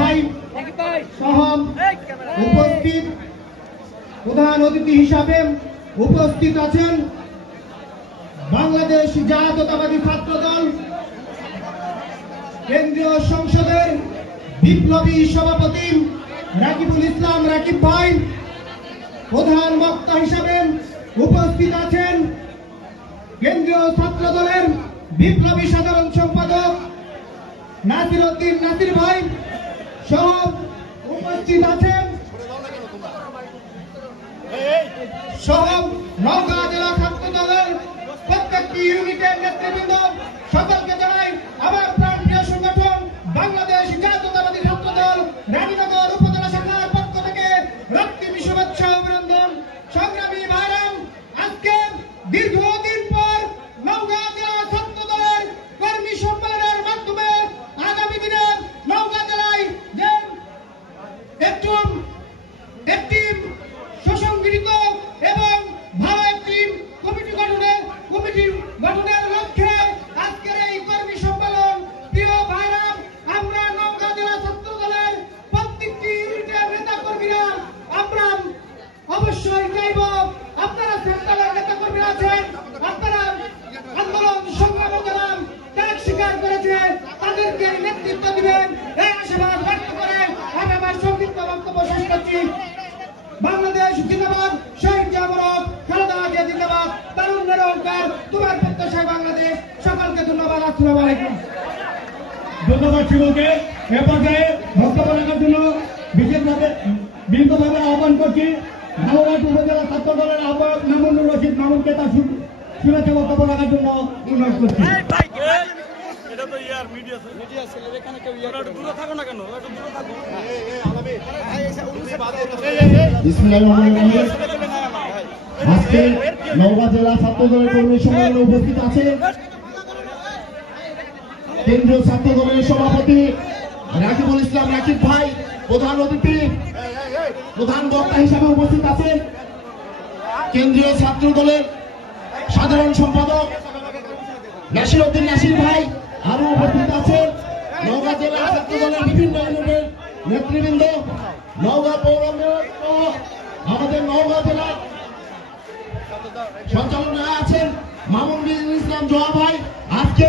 ভাই সহ উপস্থিত প্রধান অতিথি হিসাবে উপস্থিত আছেন বাংলাদেশ জাতীয়তাবাদী ছাত্র দল কেন্দ্রীয় সংসদের বিপ্লবী সভাপতি রাকিবুল ইসলাম রাকিব ভাই। প্রধান বক্তা হিসাবে উপস্থিত আছেন কেন্দ্রীয় ছাত্র দলের বিপ্লবী সাধারণ সম্পাদক নাসির উদ্দিন নাসির ভাই সহ উপস্থিত আছেন নওগাঁ জেলা ছাত্র দলের প্রত্যেকটি ইউনিটের নেতৃবৃন্দ। সকলকে জানাই আমার প্রাণপ্রিয় সংগঠন বাংলাদেশ জাতীয়তাবাদী ছাত্র দল রানীনগর উপজেলা শাখার পক্ষ থেকে রক্তিম শুভেচ্ছা অভিনন্দন। সংগ্রামী ভাইরাম, আজকে দীর্ঘদিন পর নওগাঁ জেলা ছাত্র দলের কর্মী সম্মেলনের মাধ্যমে আগামী দিনে নওগাঁ জেলায় যে একটি সুসংগঠিত এবং ভালো একটি কমিটি গঠনের লক্ষ্যে আজকের এই কর্মী সম্মেলন। প্রিয় ভাইরাম, আমরা নওগাঁ জেলা ছাত্র দলের প্রত্যেকটি ইউনিটের নেতা কর্মীরা আমরা অবশ্যই চাইব আপনারা সেন্ট্রালের নেতা কর্মীরা আছেন, আপনারা আন্দোলন সংগ্রাম যারা ত্যাগ স্বীকার করেছে তাদেরকে নেতৃত্ব দিবেন এই আশাবাদ ব্যক্ত করে আমি আমার সংক্ষিপ্ত বক্তব্য শেষ করছি। বাংলাদেশ জিন্দাবাদ, শহীদ জামরক, খালেদা জিয়া জিন্দাবাদ, তারুণ্যের অহংকার, তোমার প্রত্যাশায় বাংলাদেশ। সকলকে ধন্যবাদ। আসসালামু আলাইকুম। ধন্যবাদ শিবকে। এ পর্যায়ে বক্তব্য রাখার জন্য বিশেষভাবে আহ্বান করছি ধানবাদ উপজেলা ছাত্র দলের আহ্বায়ক মামুনুর রশিদ মামুনকে তার শুভেচ্ছা বক্তব্য রাখার জন্য অনুরোধ করছি। আজকে নওগাঁ জেলা ছাত্র দলের কর্মী সম্মেলনে উপস্থিত আছে কেন্দ্রীয় ছাত্র দলের সভাপতি রাকিবুল ইসলাম রাকিব ভাই। প্রধান অতিথি প্রধান বক্তা হিসাবে উপস্থিত আছেন কেন্দ্রীয় ছাত্র দলের সাধারণ সম্পাদক নাসির উদ্দিন নাসির ভাই। আরো উপস্থিত আছেন নওগাঁ জেলা ছাত্র দলের বিভিন্ন ইউনিটের নেতৃবৃন্দ, নওগাঁ পৌর মেয়র আমাদের নওগাঁ জেলার সঞ্চালনায় আছেন মামুন ইসলাম জোয়া ভাই। আজকে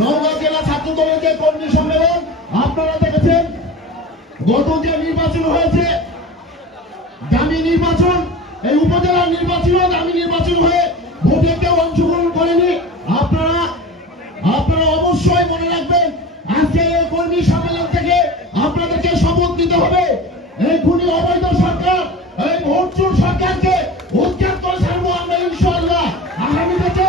নওগাঁ জেলা ছাত্র দলের যে কর্মী সম্মেলন আপনারা দেখেছেন, গত যে নির্বাচন হয়েছে দামি নির্বাচন, এই উপজেলার নির্বাচনও দামি নির্বাচন হয়ে ভোটে কেউ অংশগ্রহণ করেনি। আপনারা অবশ্যই মনে রাখবেন, আজকে এই কর্মী সম্মেলন থেকে আপনাদেরকে শপথ নিতে হবে এই খুনি অবৈধ সরকার, এই ভোটচোর সরকারকে উৎখাত করে ছাড়বো আমরা ইনশাআল্লাহ। আগামী থেকে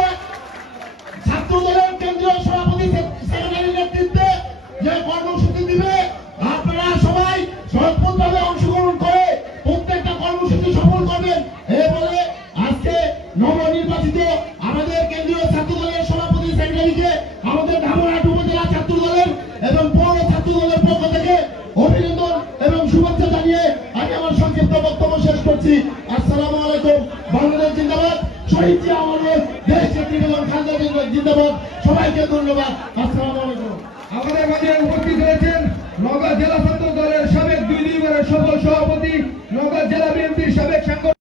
ছাত্র দলের কেন্দ্রীয় সভাপতি সেক্রেটারির নেতৃত্বে যে কর্মসূচি দিবে আপনারা সবাই সর্বোচ্চভাবে অংশগ্রহণ করে প্রত্যেকটা কর্মসূচি সফল করবেন। এই বলে আজকে নবনির্বাচিত আমাদের কেন্দ্রীয় ছাত্র দলের সভাপতি সেক্রেটারিকে আমাদের ধামরাট উপজেলা ছাত্র দলের এবং পৌর ছাত্র দলের পক্ষ থেকে অভিনন্দন এবং শুভেচ্ছা জানিয়ে আমি আমার সংক্ষিপ্ত বক্তব্য শেষ করছি। আসসালামু আলাইকুম। বাংলাদেশ জিন্দাবাদ, শহীদ জিয়া আমাদের দেশ নেত্রী বেগম খালেদা জিয়া জিন্দাবাদ। সবাইকে ধন্যবাদ। আসসালামু আলাইকুম। আমাদের মাঝে উপস্থিত রয়েছেন নওগাঁ জেলা ছাত্র দলের সাবেক 2 নির্বাচনের সফল সভাপতি, নওগাঁ জেলা বিএনপির সাবেক সাংগঠনিক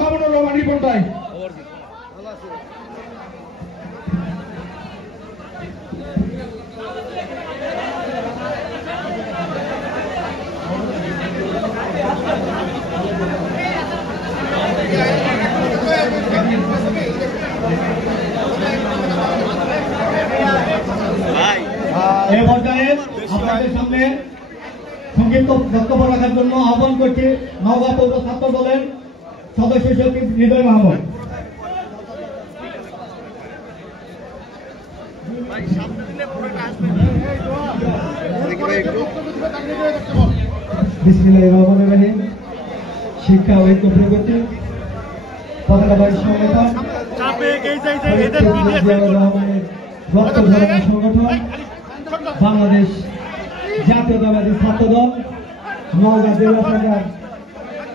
মামুনুর রহমান রিপন ভাই। এই পর্যায়ে আপনাদের সামনে সংক্ষিপ্ত বক্তব্য রাখার জন্য আহ্বান করছি নওগাঁ পৌর ছাত্র দলের সদস্য সচিব হৃদয় মাহমুদ। বিসমিল্লাহির রহমানির রহিম। শিক্ষা ঐক্য প্রগতি পতাকাবাহী সংগঠন সংগঠন বাংলাদেশ জাতীয়তাবাদী ছাত্র দল নওগাঁ জেলা শাখার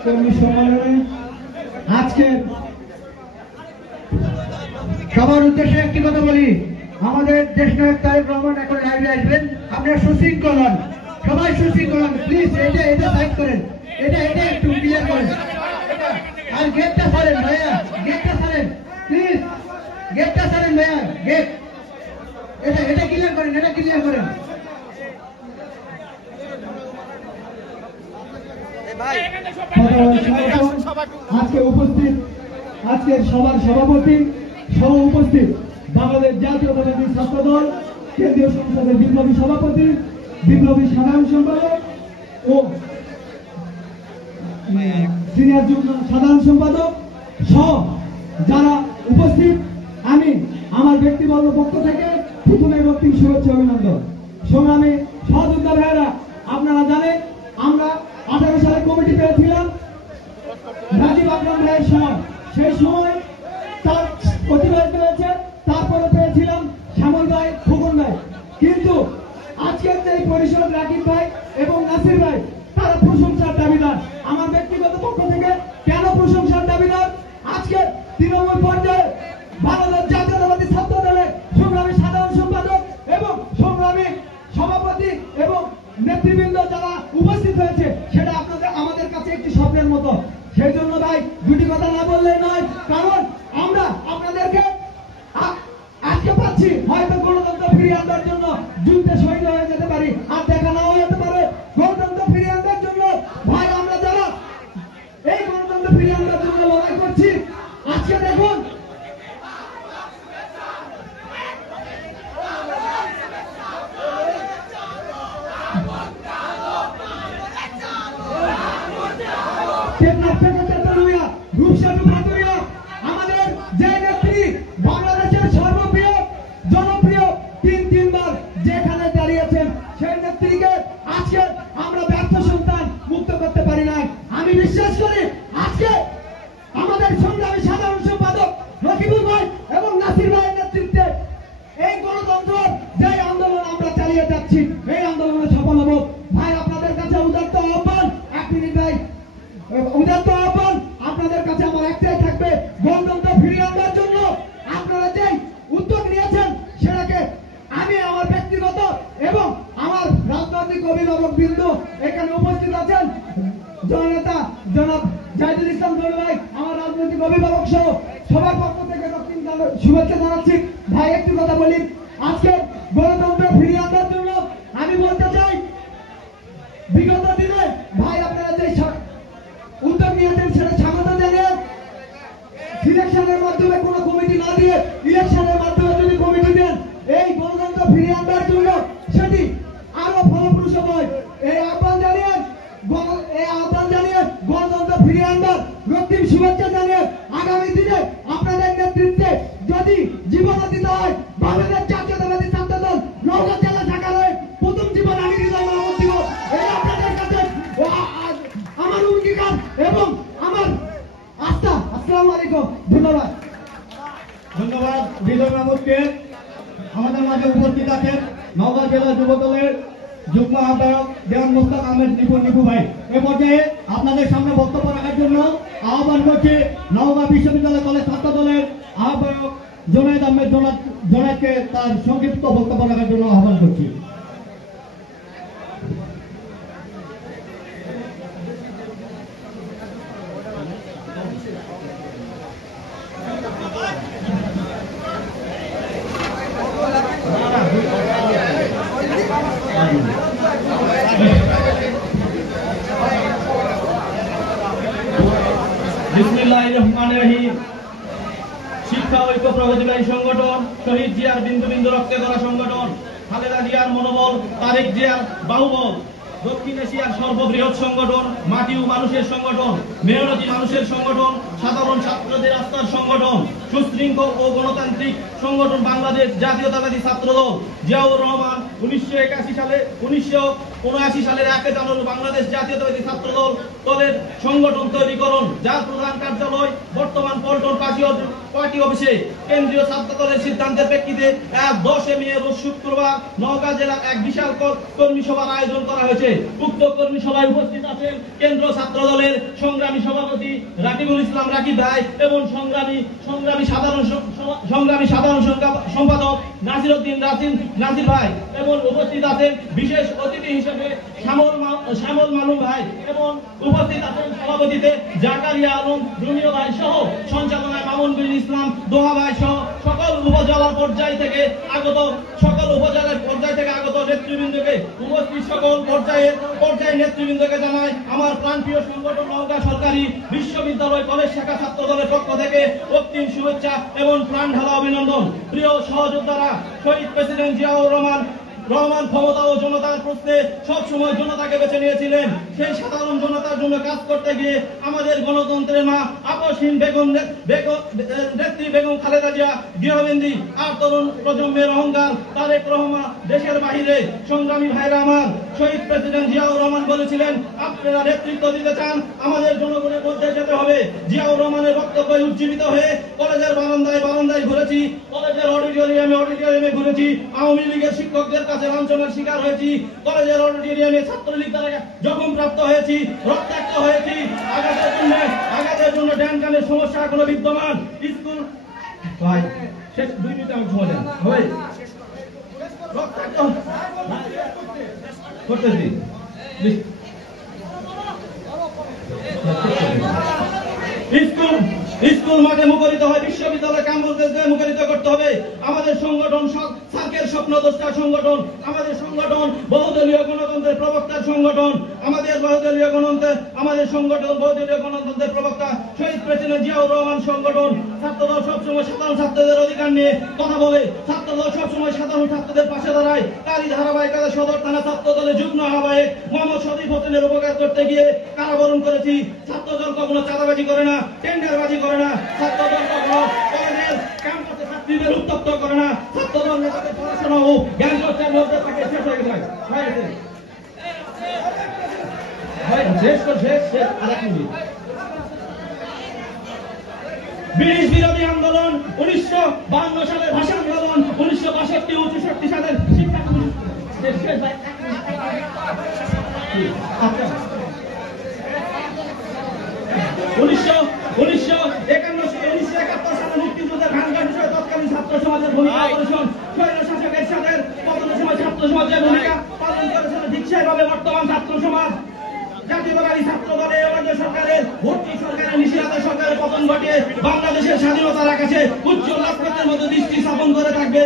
কর্মী সম্মেলনে আজকের সবার উদ্দেশ্যে একটি কথা বলি, আমাদের দেশনায়ক তারেক রহমান এখন লাইভে আসবেন। আপনারা সুশৃঙ্খল হন, সবাই সুশৃঙ্খল হন প্লিজ। এটা সাইড করেন, এটা একটু ক্লিয়ার করেন। আর গেটটা ছাড়েন ভাইয়া, গেটটা ছাড়েন প্লিজ, গেটটা ছাড়েন ভাইয়া, গেট এটা ক্লিয়ার করেন, এটা ক্লিয়ার করেন। আজকে উপস্থিত, আজকের সবার সভাপতি সহ উপস্থিত বাংলাদেশ জাতীয়তাবাদী ছাত্র দল কেন্দ্রীয় সংসদের বিপ্লবী সভাপতি, বিপ্লবী সাধারণ সম্পাদক ও সিনিয়র যুগ্ম সাধারণ সম্পাদক সহ যারা উপস্থিত, আমি আমার ব্যক্তিবর্গ পক্ষ থেকে প্রথমে রক্তিম শুভেচ্ছা অভিনন্দন। সংগ্রামী সহযোদ্ধা ভাইয়েরা, আপনারা জানেন আমরা 18 সালে কমিটি পেয়েছিলাম রাজীব আকরাম ভাইয়ের সময়, সেই সময় তার প্রতিবাদ পেয়েছে, তারপরে পেয়েছিলাম শ্যামল ভাই, খোকন ভাই। কিন্তু আজকের যে পরিষদ রাকিব ভাই এবং নাসির ভাই তারা প্রশংসার দাবিদার। আমার ব্যক্তিগত পক্ষ থেকে কেন প্রশংসার দাবিদার? আজকে তৃণমূল পর্যায়ে বাংলাদেশ জাতীয়তাবাদী ছাত্র দলের সংগ্রামী সাধারণ সম্পাদক এবং সংগ্রামী সভাপতি এবং নেতৃবৃন্দ যারা উপস্থিত হয়েছে, সেটা আমাদের কাছে একটি স্বপ্নের মতো। সেই জন্য ভাই দুটি কথা না বললেই নয়, কারণ আমরা আপনাদেরকে আজকে পাচ্ছি, হয়তো গণতন্ত্র ফিরিয়ে আনার জন্য যুদ্ধে শহীদ হয়ে যেতে পারি, আর দেখা নাও যেতে পারে। গণতন্ত্র ফিরিয়ে আনার জন্য ভাই আমরা যারা এই গণতন্ত্র ফিরিয়ে আনার জন্য লড়াই করছি, আজকে দেখুন আমাদের যে নেত্রী বাংলাদেশের সর্বপ্রিয় জনপ্রিয় তিনবার যেখানে দাঁড়িয়েছেন, সেই নেত্রীকে আজকে আমরা ব্যর্থ সন্তান মুক্ত করতে পারি নাই। আমি বিশ্বাস করি আজকে আমাদের সংগ্রামী সাধারণ সম্পাদক রকিবুল ভাই এবং নাসির ভাইয়ের নেতৃত্বে এই গণতন্ত্র যে আন্দোলন আমরা চালিয়ে যাচ্ছি, এই আন্দোলনে সফল হব। ভাই আপনাদের কাছে উদাত্ত আহ্বান, 1 মিনিট ভাই, উদাত্ত আহ্বান আপনাদের কাছে আমার একটাই থাকবে, গণতন্ত্র ফিরিয়ে আনার জন্য আপনারা যে উদ্যোগ নিয়েছেন সেটাকে আমি আমার ব্যক্তিগত এবং আমার রাজনৈতিক অভিভাবক বিন্দু এখানে উপস্থিত আছেন, জননেতা জনাব জাহিদুল ইসলাম দলু ভাই, আমার রাজনৈতিক অভিভাবক সহ সবার পক্ষ থেকে শুভেচ্ছা জানাচ্ছি। ভাই একটি কথা বলি, আজকে গণতন্ত্র ফিরিয়ে আনার জন্য আমি বলতে চাই, বিগত দিনে ভাই আপনারা যে উদ্যোগ নিয়েছেন সেটা স্বাগত জানিয়ে, সিলেকশনের মাধ্যমে কোনো কমিটি না দিয়ে ইলেকশনের মাধ্যমে যদি কমিটি দেন, এই গণতন্ত্র ফিরিয়ে আনার জন্য সেটি আরো ফলপ্রসূ হয়। এই আহ্বান জানিয়ে গণতন্ত্র ফিরিয়ে আনবার রক্তিম শুভেচ্ছা জানিয়ে, আগামী দিনে আপনাদের নেতৃত্বে যদি জীবন দিতে হয়, বাংলাদেশ জাতীয়তাবাদী ছাত্র দল নওগাঁ জেলা শাখার হয়ে প্রথম জীবন আমি হৃদয় মাহমুদ দিব। এই আপনাদের কাছে আমার অঙ্গীকার এবং আমার আস্থা। আসসালামু আলাইকুম, ধন্যবাদ। ধন্যবাদ হৃদয় মাহমুদকে। আমাদের মাঝে উপস্থিত আছেন নওগাঁ জেলা যুব দলের যুগ্ম আহ্বায়ক দেওয়ান মোস্তাক আহমেদ নিপু ভাই। এ পর্যায়ে আপনাদের সামনে বক্তব্য রাখার জন্য আহ্বান করছি নওগাঁ বিশ্ববিদ্যালয় কলেজ ছাত্র দলের আহ্বায়ক জোনায়েদ আহমেদ জোনায়েদকে তার সংক্ষিপ্ত বক্তব্য রাখার জন্য আহ্বান করছি। বিসমিল্লাহির রহমানির রহিম। শিক্ষা ঐক্য প্রগতিবাদী সংগঠন, শহীদ জিয়ার বিন্দু বিন্দু রক্তে গড়া সংগঠন, খালেদা জিয়ার মনোবল, তারেক জিয়ার বাহুবল, দক্ষিণ এশিয়ার সর্ববৃহৎ সংগঠন, মাটি ও মানুষের সংগঠন, মেহনতি মানুষের সংগঠন, সাধারণ ছাত্রদের আস্থার সংগঠন, সুশৃঙ্খল ও গণতান্ত্রিক সংগঠন বাংলাদেশ জাতীয়তাবাদী ছাত্র দল। জিয়াউর রহমান 1979 সালের 1 জানুয়ারি বাংলাদেশ জাতীয়তাবাদী ছাত্র দলের সংগঠন তৈরিকরণ, যার প্রধান কার্যালয় বর্তমান পল্টন পার্টি অফিসে। কেন্দ্রীয় ছাত্র দলের সিদ্ধান্তের প্রেক্ষিতে 10 মে রোজ শুক্রবার নওগাঁ জেলার এক বিশাল কর্মী সভার আয়োজন করা হয়েছে। উক্ত কর্মী সভায় উপস্থিত আছেন কেন্দ্র ছাত্র দলের সংগ্রামী সভাপতি রাকিবুল ইসলাম রাকিব ভাই এবং সংগ্রামী সাধারণ সম্পাদক নাসিরউদ্দিন নাসির ভাই এবং উপস্থিত আছেন বিশেষ অতিথি হিসেবে শ্যামল মালুম ভাই এবং উপস্থিত আছেন সভাপতিতে জাকারিয়া আলম রুমিও ভাই সহ সঞ্চালনায় মামুন বিন ইসলাম দোহা ভাই সহ সকল উপজেলা পর্যায় থেকে আগত নেতৃবৃন্দকে উপস্থিত সকল পর্যায়ে নেতৃবৃন্দকে জানাই আমার প্রাণপ্রিয় সংগঠন নওগাঁ সরকারি বিশ্ববিদ্যালয় কলেজ শাখা ছাত্র দলের পক্ষ থেকে অগ্রিম শুভেচ্ছা এবং প্রাণ ঢালা অভিনন্দন। প্রিয় সহযোদ্ধারা, শহীদ প্রেসিডেন্ট জিয়াউর রহমান ক্ষমতা ও জনতার প্রশ্নে সবসময় জনতাকে বেছে নিয়েছিলেন। সেই সাধারণ জনতার জন্য কাজ করতে গিয়ে আমাদের গণতন্ত্রের মা আপসহীন নেত্রী বেগম খালেদা জিয়া গৃহবন্দী আর তরুণ প্রজন্মের অহংকার তারেক রহমান দেশের বাহিরে। সংগ্রামী ভাইরা আমার, শহীদ প্রেসিডেন্ট জিয়াউর রহমান বলেছিলেন, আপনারা নেতৃত্ব দিতে চান, আমাদের জনগণের মধ্যে যেতে হবে। জিয়াউর রহমানের বক্তব্যে উজ্জীবিত হয়ে কলেজের বারান্দায় ঘুরেছি, কলেজের অডিটোরিয়ামে ঘুরেছি, আওয়ামী লীগের শিক্ষকদের কাছে লাঞ্ছনার শিকার হয়েছি, কলেজের অডিটোরিয়ামে ছাত্রলীগ দ্বারা জখমপ্রাপ্ত হয়েছি, রক্তাক্ত হয়েছি। আঘাতের জন্য ড্যান কানের সমস্যা এখনো বিদ্যমান। স্কুল ভাই শেষ 2 মিনিট আমি সময় দেন হবে রক্তাক্ত করতেছি। স্কুল মাঠে মুখরিত হয়, বিশ্ববিদ্যালয় ক্যাম্পাসে মুখরিত করতে হবে। আমাদের সংগঠন সার্কের স্বপ্নদ্রষ্টা সংগঠন, আমাদের সংগঠন বহুদলীয় গণতন্ত্রের প্রবক্তার সংগঠন, আমাদের বহুদলীয় গণতন্ত্রের প্রবক্তা শহীদ প্রেসিডেন্ট জিয়াউর রহমান সংগঠন। ছাত্রদল সবসময় সাধারণ ছাত্রদের অধিকার নিয়ে কথা বলে, ছাত্রদল সবসময় সাধারণ ছাত্রদের পাশে দাঁড়ায়। তারই ধারাবাহিকতা সদর থানা ছাত্রদলের যুগ্ম আহ্বায়ক মোহাম্মদ শরীফ হোসেনের উপকার করতে গিয়ে কারাবরণ করেছি। ছাত্রদল কখনো চাঁদাবাজি করে না, টেন্ডারবাজি করে না, ছাত্রদল কখনো কলেজের ক্যাম্পাসে ছাত্রীদের উত্তপ্ত করে না। ছাত্রদল নেতাদের পড়াশোনা ও জ্ঞান চর্চার মধ্যে তাকে শেষ হয়ে গেছে। ব্রিটিশ বিরোধী আন্দোলন, 1952 সালের ভাষা আন্দোলন, 1962 ও 64 সালের শিক্ষা মুক্তিযুদ্ধের ভাঙ্গার বিষয়ে তৎকালীন ছাত্র সমাজের ভূমিকা অবলম্বন, স্বৈরশাসকের সাথে পতনের সময় ছাত্র সমাজের ভূমিকা পালন করেছিল ধিক্ষাভাবে বর্তমান ছাত্র সমাজ। জাতীয়তাবাদী ছাত্র দলে রাজ্য সরকারের ভর্তি সরকারের নিষেধাজ্ঞা সরকারের পতন ঘটিয়ে বাংলাদেশের স্বাধীনতার আকাশে উজ্জ্বল রাজপথের মধ্যে দৃষ্টি স্থাপন করে থাকবে।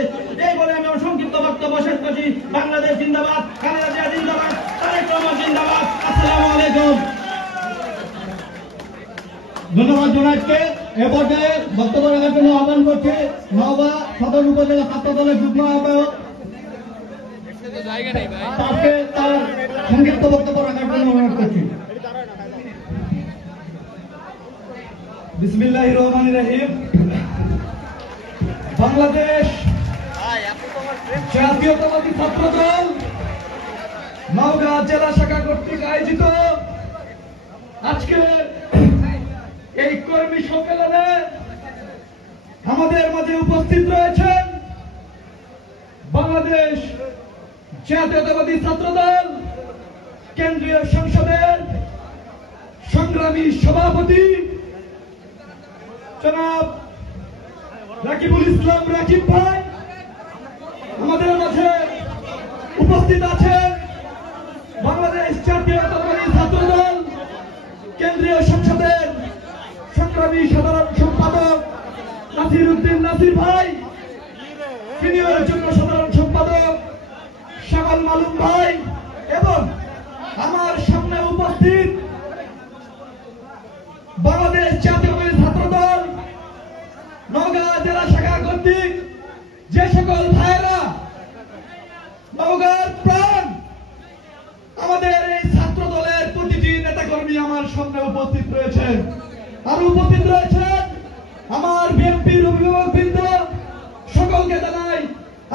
এই বলে আমি আমার সংক্ষিপ্ত বক্তব্য শেষ করছি। বাংলাদেশ জিন্দাবাদ, খালেদা জিয়া জিন্দাবাদ, তারেক রহমান জিন্দাবাদ। আসসালামু আলাইকুম। ধন্যবাদ জোনায়েদকে। এ পর্যায়ে বক্তব্য রাখার জন্য আহ্বান করছি নওগাঁ সদর উপজেলা ছাত্র দলের যুগ্ম আহ্বায়ক তাকে তার সংক্ষিপ্ত বক্তব্য রাখার জন্য অনুরোধ করছি। বিসমিল্লাহির রহমানির রহিম। বাংলাদেশ জাতীয়তাবাদী ছাত্র দল নওগাঁ জেলা শাখা কর্তৃক আয়োজিত আজকে এই কর্মী সম্মেলনে আমাদের মাঝে উপস্থিত রয়েছেন বাংলাদেশ জাতীয়তাবাদী ছাত্র দল কেন্দ্রীয় সংসদের সংগ্রামী সভাপতি জনাব রাকিবুল ইসলাম রাকিব ভাই। আমাদের মাঝে উপস্থিত আছেন বাংলাদেশ জাতীয়তাবাদী ছাত্র দল কেন্দ্রীয় সংসদের সংগ্রামী সাধারণ সম্পাদক নাসিরউদ্দিন নাসির ভাই, সিনিয়র যুগ্ম সাধারণ সম্পাদক শ্যামল মালুম ভাই এবং আমার সামনে উপস্থিত বাংলাদেশ জাতীয়তাবাদী ছাত্র দল নওগাঁ জেলা শাখা কর্তৃক যে সকল ভাইয়েরা নওগাঁর প্রাণ, আমাদের এই ছাত্র দলের প্রতিটি নেতাকর্মী আমার সামনে উপস্থিত রয়েছেন। আর উপস্থিত রয়েছেন আমার বিএনপির অভিভাবকবৃন্দ, সকলকে জানাই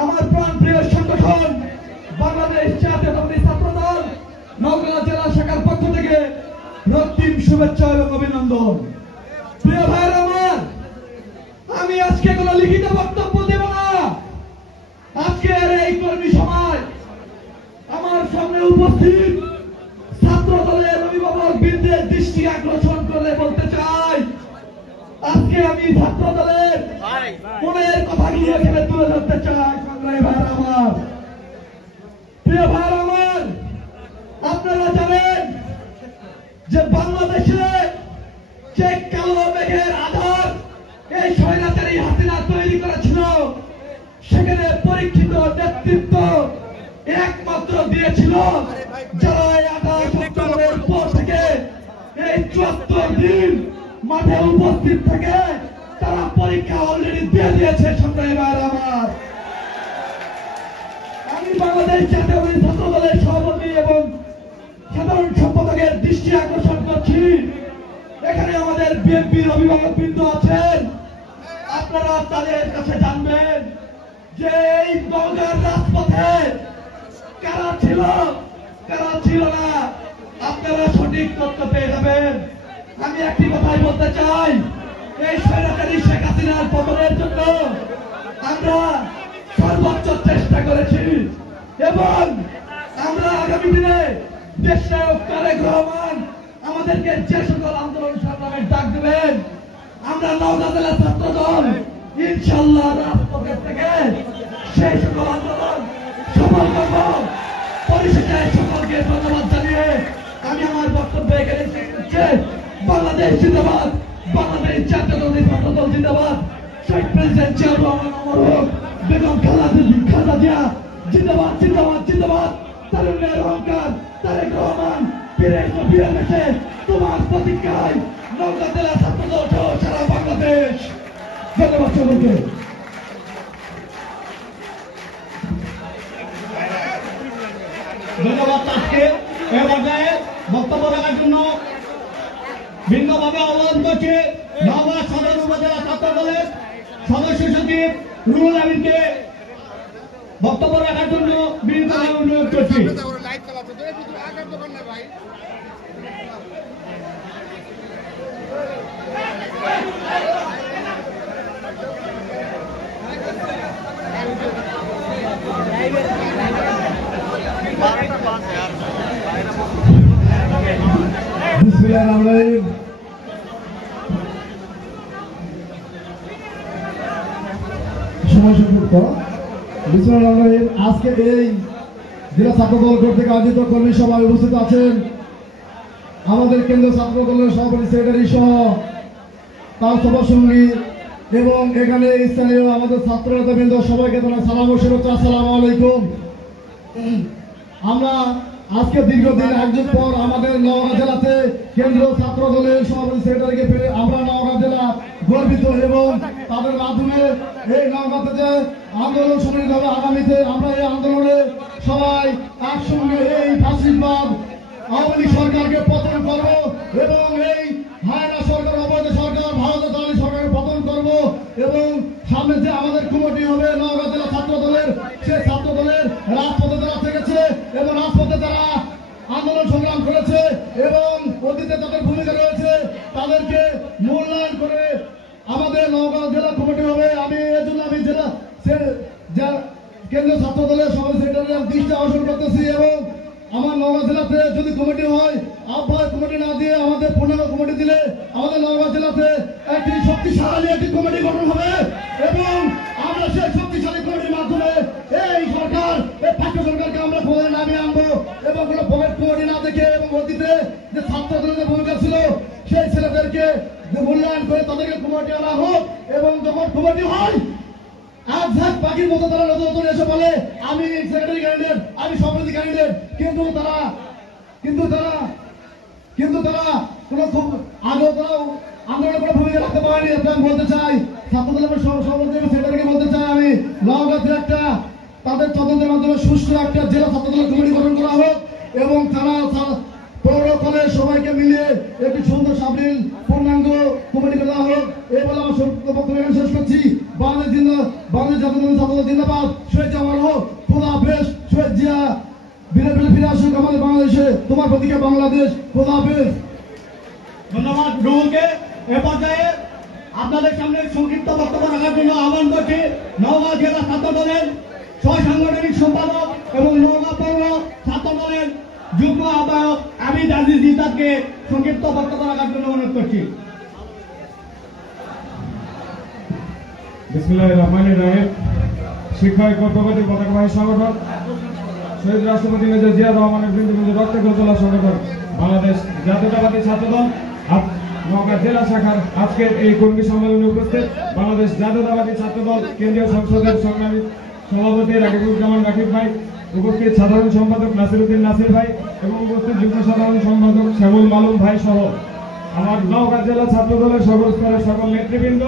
আমার প্রাণপ্রিয় সংগঠন বাংলাদেশ জাতীয়তাবাদী ছাত্র দল নওগাঁ জেলা শাখার পক্ষ থেকে রক্তিম শুভেচ্ছা এবং অভিনন্দন। প্রিয় ভাইয়েরা আমার, আমি আজকে কোনো লিখিত বক্তব্য দেব না। আজকের এই কর্মী সমাজ আমার সামনে উপস্থিত আমি এখানে তুলে ধরতে চাই সংগ্রামী ভাইরা আমার, প্রিয় ভাইরা আমার। আপনারা জানেন যে বাংলাদেশে যে কালো মেঘের আধার এই স্বৈরাচারী হাসিনা তৈরি করেছিল, সেখানে পরীক্ষিত নেতৃত্ব একমাত্র দিয়েছিল যারা 28 অক্টোবরের পর থেকে এই 74 দিন মাঠে উপস্থিত থেকে তারা পরীক্ষা অলরেডি দিয়ে দিয়েছে। সংগ্রামী ভাইরা আমার, আমি বাংলাদেশ জাতীয়তাবাদী ছাত্র দলের সভাপতি এবং সাধারণ সম্পাদকের দৃষ্টি আকর্ষণ করছি, এখানে আমাদের বিএনপির অভিভাবকবৃন্দ আছেন, আপনারা তাদের কাছে জানবেন যে এই নওগাঁর রাজপথে কারা ছিল কারা ছিল না, আপনারা সঠিক তথ্য পেয়ে যাবেন। আমি একটি কথাই বলতে চাই, এই স্বৈরাচারী শেখ হাসিনার পতনের জন্য আমরা সর্বোচ্চ চেষ্টা করেছি এবং আমরা আগামী দিনে দেশনায়ক তারেক রহমান আমাদেরকে যে সকল আন্দোলন সংগ্রামের ডাক দেবেন, আমরা নওগাঁ জেলা ছাত্র দল ইনশাআল্লাহ রাজপথের থেকে সেই সকল আন্দোলন সফল করব। পরিশেষে সকলকে ধন্যবাদ জানিয়ে আমি আমার বক্তব্য এখানে শেষ করছি। বাংলাদেশ জিন্দাবাদ, বাংলাদেশ জাতীয়তাবাদী ছাত্র দল জিন্দাবাদ, শহীদ প্রেসিডেন্ট জিয়াউর রহমান অমর হোক, বেগম খালেদা জিয়া জিন্দাবাদ জিন্দাবাদ জিন্দাবাদ, তারুণ্যের অহংকার তারেক রহমান ফিরে এসো ফিরে এসে তোমার প্রতিজ্ঞায় নওগাঁ জেলা ছাত্র দল সহ সারা বাংলাদেশ। ধন্যবাদ সকলকে। ধন্যবাদ। আজকে এ পর্যায়ে বক্তব্য রাখার জন্য ভিন্নভাবে আহ্বান করছে নওগাঁ সদর উপজেলা ছাত্র দলের সদস্য সচিব রুহুল আমিনকে বক্তব্য রাখার জন্য বিনীতভাবে অনুরোধ করছি। বিসমিল্লাহির আজকে এই জেলা ছাত্র দল কর্তৃক আয়োজিত কর্মী সভায় উপস্থিত আছেন আমাদের কেন্দ্রীয় ছাত্র দলের সভাপতি সেক্রেটারি সহ তার সভাসঙ্গী এবং এখানে স্থানীয় আমাদের ছাত্র নেতাবৃন্দ সবাইকে সালাম ও শুভেচ্ছা। আসসালামু আলাইকুম। আমরা আজকে দীর্ঘদিন একযুগ পর আমাদের নওগাঁ জেলাতে কেন্দ্রীয় ছাত্র দলের সভাপতি সেক্রেটারিকে পেয়ে আমরা নওগাঁ জেলা গর্বিত এবং তাদের মাধ্যমে এই নওগাঁতে যে আন্দোলন সংগঠিত হবে আগামীতে আমরা এই আন্দোলনে সবাই একসঙ্গে এই ফাঁসিবাদ আওয়ামী লীগ সরকারকে পতন করব এবং এই হায়না সরকার অবৈধ সরকার ভারতের দালালি সরকারকে পতন করব এবং সামনে যে আমাদের কমিটি হবে নওগাঁ জেলা ছাত্র দলের, সেই ছাত্র দলের রাজপথে যারা থেকেছে এবং রাজপথে যারা আন্দোলন সংগ্রাম করেছে এবং অতীতে তাদের ভূমিকা রয়েছে তাদেরকে মূল্যায়ন করে আমাদের নওগাঁ জেলা কমিটি হবে। আমি এর জন্য আমি জেলা কেন্দ্রীয় ছাত্র দলের সভাপতি সেক্রেটারির দৃষ্টি আকর্ষণ করতেছি এবং আমার নওগাঁ জেলাতে যদি কমিটি হয় আহ্বায়ক কমিটি না দিয়ে আমাদের পূর্ণাঙ্গ কমিটি দিলে আমাদের নওগাঁ জেলাতে একটি শক্তিশালী একটি কমিটি গঠন হবে এবং আমরা সেই শক্তিশালী কমিটির মাধ্যমে এই সরকার এই পার্শ্ব সরকারকে আমরা ক্ষমতায় নামিয়ে আনবো এবং কোনো পকেট কমিটি না দেখে এবং অতীতে যে ছাত্র দলের ভূমিকা ছিল সেই ছেলেদেরকে মূল্যায়ন করে তাদেরকে কমিটি আনা হোক এবং যখন কমিটি হয় আজ পাখির মতো তারা নতুন নতুন এসে বলে আমি সেক্রেটারি ক্যান্ডিডেট, আমি সভাপতি ক্যান্ডিডেট, কিন্তু তারা কোনো খুব আগেও তারা আন্দোলনে কোনো ভূমিকা রাখতে পারেনি। আমি বলতে চাই ছাত্র দলের সভাপতি সেক্রেটারিকে বলতে চাই আমি নওগাঁতে একটা তাদের তদন্তের মাধ্যমে সুষ্ঠু একটা জেলা ছাত্র দলের কমিটি গঠন করা হোক এবং তারা পৌর কলেজ সবাইকে মিলিয়ে একটি সুন্দর সাবলীল পূর্ণাঙ্গ কমিটি দেওয়া হোক। এই বলে আমার বক্তব্য শেষ করছি। বাংলাদেশ জাতীয় ছাত্র দল জিন্দাবাদ, শহীদ জামাল হোক, খোদা হাফেজ, শহীদ জিয়া ফিরে আসুক আমাদের বাংলাদেশে, তোমার প্রতীকে বাংলাদেশ, খোদা হাফেজ। ধন্যবাদ রুহুলকে। এ পর্যায়ে আপনাদের সামনে সংক্ষিপ্ত বক্তব্য রাখার জন্য আহ্বান করছি নওগাঁ জেলা ছাত্র দলের সহসাংগঠনিক সম্পাদক এবং নওগাঁ পৌর ছাত্র দলের যুগ্ম আহ্বায়ক আবিদ আজিজ ইজাদকে সংক্ষিপ্ত বক্তব্য রাখার জন্য অনুরোধ করছি। বিসমিল্লাহির রহমানির রহিম। শিক্ষা ঐক্য প্রগতি পতাকাবাহী সংগঠন, শহীদ রাষ্ট্রপতি মেজর জিয়া রহমানের বিন্দু রক্তে গড়ে তোলা সংগঠন, বাংলাদেশ জাতীয়তাবাদী ছাত্রদল নওগাঁ জেলা শাখার আজকের এই কর্মী সম্মেলনে উপস্থিত বাংলাদেশ জাতীয়তাবাদী ছাত্রদল কেন্দ্রীয় সংসদের সংগ্রামী সভাপতি রাকিবুজ্জামান রাকিব ভাই, উপস্থিত সাধারণ সম্পাদক নাসিরউদ্দিন নাসির ভাই এবং উপস্থিত যুগ্ম সাধারণ সম্পাদক শ্যামল মালুম ভাই সহ আমার নওগাঁ জেলা ছাত্রদলের সকল স্তরের সকল নেতৃবৃন্দ,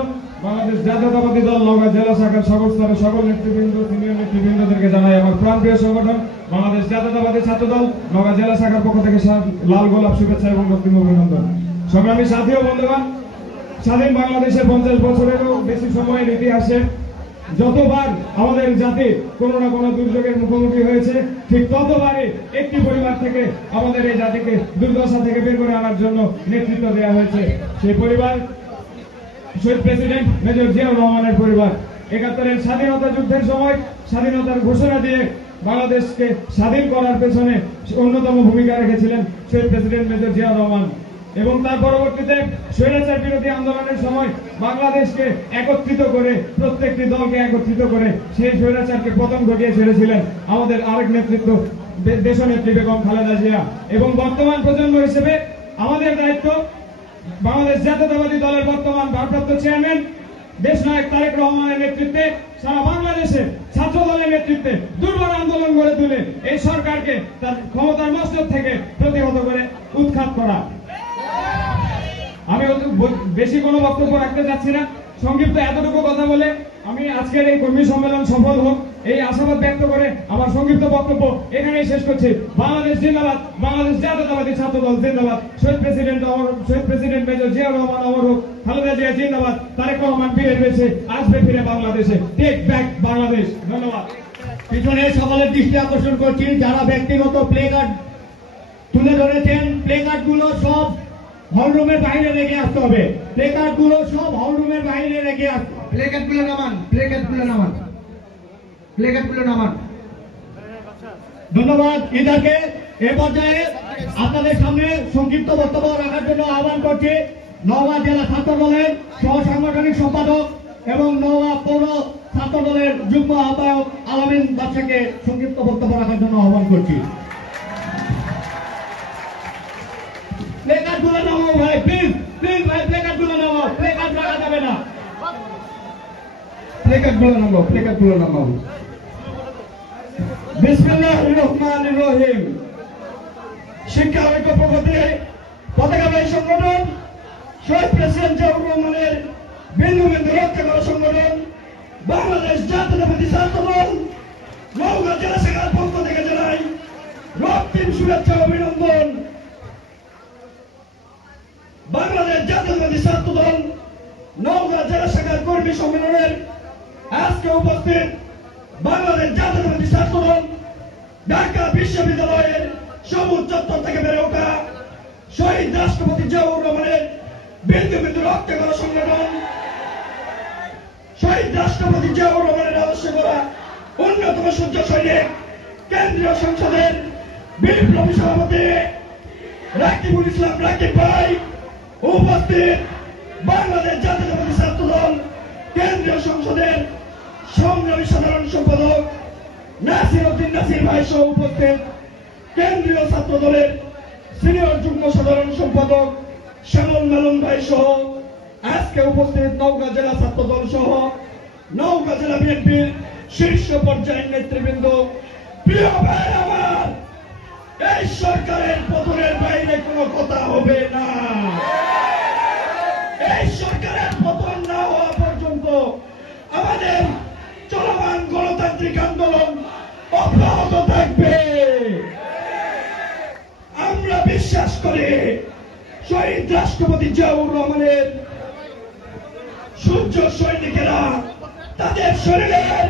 বাংলাদেশ জাতীয়তাবাদী দল নওগাঁ জেলা শাখার সকল স্তরের সকল নেতৃবৃন্দ, সিনিয়র নেতৃবৃন্দদেরকে জানাই আমার প্রাণপ্রিয় সংগঠন বাংলাদেশ জাতীয়তাবাদী ছাত্রদল নওগাঁ জেলা শাখার পক্ষ থেকে লাল গোলাপ শুভেচ্ছা এবং রক্তিম অভিনন্দন। সংগ্রামী সাথী ও বন্ধুগণ, স্বাধীন বাংলাদেশের 50 বছরেরও বেশি সময়ের ইতিহাসে যতবার আমাদের জাতি কোনো না কোনো দুর্যোগের মুখোমুখি হয়েছে, ঠিক ততবারই একটি পরিবার থেকে আমাদের এই জাতিকে দুর্দশা থেকে বের করে আনার জন্য নেতৃত্ব দেওয়া হয়েছে। সেই পরিবার শহীদ প্রেসিডেন্ট মেজর জিয়াউর রহমানের পরিবার। 71-এর স্বাধীনতা যুদ্ধের সময় স্বাধীনতার ঘোষণা দিয়ে বাংলাদেশকে স্বাধীন করার পেছনে অন্যতম ভূমিকা রেখেছিলেন শহীদ প্রেসিডেন্ট মেজর জিয়াউর রহমান এবং তার পরবর্তীতে স্বৈরাচার বিরোধী আন্দোলনের সময় বাংলাদেশকে একত্রিত করে, প্রত্যেকটি দলকে একত্রিত করে সেই স্বৈরাচারকে পতন ঘটিয়ে ছেড়েছিলেন আমাদের আরেক নেতৃত্ব দেশনেত্রী বেগম খালেদা জিয়া। এবং বর্তমান প্রজন্ম হিসেবে আমাদের দায়িত্ব বাংলাদেশ জাতীয়তাবাদী দলের বর্তমান ভারপ্রাপ্ত চেয়ারম্যান দেশনায়ক তারেক রহমানের নেতৃত্বে সারা বাংলাদেশে ছাত্র দলের নেতৃত্বে দুর্বার আন্দোলন গড়ে তুলে এই সরকারকে তার ক্ষমতার মস্তক থেকে প্রতিহত করে উৎখাত করা। আমি বেশি কোনো বক্তব্য রাখতে চাচ্ছি না, সংক্ষিপ্ত এতটুকু কথা বলে আমি আজকের এই কর্মী সম্মেলন সফল হোক এই আশাবাদ ব্যক্ত করে আমার সংক্ষিপ্ত বক্তব্য এখানেই শেষ করছি। বাংলাদেশ জিন্দাবাদ, বাংলাদেশ জাতীয়তাবাদী ছাত্রদল জিন্দাবাদ, শহীদ প্রেসিডেন্ট মেজর জিয়াউর রহমান অমর হোক, খালেদা জিয়া জিন্দাবাদ, তারেক রহমান বীরের বেশে আসবে ফিরে বাংলাদেশে, টেক ব্যাক বাংলাদেশ। ধন্যবাদ। পিছনে সকলের দৃষ্টি আকর্ষণ করছি, যারা ব্যক্তিগত প্লে কার্ড তুলে ধরেছেন প্লে কার্ড গুলো সব হলরুমের বাইরে রেখে আসতে হবে। প্লে কার্ড গুলো সব হলরুমের বাইরে রেখে আসতে হবে। প্লে কার্ড গুলো নামান, প্লে কার্ড গুলো নামান, প্লে কার্ড গুলো নামান। ধন্যবাদ ইদাকে। এ পর্যায়ে আপনাদের সামনে সংক্ষিপ্ত বক্তব্য রাখার জন্য আহ্বান করছি নওগাঁ জেলা ছাত্র দলের সহ সাংগঠনিক সম্পাদক এবং নওগাঁ পৌর ছাত্র দলের যুগ্ম আহ্বায়ক আলামিন বাদশাকে সংক্ষিপ্ত বক্তব্য রাখার জন্য আহ্বান করছি। প্লে কার্ড গুলো নামাও ভাই, প্লিজ প্লিজ ভাই, প্লে কার্ড গুলো নামাও, প্লে কার্ড রাখা যাবে না। প্লে কার্ড গুলো নামাও, প্লে কার্ড গুলো নামাও। বিসমিল্লাহির রহমানির রহিম। শিক্ষা ঐক্য প্রগতি পতাকাবাহী সংগঠন, শহীদ প্রেসিডেন্ট জিয়াউর রহমানের বিন্দু রক্ষা করা সংগঠন, বাংলাদেশ জাতীয়তাবাদী ছাত্রদল নওগাঁ জেলা শাখার পক্ষ থেকে জানাই রক্তিম শুভেচ্ছা অভিনন্দন। বাংলাদেশ জাতীয়তাবাদী ছাত্রদল নওগাঁ জেলা শাখার কর্মী সম্মেলনের আজকে উপস্থিত বাংলাদেশ জাতীয়তাবাদী ছাত্রদল ঢাকা বিশ্ববিদ্যালয়ের সবুজ চত্বর থেকে বেড়ে ওঠা শহীদ রাষ্ট্রপতি জিয়াউর রহমানের বিন্দু রক্ষা করা সংগঠন, শহীদ রাষ্ট্রপতি জিয়াউর রহমানের আদর্শে করা অন্যতম সূর্য সৈনিক কেন্দ্রীয় সংসদের বিপ্লবী সভাপতি রাকিবুল ইসলাম রাকিব ভাই, উপস্থিত বাংলাদেশ জাতীয়তাবাদী ছাত্রদল কেন্দ্রীয় সংসদের সংগ্রামী সাধারণ সম্পাদক নাসিরউদ্দিন নাসির ভাই সহ উপস্থিত কেন্দ্রীয় ছাত্র দলের সিনিয়র যুগ্ম সাধারণ সম্পাদক শ্যামল মালুম ভাই সহ আজকে উপস্থিত নওগাঁ জেলা ছাত্র দল সহ নওগাঁ জেলা বিএনপির শীর্ষ পর্যায়ের নেতৃবৃন্দ, প্রিয় ভাই আমার, এই সরকারের পতনের বাইরে কোনো কথা হবে না। এই সরকারের পতন না হওয়া পর্যন্ত আমাদের চলমান গণতান্ত্রিক আন্দোলন অব্যাহত থাকবে। আমরা বিশ্বাস করি শহীদ রাষ্ট্রপতি জিয়াউর রহমানের সূর্য সৈনিকেরা তাদের শরীরের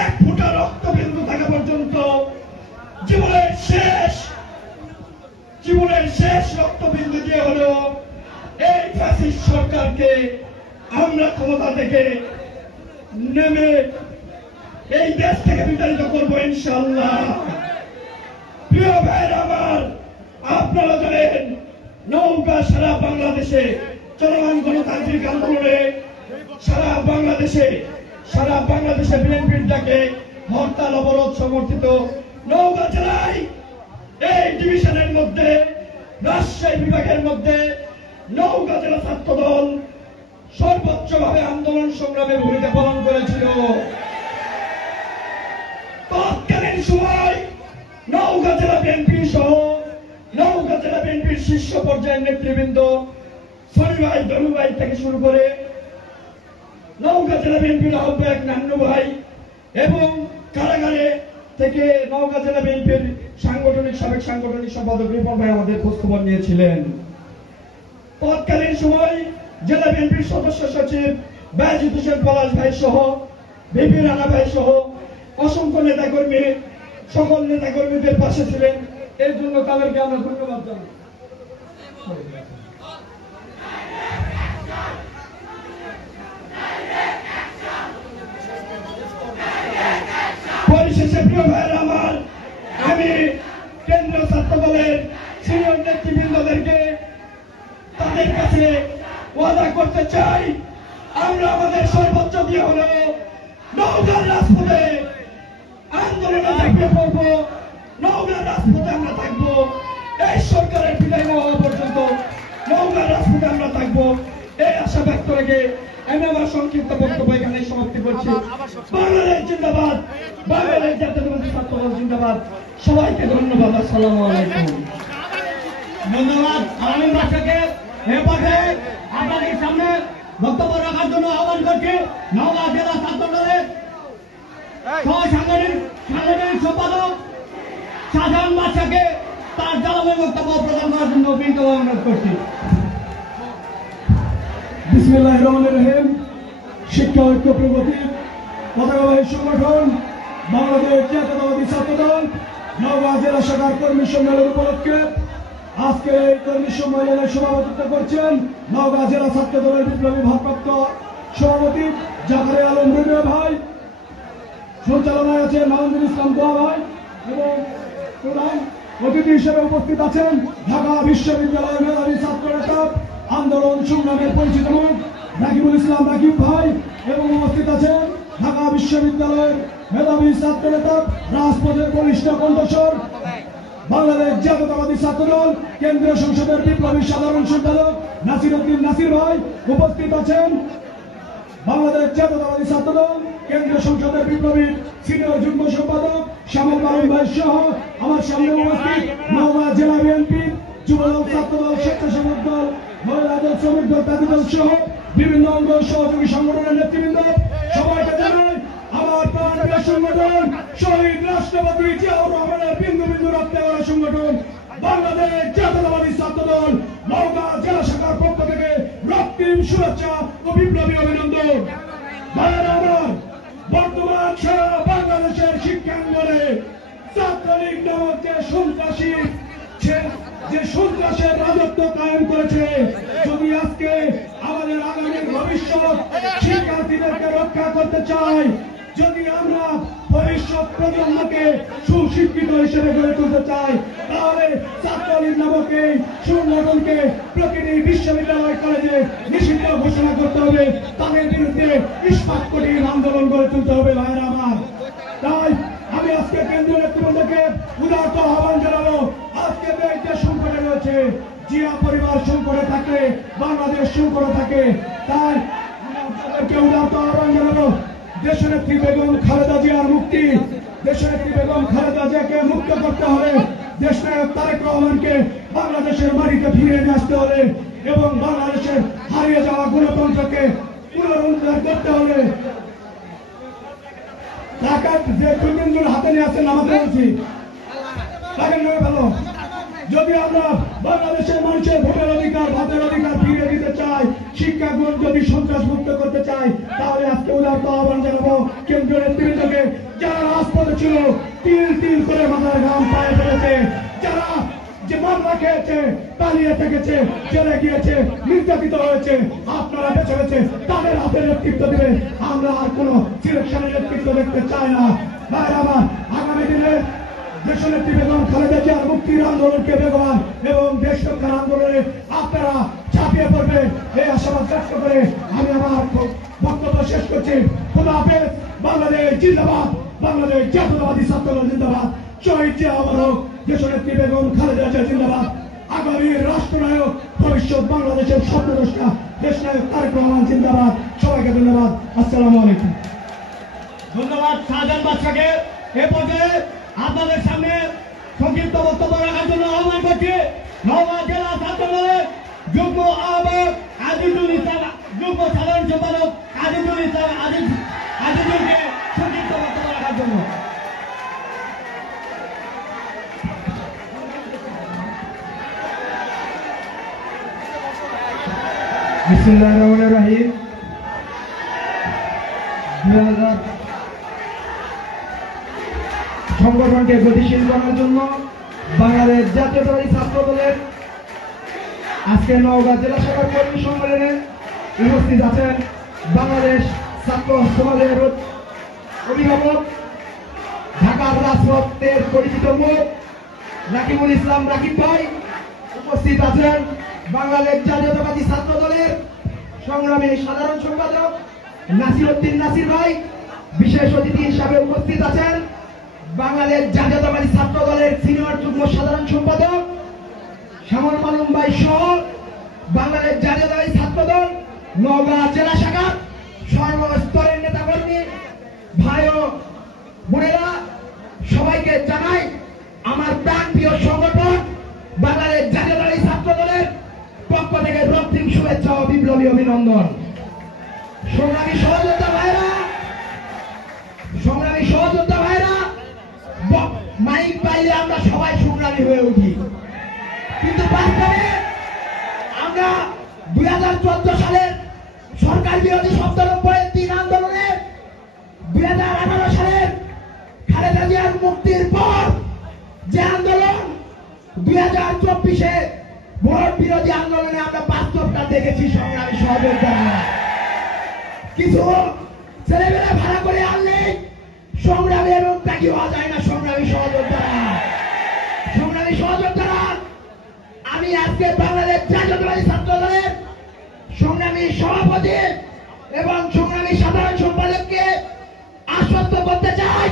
এক ফোঁটা রক্তবিন্দু থাকা পর্যন্ত জীবনের শেষ রক্তবিন্দু দিয়ে হলো এই ফ্যাসিস্ট সরকারকে আমরা ক্ষমতা থেকে নেমে এই দেশ থেকে বিতাড়িত করবো ইনশাআল্লাহ। প্রিয় ভাইরা আমার, আপনারা জানেন নওগাঁ সারা বাংলাদেশে চলমান গণতান্ত্রিক আন্দোলনে সারা বাংলাদেশে বিএনপির ডাকে হরতাল অবরোধ সমর্থিত নওগাঁ জেলায় এই ডিভিশনের মধ্যে রাজশাহী বিভাগের মধ্যে নওগাঁ জেলা ছাত্র দল সর্বোচ্চভাবে আন্দোলন সংগ্রামে ভূমিকা পালন করেছিল। তৎকালীন সময় নওগাঁ জেলা বিএনপি সহ নওগাঁ জেলা বিএনপির শীর্ষ পর্যায়ের নেতৃবৃন্দ সনি ভাই, ধনু ভাই থেকে শুরু করে নওগাঁ জেলা বিএনপির আহ্বায়ক নান্নু ভাই এবং কারাগারে থেকে নওগাঁ জেলা বিএনপির সাবেক সাংগঠনিক সম্পাদক রিপন ভাই আমাদের খোঁজখবর নিয়েছিলেন। তৎকালীন সময় জেলা বিএনপির সদস্য সচিব বায়েজিদ হোসেন পলাশ ভাই সহ বিপি রানা ভাই সহ অসংখ্য নেতাকর্মী সকল নেতাকর্মীদের পাশে ছিলেন। এর জন্য তাদেরকে আমরা ধন্যবাদ জানাই। পরিশেষে প্রিয় ভাইয়েরা আমার, আমি কেন্দ্রীয় ছাত্র দলের সিনিয়র নেতৃবৃন্দদেরকে তাদের কাছে ওয়াদা করতে চাই, আমরা আমাদের সর্বোচ্চ দিয়ে হলেও নওগাঁর রাজপথে আন্দোলনে ঝাঁপিয়ে পড়বো, নওগাঁর রাজপথে আমরা থাকবো। এই সরকারের বিদায় না হওয়া পর্যন্ত নওগাঁর রাজপথে আমরা থাকবো, এই আশা ব্যক্ত রেখে আমি আমার সংক্ষিপ্ত বক্তব্য এখানে সমাপ্তি করছি। বাংলাদেশ জিন্দাবাদ, বাংলাদেশ জাতীয়তাবাদী ছাত্র দল জিন্দাবাদ। সবাইকে ধন্যবাদ। আসসালামু আলাইকুম। ধন্যবাদ। আলামিন বাদশাকে এ পথে আপনাদের সামনে বক্তব্য রাখার জন্য আহ্বান করছি নওগাঁ জেলা ছাত্র দলের সাংগঠনিক সম্পাদক শাহজাহান বাদশাকে তার জ্বালাময় বক্তব্য প্রদান করার জন্য বিনীত অনুরোধ করছি। বিসমিল্লাহির রহমানির রহিম। শিক্ষা ঐক্য প্রগতি পতাকাবাহী সংগঠন বাংলাদেশ জাতীয়তাবাদী ছাত্র দল নওগাঁ জেলা শাখার কর্মী সম্মেলন উপলক্ষে আজকে এই কর্মী সম্মেলনে সভাপতিত্ব করছেন নওগাঁ জেলা ছাত্র দলের বিপ্লবী ভারপ্রাপ্ত সভাপতি জাকারিয়া আলম রুমিয়া ভাই, সঞ্চালনায় আছেন মাহমুদুল ইসলাম দোয়া ভাই এবং প্রধান অতিথি হিসেবে উপস্থিত আছেন ঢাকা বিশ্ববিদ্যালয়ের মেধাবী ছাত্র নেতা আন্দোলন সংগ্রামের পরিচিত মুখ রাকিবুল ইসলাম রাকিব ভাই এবং উপস্থিত আছেন ঢাকা বিশ্ববিদ্যালয়ের মেধাবী ছাত্র নেতা রাজপথের বলিষ্ঠ কণ্ঠস্বর বাংলাদেশ জাতীয়তাবাদী ছাত্র দল কেন্দ্রীয় সংসদের বিপ্লবী সাধারণ সম্পাদক নাসির উদ্দিন নাসির ভাই, উপস্থিত আছেন বাংলাদেশ জাতীয়তাবাদী ছাত্র দল কেন্দ্রীয় সংসদের বিপ্লবী সিনিয়র যুগ্ম সম্পাদক শ্যামল বারুন ভাই সহ আমার সামনে উপস্থিত নওগাঁ জেলা বিএনপি যুবদল, ছাত্র দল, স্বেচ্ছাসেবক দল, মহিলা দল, শ্রমিক দল, তাঁতি দল সহ বিভিন্ন অঙ্গ সহযোগী সংগঠনের নেতৃবৃন্দ, সবাইকে জানাই আমার প্রাণপ্রিয় সংগঠন শহীদ রাষ্ট্রপতি জিয়াউর রহমানের বিন্দু বিন্দু রক্তে গড়া সংগঠন বাংলাদেশ জাতীয়তাবাদী ছাত্র দল নওগাঁ জেলা শাখার পক্ষ থেকে রক্তিম শুভেচ্ছা ও বিপ্লবী অভিনন্দন। ভাইয়েরা আমার, বর্তমান সারা বাংলাদেশের শিক্ষাঙ্গনে ছাত্রলীগ নামক যে সন্ত্রাসের রাজত্ব কায়েম করেছে, যদি আজকে আমাদের আগামী ভবিষ্যৎ শিক্ষার্থীদেরকে রক্ষা করতে চাই, যদি আমরা ভবিষ্যৎ প্রজন্মকে সুশিক্ষিত হিসেবে গড়ে তুলতে চাই, তাহলে ছাত্রলীগ নামক এই সংগঠনকে প্রতিটি বিশ্ববিদ্যালয় কলেজে নিষিদ্ধ ঘোষণা করতে হবে, তাদের বিরুদ্ধে ইস্পাত কঠিন আন্দোলন গড়ে তুলতে হবে। ভাইয়েরা আমার, তাই আমি আজকে কেন্দ্রীয় নেতৃবৃন্দকে উদারত আহ্বান জানাবো। আজকে দেশ সংকটে রয়েছে, জিয়া পরিবার সংকটে থাকে, বাংলাদেশ সংকটে থাকে, তাই আমাদেরকে উদারত আহ্বান জানাবো দেশনেত্রী বেগম খালেদা জিয়ার মুক্তি, দেশনেত্রী বেগম খালেদা জিয়াকে মুক্ত করতে হলে দেশনায়ক তারেক রহমানকে বাংলাদেশের মাটিতে ফিরে নিয়ে আসতে হলে এবং বাংলাদেশের হারিয়ে যাওয়া গণতন্ত্রকে পুনরুদ্ধার করতে হলে ঢাকার যে দুর্নীতির হাতে নিয়ে আসছেন আমাদের উচিত তাকে নেমে ফেলো। যদি আমরা বাংলাদেশের মানুষের ভোটের অধিকার, ভাতের অধিকার ফিরিয়ে দিতে চাই, শিক্ষাগুণ যদি সন্ত্রাস মুক্ত করতে চাই, তাহলে আজকে উদারত আহ্বান জানাবো কেন্দ্রীয় নেতৃবৃন্দকে, যারা রাজপথে ছিল, তিল তিল করে মাথার ঘাম পায়ে ফেলেছে, যারা যে মামলা খেয়েছে, পালিয়ে থেকেছে, জেলে গিয়েছে, নির্যাতিত হয়েছে, আপনারা বেছে বেছে তাদের হাতে নেতৃত্ব দিবে। আমরা আর কোন সিলেকশনের নেতৃত্ব দেখতে চাই না। ভাইরা আমার, আগামী দিনে দেশনেত্রী বেগম খালেদা জিয়ার মুক্তির আন্দোলনকে বেগবান এবং দেশ রক্ষার আন্দোলনে আপনারা ঝাঁপিয়ে পড়বে এই আশাবাদ ব্যক্ত করে আমি আমার বক্তব্য শেষ করছি। খোদা হাফেজ। বাংলাদেশ জিন্দাবাদ, বাংলাদেশ জাতীয়তাবাদী ছাত্রদল জিন্দাবাদ, শহীদ জিয়া অমর, দেশনেত্রী বেগম খালেদা জিয়া জিন্দাবাদ, আগামী রাষ্ট্রনায়ক, ভবিষ্যৎ বাংলাদেশের স্বপ্নদ্রষ্টা দেশনায়ক তারেক রহমান জিন্দাবাদ। সবাইকে ধন্যবাদ। আসসালামু আলাইকুম। ধন্যবাদ শাহজাহান বাদশাকে। এ পর্যায়ে আপনাদের সামনে সংক্ষিপ্ত বক্তব্য রাখার জন্য আহ্বান করছি নওগাঁ জেলা ছাত্রদলের যুগ্ম আহ্বায়ক আজিজুল ইসলাম, যুগ্ম সাধারণ সম্পাদক আজিজুল ইসলাম আজিজুলকে সংক্ষিপ্ত বক্তব্য রাখার জন্য। বিসমিল্লাহির রহমানির রহিম। 2000 সংগঠনকে গতিশীল করার জন্য বাংলাদেশ জাতীয়তাবাদী ছাত্র দলের আজকে নওগাঁ জেলা শাখার কর্মী সম্মেলনে উপস্থিত আছেন বাংলাদেশ ছাত্র সমাজের অভিভাবক, ঢাকার রাজপথের পরিচিত মুখ রাকিবুল ইসলাম রাকিব ভাই। উপস্থিত আছেন বাংলাদেশ জাতীয়তাবাদী ছাত্র দলের সংগ্রামী সাধারণ সম্পাদক নাসির উদ্দিন নাসির ভাই। বিশেষ অতিথি হিসাবে উপস্থিত আছেন বাংলাদেশ জাতীয়তাবাদী ছাত্র দলের সিনিয়র যুগ্ম সাধারণ সম্পাদক শ্যামল মালুম ভাই সহ বাংলাদেশ জাতীয়তাবাদী ছাত্র দল নওগাঁ জেলা শাখা সর্বস্তরের নেতাকর্মী ভাই ও বোনেরা, সবাইকে জানাই আমার প্রাণপ্রিয় সংগঠন বাংলাদেশ জাতীয়তাবাদী ছাত্র দলের পক্ষ থেকে রক্তিম শুভেচ্ছা ও বিপ্লবী অভিনন্দন। সংগ্রামী সহযোদ্ধা ভাইরা, সংগ্রামী সহযোদ্ধা ভাইরা, মাইক পাইলে আমরা সবাই সংগ্রামী হয়ে উঠি, কিন্তু বাস্তবে আমরা 2014 সালের সরকার বিরোধী 97-3 আন্দোলনে 2018 সালের খালেদা জিয়ার মুক্তির পর যে আন্দোলন, 2024-এ ভোট বিরোধী আন্দোলনে আমরা বাস্তবটা দেখেছি। সংগ্রামী সহযোদ্ধারা, কিছু ছেলেমেয়েরা ভাড়া করে আনলে সংগ্রামী এবং ত্যাগী হওয়া যায় না। সংগ্রামী সহযোদ্ধারা, সংগ্রামী সহযোদ্ধারা, আমি আজকে বাংলাদেশ জাতীয়তাবাদী ছাত্র দলের সংগ্রামী সভাপতি এবং সংগ্রামী সাধারণ সম্পাদককে আশ্বস্ত করতে চাই,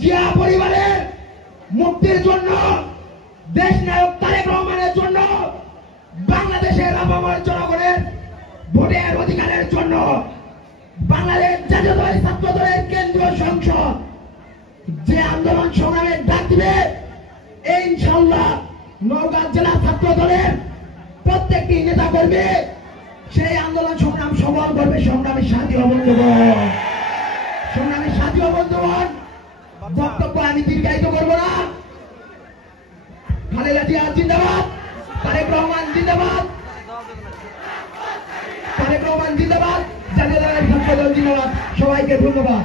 জিয়া পরিবারের মুক্তির জন্য, দেশ নায়ক তারেক রহমানের জন্য, বাংলাদেশের আপামর জনগণের ভোটের অধিকারের জন্য বাংলাদেশ জাতীয়তাবাদী ছাত্র দলের কেন্দ্রীয় সংসদ যে আন্দোলন সংগ্রামের ডাক দিবে, ইনশাআল্লাহ নওগাঁ জেলা ছাত্র দলের প্রত্যেকটি নেতা কর্মী সেই আন্দোলন সংগ্রাম সফল করবে। সংগ্রামী সাথী ও বন্ধুগণ, সংগ্রামী সাথী ও বন্ধুগণ, বক্তব্য আমি দীর্ঘায়িত করবো না। খালেদা জিয়া জিন্দাবাদ, তারেক রহমান জিন্দাবাদ, তারেক রহমান জিন্দাবাদ, জাতীয়তাবাদী ছাত্র দল জিন্দাবাদ। সবাইকে ধন্যবাদ।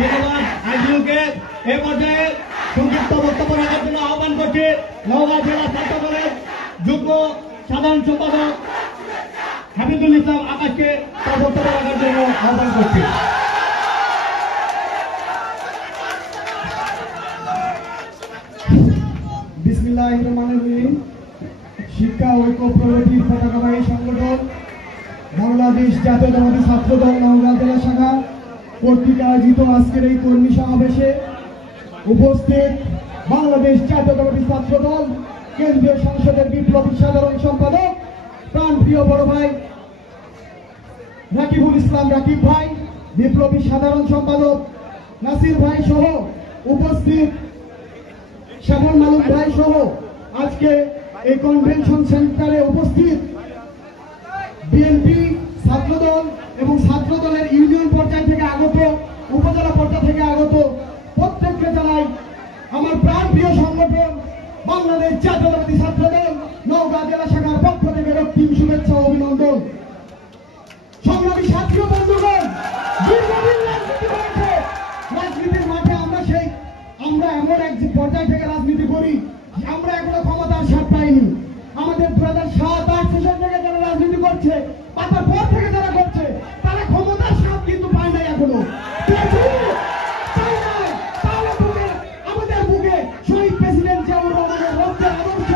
ধন্যবাদ আজিজুলকে। এ পর্যায়ে সংক্ষিপ্ত বক্তব্য রাখার জন্য আহ্বান করছি নওগাঁ জেলা ছাত্র দলের যুগ্ম সাধারণ সম্পাদক হামিদুল ইসলাম আকাশকে তার বক্তব্য রাখার জন্য আহ্বান করছি। বিসমিল্লাহির রহমানির রহিম। শিক্ষা ঐক্য প্রগতির পতাকাবাহী সংগঠন বাংলাদেশ জাতীয়তাবাদী ছাত্র দল নওগাঁ জেলা শাখা কর্তৃক আয়োজিত আজকের এই কর্মী সমাবেশে উপস্থিত বাংলাদেশ জাতীয়তাবাদী ছাত্র দল কেন্দ্রীয় সংসদের বিপ্লবী সাধারণ সম্পাদক প্রাণপ্রিয় বড় ভাই রাকিবুল ইসলাম রাকিব ভাই, বিপ্লবী সাধারণ সম্পাদক নাসির ভাই সহ উপস্থিত শ্যামল মালুম ভাই সহ আজকে এই কনভেনশন সেন্টারে উপস্থিত বিএনপি ছাত্রদল এবং ছাত্রদলের ইউনিয়ন পর্যায় থেকে আগত, উপজেলা পর্যায় থেকে আগত প্রত্যেককে জানাই আমার প্রাণপ্রিয় সংগঠন বাংলাদেশ জাতীয়তাবাদী ছাত্রদল নওগাঁ জেলা শাখার পক্ষ থেকে রক্তিম শুভেচ্ছা ও অভিনন্দন। সংগ্রামী সাথী ও বন্ধুগণ, দীর্ঘদিন রাজনীতি হয়েছে, রাজনীতির মাঠে আমরা এমন এক পর্যায় থেকে রাজনীতি করি, আমরা এখনো ক্ষমতার স্বাদ পাইনি। আমাদের 2007-8 সেশন থেকে যারা রাজনীতি করছে বা তার পর থেকে যারা করছে, তারা ক্ষমতার স্বাদ কিন্তু পায় নাই এখনো। আমাদের বুকে শহীদ প্রেসিডেন্ট জিয়াউর রহমানের রক্তের আদর্শ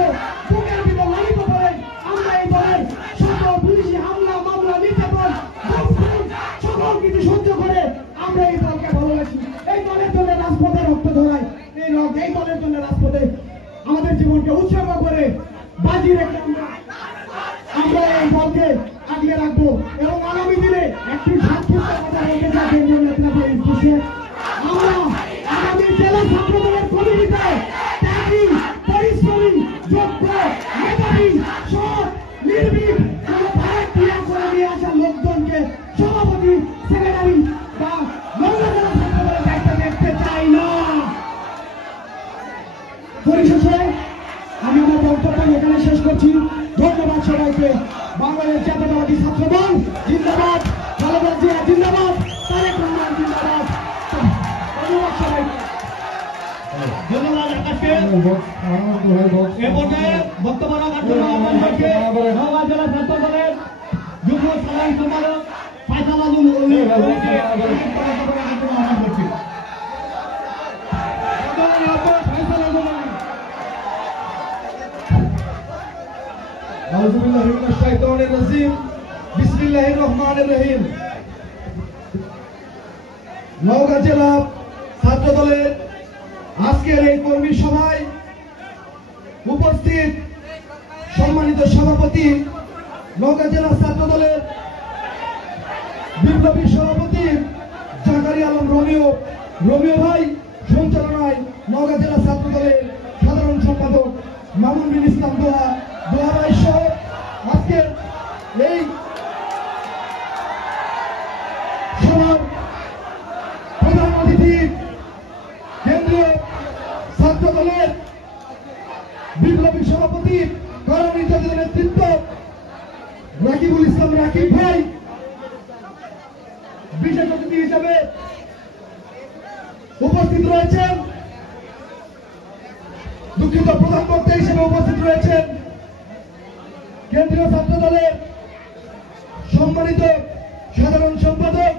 আমাদের জীবনকে উৎসর্গ করে বাজি রেখে আমরা এই দলকে আগলে রাখবো এবং আগামী দিনে একটি সংক্ষিপ্ত কথা বলতে চাই কেন্দ্রীয় নেতৃত্বের উদ্দেশ্যে আমরা আগামী জেলা ছাত্র দলের কমিটিতে ত্যাগী, পরিশ্রমী, যোগ্য, মেধাবী, সৎ, নির্ভীক কোনো ভারত ক্রিয়া করে নিয়ে আসা লোকজনকে সভাপতি, সেক্রেটারি বা নওগাঁ জেলা ছাত্র দলের দায়িত্ব দেখতে চাই না। পরিশেষে আমি আমার বক্তব্য এখানে শেষ করছি। ধন্যবাদ সবাইকে। বাংলাদেশ জাতীয়তাবাদী ছাত্র দল জিন্দাবাদ, খালেদা জিয়া জিন্দাবাদ, তারেক রহমান জিন্দাবাদ। ধন্যবাদ সবাইকে। ধন্যবাদ আকাশকে। এ পর্যায়ে বক্তব্য রাখার জন্য আহ্বান করছে নওগাঁ জেলা ছাত্র দলের যুগ্ম সাধারণ সম্পাদক ফায়সাল আজম আহ্বান করছি। নওগাঁ জেলা ছাত্র দলের আজকের এই কর্মী সভায় উপস্থিত সম্মানিত সভাপতি, নওগাঁ জেলা ছাত্র দলের বিপ্লবী সভাপতি জাকারিয়া আলম রমিও ভাই, সঞ্চালনায় নওগাঁ জেলা ছাত্র দলের সাধারণ সম্পাদক মামুন বিন ইসলাম দোহা ভাই সহ আজকের এই সভার প্রধান অতিথি কেন্দ্রীয় ছাত্র দলের বিপ্লবী সভাপতি, গণনির্যাতিত নেতৃত্ব রাকিবুল ইসলাম রাকিব ভাই, বিশেষ অতিথি হিসেবে উপস্থিত রয়েছেন, দুঃখিত প্রধান বক্তা হিসেবে উপস্থিত রয়েছেন কেন্দ্রীয় ছাত্র দলের সম্মানিত সাধারণ সম্পাদক।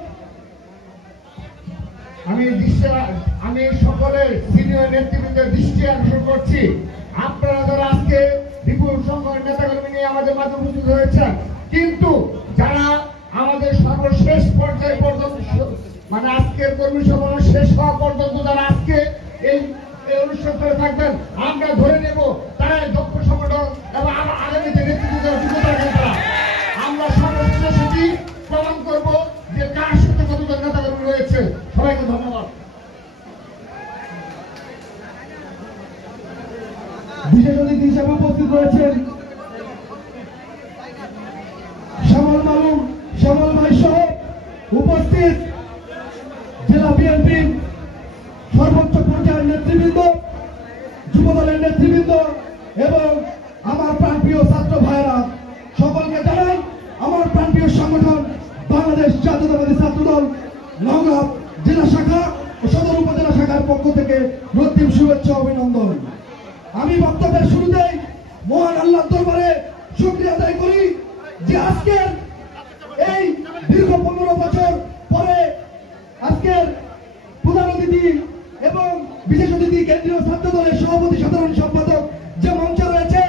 আমি সকলের সিনিয়র নেতৃবৃন্দের দৃষ্টি আকর্ষণ করছি, আপনারা যারা আজকে বিপুল সংখ্যক নেতাকর্মী নিয়ে আমাদের মাঝে উপস্থিত হয়েছেন, কিন্তু যারা আমাদের সর্বশেষ পর্যায়ে পর্যন্ত মানে আজকের কর্মী সভা শেষ হওয়া পর্যন্ত যারা আজকে এই অনুষ্ঠান করে থাকবেন, আমরা ধরে নেব তারা দক্ষ সংগঠন এবং আগামীতে নেতৃত্ব দেওয়ার যোগ্যতা রাখেন তারা। আমরা সর্বশেষ সেটি প্রমাণ করবো যে কার সাথে কতজন নেতাকর্মী রয়েছে। সবাইকে ধন্যবাদ। বিশেষ অতিথি হিসেবে উপস্থিত রয়েছেন শ্যামল ভাই সহ উপস্থিত জেলা বিএনপি সর্বোচ্চ পর্যায়ের নেতৃবৃন্দ, যুব দলের নেতৃবৃন্দ এবং আমার প্রাণপ্রিয় ছাত্র ভাইয়েরা, সকলকে জানাই আমার প্রাণপ্রিয় সংগঠন বাংলাদেশ জাতীয়তাবাদী ছাত্র দল নওগাঁ জেলা শাখা ও সদর উপজেলা শাখার পক্ষ থেকে রক্তিম শুভেচ্ছা অভিনন্দন। আমি বক্তব্যের শুরুতেই মহান আল্লাহর দরবারে শুকরিয়া আদায় করি যে আজকের এই দীর্ঘ 15 বছর পরে আজকের প্রধান অতিথি এবং বিশেষ অতিথি কেন্দ্রীয় ছাত্র দলের সভাপতি সাধারণ সম্পাদক যে মঞ্চে রয়েছে,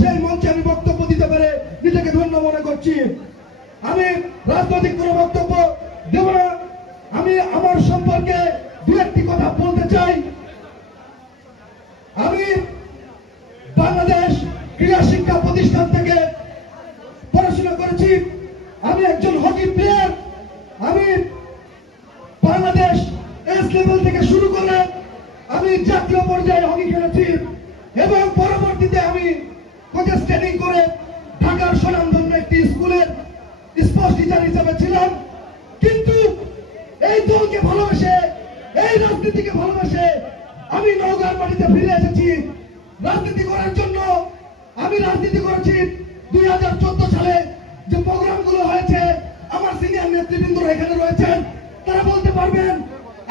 সেই মঞ্চে আমি বক্তব্য দিতে পেরে নিজেকে ধন্য মনে করছি। আমি রাজনৈতিক কোনো বক্তব্য দেব না, আমি আমার সম্পর্কে দু একটি কথা বলতে চাই। আমি বাংলাদেশ ক্রীড়া শিক্ষা প্রতিষ্ঠান থেকে পড়াশোনা করেছি, আমি একজন হকি প্লেয়ার। আমি বাংলাদেশ এস লেভেল থেকে শুরু করে আমি জাতীয় পর্যায়ে হকি খেলেছি এবং পরবর্তীতে আমি কোচেস ট্রেনিং করে ঢাকার স্বনামধন্য একটি স্কুলের স্পোর্টস টিচার হিসেবে ছিলাম। কিন্তু এই দলকে ভালোবেসে, এই রাজনীতিকে ভালোবেসে আমি নওগাঁর মাটিতে ফিরে এসেছি রাজনীতি করার জন্য। আমি রাজনীতি করেছি 2014 সালে যে প্রোগ্রামগুলো হয়েছে, আমার সিনিয়র নেতৃবৃন্দরা এখানে রয়েছেন, তারা বলতে পারবেন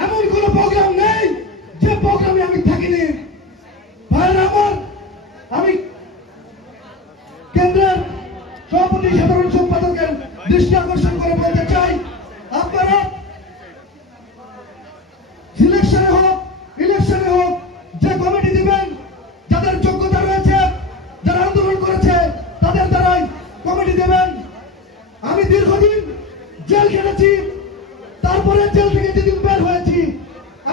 এমন কোন প্রোগ্রাম নেই যে প্রোগ্রামে আমি থাকিনি। ভাইয়েরা আমার, আমি কেন্দ্রের সভাপতি সাধারণ সম্পাদকের দৃষ্টি আকর্ষণ করে বলতে চাই, আপনারা সিলেকশনে হোক ইলেকশনে হোক যে কমিটি দিবেন, যাদের যোগ্যতা রয়েছে, যারা আন্দোলন করেছে তাদের দ্বারাই কমিটি দেবেন। আমি দীর্ঘদিন জেল খেটেছি, তারপরে জেল থেকে যেদিন বের হয়েছি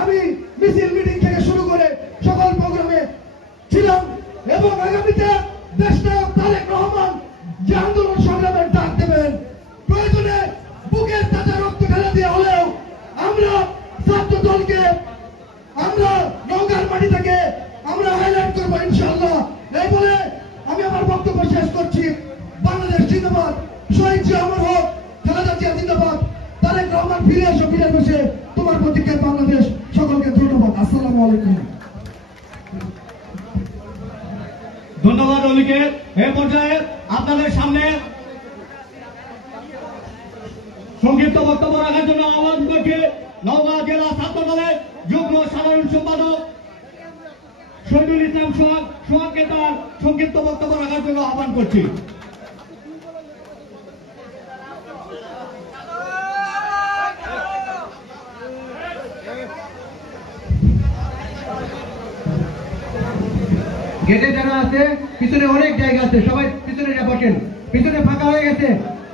আমি মিছিল মিটিং থেকে শুরু করে সকল প্রোগ্রামে ছিলাম। মাটি থেকে আমরা হাইলাইট করবো ইনশাআল্লাহ। এই বলে আমি আমার বক্তব্য শেষ করছি। বাংলাদেশ জিন্দাবাদ, শহীদ জিয়া অমর হোক, খালেদা জিয়া জিন্দাবাদ, তারেক রহমান ফিরে এসো, ফিরে বসে তোমার প্রতীক্ষায় বাংলাদেশ। সকলকে ধন্যবাদ। আসসালামু আলাইকুম। ধন্যবাদ অলিকে। এই পর্যায়ে আপনাদের সামনে সংক্ষিপ্ত বক্তব্য রাখার জন্য আহ্বান করছি নওগাঁ জেলা ছাত্র দলের যুগ্ম সাধারণ সম্পাদক শহীদুল ইসলাম সোহাগকে তার সংক্ষিপ্ত বক্তব্য রাখার জন্য আহ্বান করছি। গেটে যারা আছে পিছনে অনেক জায়গা আছে, সবাই পিছনে যা বসেন, পিছনে ফাঁকা হয়ে গেছে,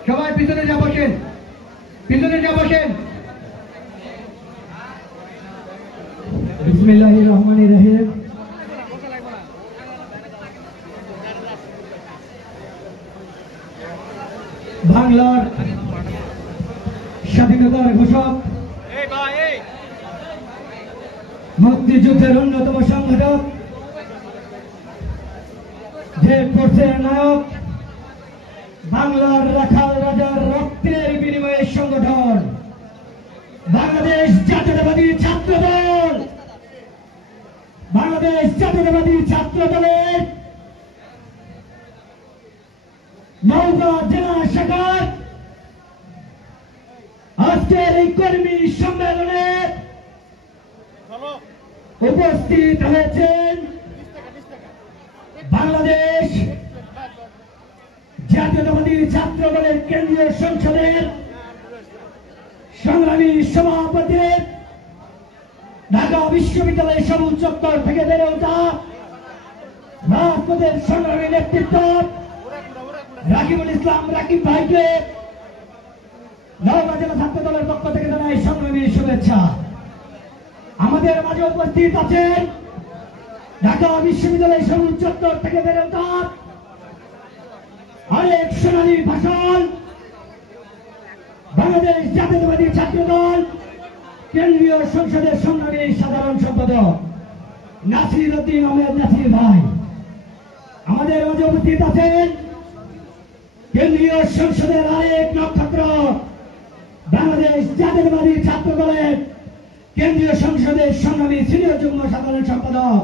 সবাই পিছনে যা বসেন, পিছনে যা বসেন। বিসমিল্লাহির রহমানির রহিম। বাংলার স্বাধীনতার ঘোষক, মুক্তিযুদ্ধের অন্যতম সংগঠক, যে কোর্সের নায়ক, বাংলার রাখাল রাজার রক্তের বিনিময়ে সংগঠন বাংলাদেশ জাতীয়তাবাদী ছাত্র দল, বাংলাদেশ জাতীয়তাবাদী ছাত্র দলের নওগাঁ জেলা শাখার আজকের এই কর্মী সম্মেলনে উপস্থিত হয়েছেন বাংলাদেশ জাতীয়তাবাদী ছাত্র দলের কেন্দ্রীয় সংসদের সংগ্রামী সভাপতি, ঢাকা বিশ্ববিদ্যালয় সবুজ চত্বর থেকে বেড়ে ওঠা রাজপথের সংগ্রামী নেতৃত্ব রাকিবুল ইসলাম রাকিব ভাইকে নওগাঁ জেলা ছাত্র দলের পক্ষ থেকে জানাই সংগ্রামী শুভেচ্ছা। আমাদের মাঝে উপস্থিত আছেন ঢাকা বিশ্ববিদ্যালয় সবুজ চত্বর থেকে বেড়ে ওঠা আরেক সোনালী ভাষণ বাংলাদেশ জাতীয়তাবাদী ছাত্র দল কেন্দ্রীয় সংসদের সংগ্রামী সাধারণ সম্পাদক নাসির উদ্দিন আহমেদ নাসির ভাই। আমাদের মাঝে উপস্থিত আছেন কেন্দ্রীয় সংসদের আরেক নক্ষত্র, বাংলাদেশ জাতীয়তাবাদী ছাত্র দলের কেন্দ্রীয় সংসদের সংগ্রামী সিনিয়র যুগ্ম সাধারণ সম্পাদক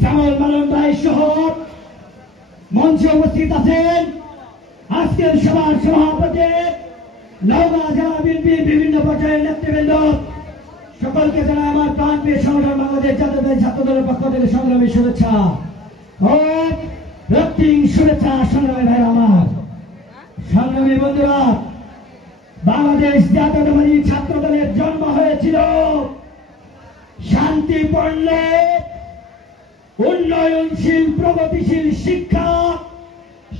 শ্যামল মালন ভাই সহ মঞ্চে উপস্থিত আছেন আজকের সভার সভাপতি, নওগাঁ জেলা বিএনপির বিভিন্ন পর্যায়ের নেতৃবৃন্দ। সকলকে জানাই আমার প্রাণপ্রিয় সংগঠন বাংলাদেশ জাতীয়তাবাদী ছাত্র দলের পক্ষ থেকে সংগ্রামী শুভেচ্ছা ও রক্তিম শুভেচ্ছা। সংগ্রামী ভাই আমার, সংগ্রামী বন্ধুরা, বাংলাদেশ জাতীয়তাবাদী ছাত্র দলের জন্ম হয়েছিল শান্তিপূর্ণ উন্নয়নশীল প্রগতিশীল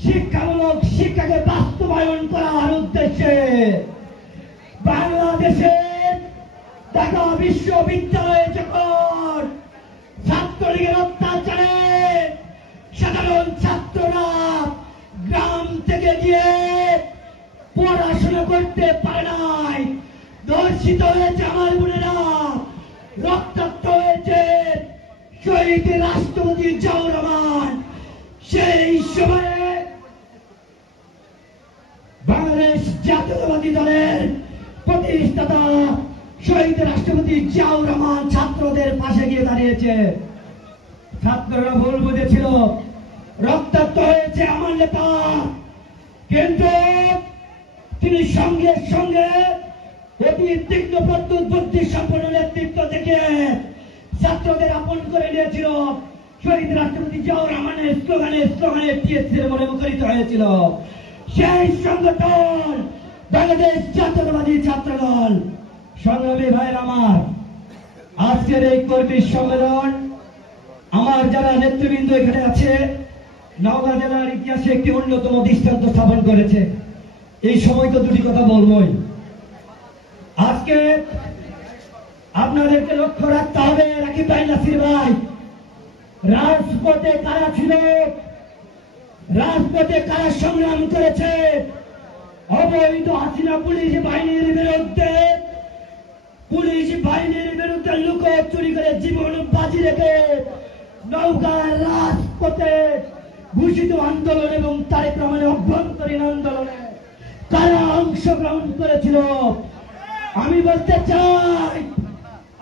শিক্ষামূলক শিক্ষাকে বাস্তবায়ন করার উদ্দেশ্যে। বাংলাদেশের ঢাকা বিশ্ববিদ্যালয়ে যখন ছাত্রলীগের অত্যাচারে সাধারণ ছাত্ররা গ্রাম থেকে গিয়ে পড়াশোনা করতে পারে নাই, ধর্ষিত হয়েছে আমার বোনেরা, রক্তাক্ত হয়েছে শহীদ রাষ্ট্রপতি জিয়াউর রহমান, সেই সময়ে বাংলাদেশ জাতীয়তাবাদী দলের প্রতিষ্ঠাতা শহীদ রাষ্ট্রপতি জিয়াউর রহমান ছাত্রদের পাশে গিয়ে দাঁড়িয়েছে। ছাত্ররা ভুল বুঝেছিল, রক্তাক্ত হয়েছে আমার নেতা, কিন্তু তিনি সঙ্গে সঙ্গে অতি তীক্ষ্ণ প্রত্যুত বুদ্ধি সম্পন্ন নেতৃত্ব থেকে ছাত্রদের আপন করে নিয়েছিল। শহীদ রাষ্ট্রপতি জিয়াউর রহমানের স্লোগানে টিএসসির বলে মুখরিত হয়েছিল। সেই সংগঠন বাংলাদেশ জাতীয়তাবাদী ছাত্র দল। সংগ্রামী ভাইয়ের আমার, আজকের এই কর্মী সম্মেলন আমার যারা নেতৃবৃন্দ এখানে আছে নওগাঁ জেলার ইতিহাসে একটি অন্যতম দৃষ্টান্ত স্থাপন করেছে। এই সময় তো দুটি কথা বলবই। আজকে আপনাদেরকে লক্ষ্য রাখতে হবে, রাকিব ভাই নাসির ভাই, রাজপথে কারা ছিল, রাজপথে কারা সংগ্রাম করেছে অবৈধ হাসিনা পুলিশ বাহিনীর বিরুদ্ধে, পুলিশ বাহিনীর বিরুদ্ধে লুকোচুরি করে জীবন বাজি রেখে নওগাঁর রাজপথে ঘোষিত আন্দোলন এবং তারেক রহমানের অভ্যন্তরীণ আন্দোলনে তারা অংশগ্রহণ করেছিল। আমি বলতে চাই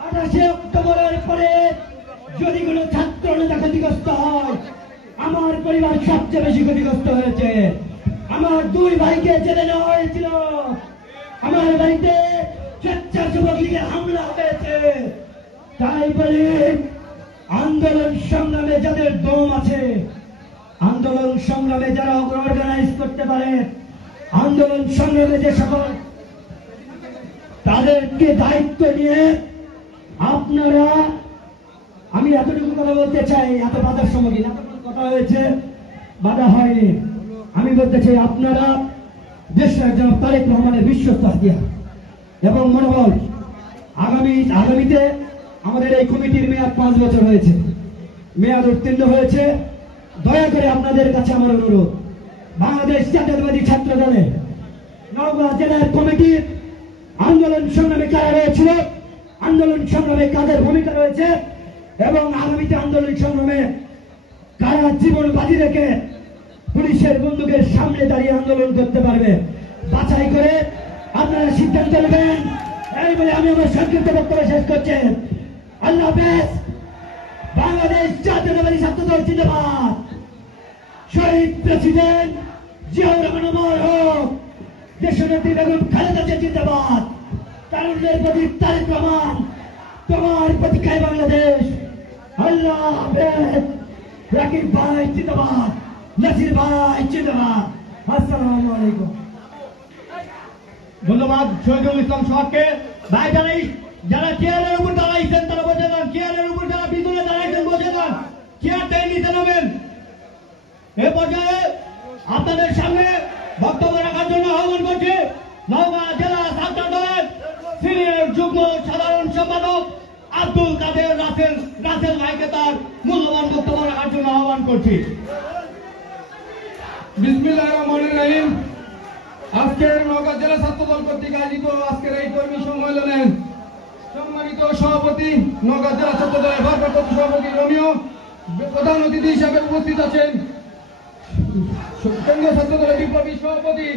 28 অক্টোবরের পরে যদি কোনো ছাত্র নেতা ক্ষতিগ্রস্ত হয়, আমার পরিবার সবচেয়ে বেশি ক্ষতিগ্রস্ত হয়েছে। আমার 2 ভাইকে জেলে নেওয়া হয়েছিল, আমার বাড়িতে স্বেচ্ছাসেবক লীগের হামলা হয়েছে। তাই বলি আন্দোলন সংগ্রামে যাদের দম আছে, আন্দোলন সংগ্রামে যারা অর্গানাইজ করতে পারে, আন্দোলন সংগ্রামে যে সকল তাদেরকে দায়িত্ব নিয়ে আপনারা, আমি এতটুকু কথা বলতে চাই, এত বাধার সম্মুখীন এতটুকু কথা হয়েছে, বাধা হয়নি। আমি বলতে চাই আপনারা দেশের একজন তারেক রহমানের বিশ্বস্ত হাতিয়ার এবং মনোবল। আগামীতে আমাদের এই কমিটির মেয়াদ 5 বছর হয়েছে, মেয়াদ উত্তীর্ণ হয়েছে। দয়া করে আপনাদের কাছে আমার অনুরোধ, বাংলাদেশ জাতীয়তাবাদী ছাত্র দলের নওগাঁ জেলার কমিটির আন্দোলন সংগ্রামে কারা রয়েছিল, আন্দোলন সংগ্রামে কাদের ভূমিকা রয়েছে এবং আগামীতে আন্দোলন সংগ্রামে কারা জীবন বাজি রেখে পুলিশের বন্দুকের সামনে দাঁড়িয়ে আন্দোলন করতে পারবে, বাছাই করে আপনারা সিদ্ধান্ত নেবেন। এই বলে আমি আমার সংক্ষিপ্ত বক্তব্য শেষ করছি। আল্লাহ হাফেজ। বাংলাদেশ জাতীয়তাবাদী ছাত্র দল জিন্দাবাদ। শহীদ প্রেসিডেন্ট জিয়াউর রহমান অমর হোক। দেশনেত্রী বেগম খালেদা জিয়া জিন্দাবাদ। তারুণ্যের প্রতি তারেক রহমান, তোমার প্রতীক্ষায় বাংলাদেশ। আল্লাহ হাফেজ। রাকিব ভাই জিন্দাবাদ, নাসির ভাই জিন্দাবাদ। আসসালামু আলাইকুম। ধন্যবাদ শহীদুল ইসলাম সাহেবকে। ভাই যারা চেয়ারের উপর দাঁড়াইছেন তারা বসে যান, চেয়ারের উপর যারা পিছনে দাঁড়াইছেন বসে যান, চেয়ারটাই নিতে নামেন। এ পর্যায়ে আপনাদের সামনে বক্তব্য রাখার জন্য আহ্বান করছি নওগাঁ জেলা ছাত্র দলের সিনিয়র যুগ্ম সাধারণ সম্পাদক আব্দুল কাদের রাসেল ভাইকে তার মূল্যবান বক্তব্য রাখার জন্য আহ্বান করছি। বিসমিল্লাহির রহমানির রহিম। আজকের নওগাঁ জেলা ছাত্র দল কর্তৃক আয়োজিত আজকের এই কর্মী সম্মেলনে সম্মানিত সভাপতি নওগাঁ জেলা ছাত্র দলের ভারপ্রাপ্ত সভাপতি রোমিও, প্রধান অতিথি হিসাবে উপস্থিত আছেন কেন্দ্রীয় ছাত্র দলের বিপ্লবী সভাপতি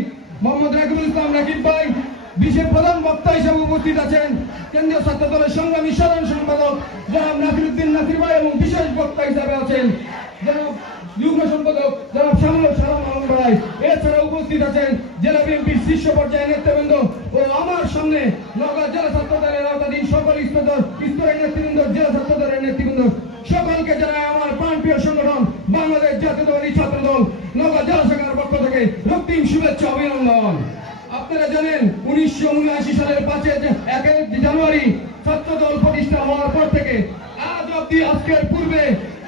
মোহাম্মদ রাকিবুল ইসলাম রাকিব ভাই, বিশেষ প্রধান বক্তা হিসেবে উপস্থিত আছেন কেন্দ্রীয় ছাত্র দলের সংগ্রামী সাধারণ সম্পাদক জনাব নাসিরউদ্দিন নাসির ভাই এবং বিশেষ বক্তা হিসাবে আছেন জনাব যুগ্ম সম্পাদক জনাব শামুল আলম ভাই। এছাড়া উপস্থিত আছেন জেলা বিএনপির শীর্ষ পর্যায়ের নেতৃবৃন্দ ও আমার সামনে নওগাঁ জেলা ছাত্র দলের আওতাধীন সকল স্তরের নেতৃবৃন্দ, জেলা ছাত্র দলের নেতৃবৃন্দ সকলকে জানায় আমার প্রাণপ্রিয় সংগঠন বাংলাদেশ জাতীয়তাবাদী ছাত্র দল নওগাঁ জেলা শাখার পক্ষ থেকে রক্তিম শুভেচ্ছা অভিনন্দন। আপনারা জানেন 1979 সালের 1 জানুয়ারি ছাত্র দল প্রতিষ্ঠা হওয়ার পর থেকে আজ অব্দি আজকের পূর্বে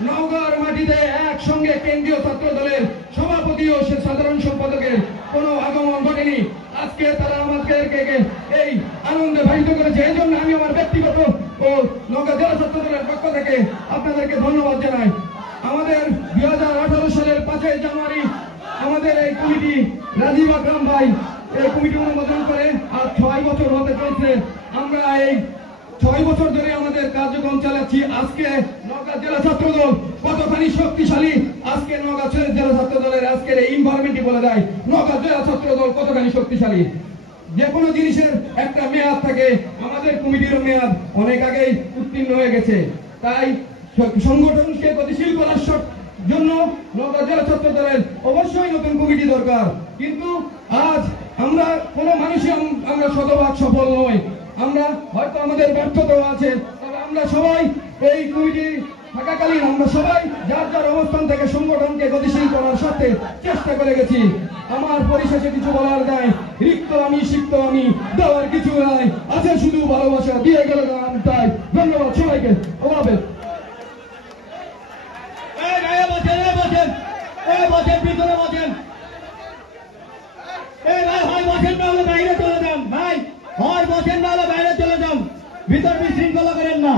নওগাঁর মাটিতে একসঙ্গে কেন্দ্রীয় ছাত্র দলের সভাপতি ও সাধারণ সম্পাদকের কোনো আগমন ঘটেনি। আজকে তারা আমাদেরকে এই আনন্দে ভাসিত করেছে। এই জন্য আমি আমার ব্যক্তিগত ও নওগাঁ জেলা ছাত্র দলের পক্ষ থেকে আপনাদেরকে ধন্যবাদ জানাই। আমাদের 2018 সালের 5 জানুয়ারি আমাদের এই কমিটি রাজীব আকরাম ভাই এই কমিটি অনুমোদন করে আর 6 বছর হতে চলছে। আমরা এই 6 বছর ধরে আমাদের কার্যক্রম চালাচ্ছি। আজকে নওগাঁ জেলা ছাত্র দল কতখানি শক্তিশালী, আজকে নওগাঁ জেলা ছাত্র দলের আজকের এই ইনভারমেন্টই বলে দেয় নওগাঁ জেলা ছাত্র দল কতখানি শক্তিশালী। যে কোনো জিনিসের একটা মেয়াদ থাকে, আমাদের কমিটির মেয়াদ অনেক আগেই উত্তীর্ণ হয়ে গেছে। তাই সংগঠনকে গতিশীল করার জন্য নওগাঁ জেলা ছাত্র দলের অবশ্যই নতুন কমিটি দরকার। কিন্তু আজ আমরা কোনো মানুষই আমরা শতভাগ সফল নই। আমরা হয়তো আমাদের ব্যর্থতাও আছে, তবে আমরা সবাই এই কমিটি থাকাকালীন আমরা সবাই যার যার অবস্থান থেকে সংগঠনকে গতিশীল করার সাথে চেষ্টা করে গেছি। আমার পরিশেষে কিছু বলার নাই, রিক্ত আমি সিক্ত আমি, দেওয়ার কিছু নাই, আছে শুধু ভালোবাসা, দিয়ে গেল আমি তাই। ধন্যবাদ সবাইকে। অভাবে পিছনে বসেন, ভাই বসেন না হলে বাইরে চলে যান, ভাই হয় বসেন না হলে বাইরে চলে যান, ভিতর বিশৃঙ্খলা করেন না।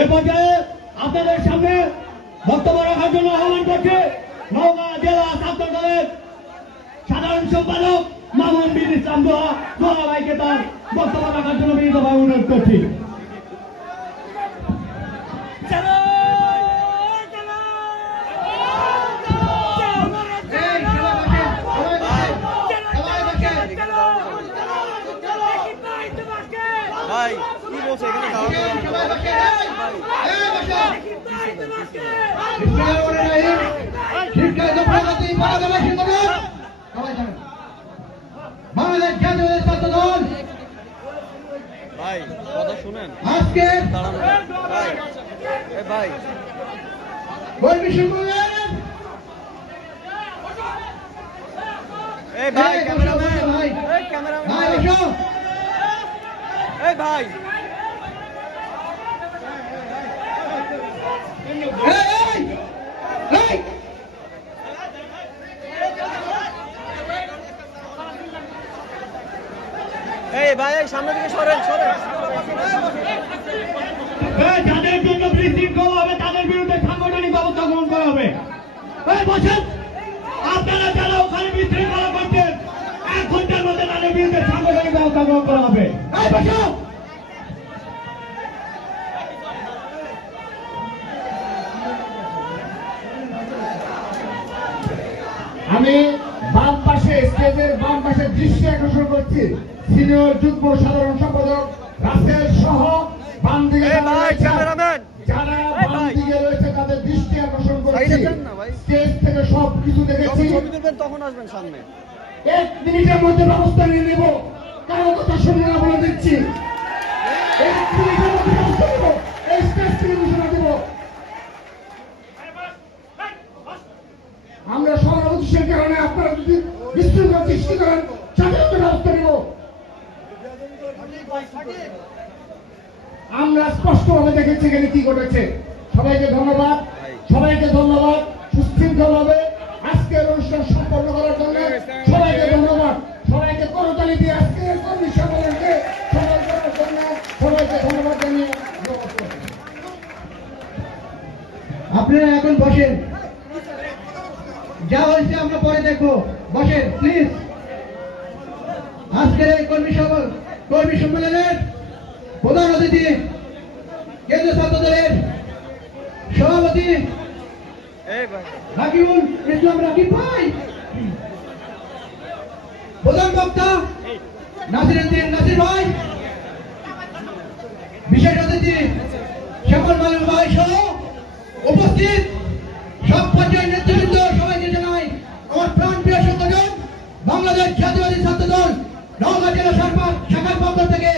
এ পর্যায়ে আপনাদের সামনে বক্তব্য রাখার জন্য আহ্বান করছে নওগাঁ জেলা ছাত্র দলের সাধারণ সাধারণ সম্পাদক মামুন বিন ইসলাম দোয়া ভাইকে তার বক্তব্য রাখার জন্য বিনীতভাবে অনুরোধ করছি। ভাই কি বলছে এখানে বাংলাদেশ জাতীয় ছাত্র দল ভাই কথা শুনেন আজকে ভাই ভাই কর্মী সম্মেলন এই ভাই ক্যামেরাম্যান এই ক্যামেরাম্যান ভাই বসো এই ভাই এই ভাই এই সামনে থেকে সরেন সরেন যাদের জন্য বিশৃঙ্খলা হবে তাদের বিরুদ্ধে সাংগঠনিক ব্যবস্থা গ্রহণ করা হবে। বসেন, আপনারা যারা ওখানে বিশৃঙ্খলা করছেন 1 ঘন্টার মধ্যে তাদের বিরুদ্ধে সাংগঠনিক ব্যবস্থা গ্রহণ করা হবে। আমি বাম পাশে স্টেজের বাম পাশে দৃষ্টি আকর্ষণ করছি সিনিয়র যুগ্ম সাধারণ সম্পাদক রাসেল সহ বাম দিকে যারা বাম দিকে রয়েছে তাদের দৃষ্টি আকর্ষণ করছি। স্টেজ থেকে সব কিছু দেখেছি, তখন আসবেন সামনে 1 মিনিটের মধ্যে ব্যবস্থা নিয়ে নেব। কারো কথা শুনে না বলে দিচ্ছি, 1 মিনিটের মধ্যে ব্যবস্থা নেব। এই স্টেজ থেকে ঘোষণা দেব। আমরা সমাবেশের কারণে আপনারা যদি বিশৃঙ্খলা সৃষ্টি করেন সাধারণত ব্যবস্থা নেব। আমরা স্পষ্টভাবে দেখেছি এখানে কি ঘটেছে। সবাইকে ধন্যবাদ, সবাইকে ধন্যবাদ সুশৃঙ্খলভাবে আজকের অনুষ্ঠান সম্পন্ন করার জন্য সবাইকে ধন্যবাদ। সবাইকে করতালি দিয়ে আজকের কর্মী সম্মেলনকে সফল করার জন্য সবাইকে ধন্যবাদ জানিয়ে আপনারা এখন বসেন, যা হয়েছে আমরা পরে দেখবো। বসেন প্লিজ। আজকের এই কর্মী সম্মেলনের প্রধান অতিথি কেন্দ্রীয় ছাত্র দলের সভাপতি রাকিবুল ইসলাম রাকিব ভাই, প্রধান বক্তা নাসিরউদ্দিন নাসির ভাই, বিশেষ অতিথি শ্যামল মালিক ভাই সহ উপস্থিত সব পর্যায়ের নেতৃবৃন্দ, সবাইকে জানাই আমার প্রাণপ্রিয় সংগঠন বাংলাদেশ জাতীয়বাদী ছাত্র দল নওগাঁ জেলা শাখার পক্ষ থেকে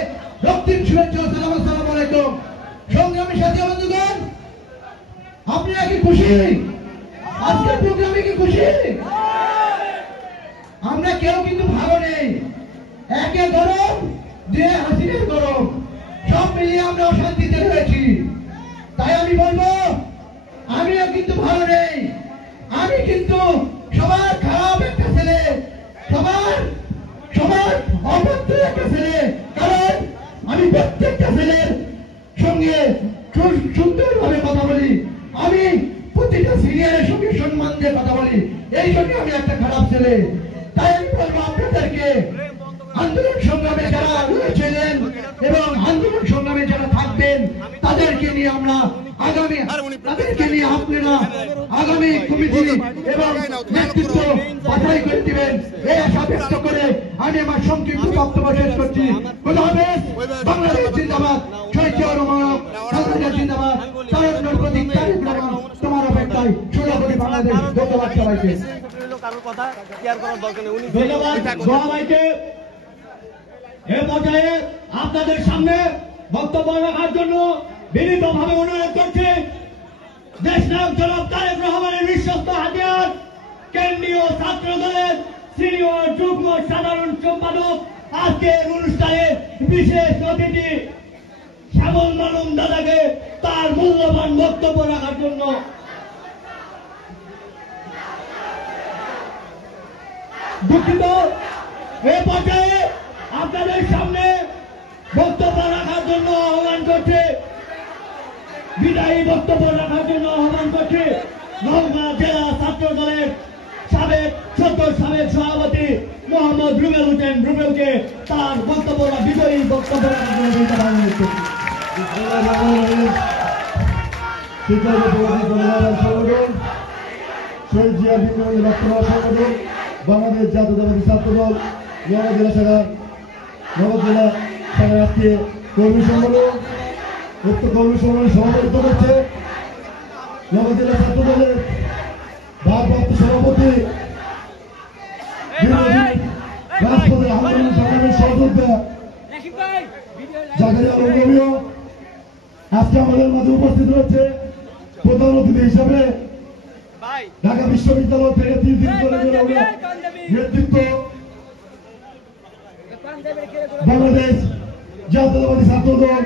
রক্তিম শুভেচ্ছা। আসসালামু আলাইকুম। সংগ্রামী সাথী বন্ধুগণ, আপনারা কি খুশি? আজকের প্রোগ্রামে কি খুশি? আমরা কেউ কিন্তু ভালো নেই। একে গরম, 2 হাসিনের গরম, সব মিলিয়ে আমরা অশান্তিতে রয়েছি। তাই আমি বলবো আমিও কিন্তু ভালো নেই। আমি কিন্তু সবার খারাপ একটা ছেলে, সবার অভদ্র একটা ছেলে। কারণ আমি প্রত্যেকটা ছেলের সঙ্গে সুন্দরভাবে কথা বলি, আমি প্রতিটা সিনিয়রের সঙ্গে সম্মান দিয়ে কথা বলি। এই জন্য আমি একটা খারাপ ছেলে। তাই আমি বলবো আপনাদেরকে, আন্দোলন সংগ্রামে যারা রয়েছিলেন এবং আন্দোলন সংগ্রামে যারা থাকবেন তাদেরকে নিয়ে আমরা তাদেরকে নিয়ে আপনারা আগামী কমিটি এবং নেতৃত্ব বাছাই করে দিবেন, এই আশা ব্যক্ত করে আমি আমার সংক্ষিপ্ত বক্তব্য শেষ করছি। খোদা হাফেজ। বাংলাদেশ জিন্দাবাদ, শহীদ জিয়াউর রহমান জিন্দাবাদ, তারেক প্রতীক তারেক রহমান তোমার অপেক্ষায় সোনাপুরি বাংলাদেশ। ধন্যবাদ সবাইকে। ধন্যবাদ ভাইকে। এ পর্যায়ে আপনাদের সামনে বক্তব্য রাখার জন্য বিনীতভাবে অনুরোধ করছি দেশনায়ক জনাব তারেক রহমানের বিশ্বস্ত হাতিয়ার কেন্দ্রীয় ছাত্র দলের সিনিয়র যুগ্ম সাধারণ সম্পাদক, আজকের অনুষ্ঠানে বিশেষ অতিথি শ্যামল মালুম দাদাকে তার মূল্যবান বক্তব্য রাখার জন্য দুঃখিত। এ পর্যায়ে আপনাদের সামনে বক্তব্য রাখার জন্য আহ্বান করছে, বিদায়ী বক্তব্য রাখার জন্য আহ্বান করছে নওগাঁ জেলা ছাত্র দলের সাবেক সভাপতি মোহাম্মদ রুবেল হোসেন রুবেলকে তার বক্তব্য বিজয়ী বক্তব্য শহীদ জিয়া বিন্দু রক্তবাহ সংগঠন বাংলাদেশ জাতীয়তাবাদী ছাত্র দল নওগাঁ জেলা শাখার আজকে কর্মী সম্মেলন উক্ত কর্মী সম্মেলনে সভাপতিত্ব করছে নওগাঁ জেলা ছাত্র দলের ভারপ্রাপ্ত সভাপতি রাজপথের আন্দোলন সংগ্রামের সহযোদ্ধা জাকারিয়া আলম রবিও আজকে আমাদের মাঝে উপস্থিত রয়েছে প্রধান অতিথি হিসাবে ঢাকা বিশ্ববিদ্যালয় থেকে 3 দিন ধরে নেতৃত্ব বাংলাদেশ জাতীয়তাবাদী ছাত্র দল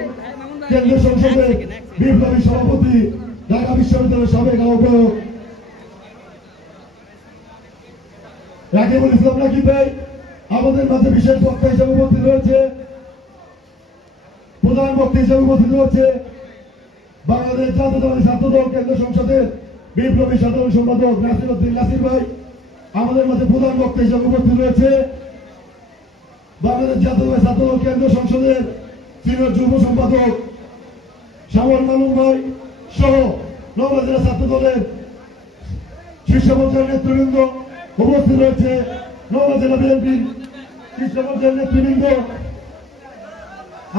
কেন্দ্রীয় সংসদের বিপ্লবী সভাপতি ঢাকা বিশ্ববিদ্যালয়ের সাবেক আহ্বায়ক রাকিবুল ইসলাম রাকিব ভাই আমাদের মাঝে বিশেষ বক্তা হিসেবে উপস্থিত রয়েছে। প্রধান বক্তা হিসেবে উপস্থিত রয়েছে বাংলাদেশ জাতীয়তাবাদী ছাত্র দল কেন্দ্রীয় সংসদের বিপ্লবী সাধারণ সম্পাদক নাসির উদ্দিন নাসির ভাই আমাদের মাঝে প্রধান বক্তা হিসেবে উপস্থিত রয়েছে বাংলাদেশ জাতীয়তাবাদী ছাত্র দল কেন্দ্রীয় সংসদের সিনিয়র যুব সম্পাদক শামল মালুম ভাই সহ নওগাঁ জেলা ছাত্র দলের শীর্ষ পর্যায়ের নেতৃবৃন্দ উপস্থিত রয়েছে। নওগাঁ জেলা বিএনপির শীর্ষ পর্যায়ের নেতৃবৃন্দ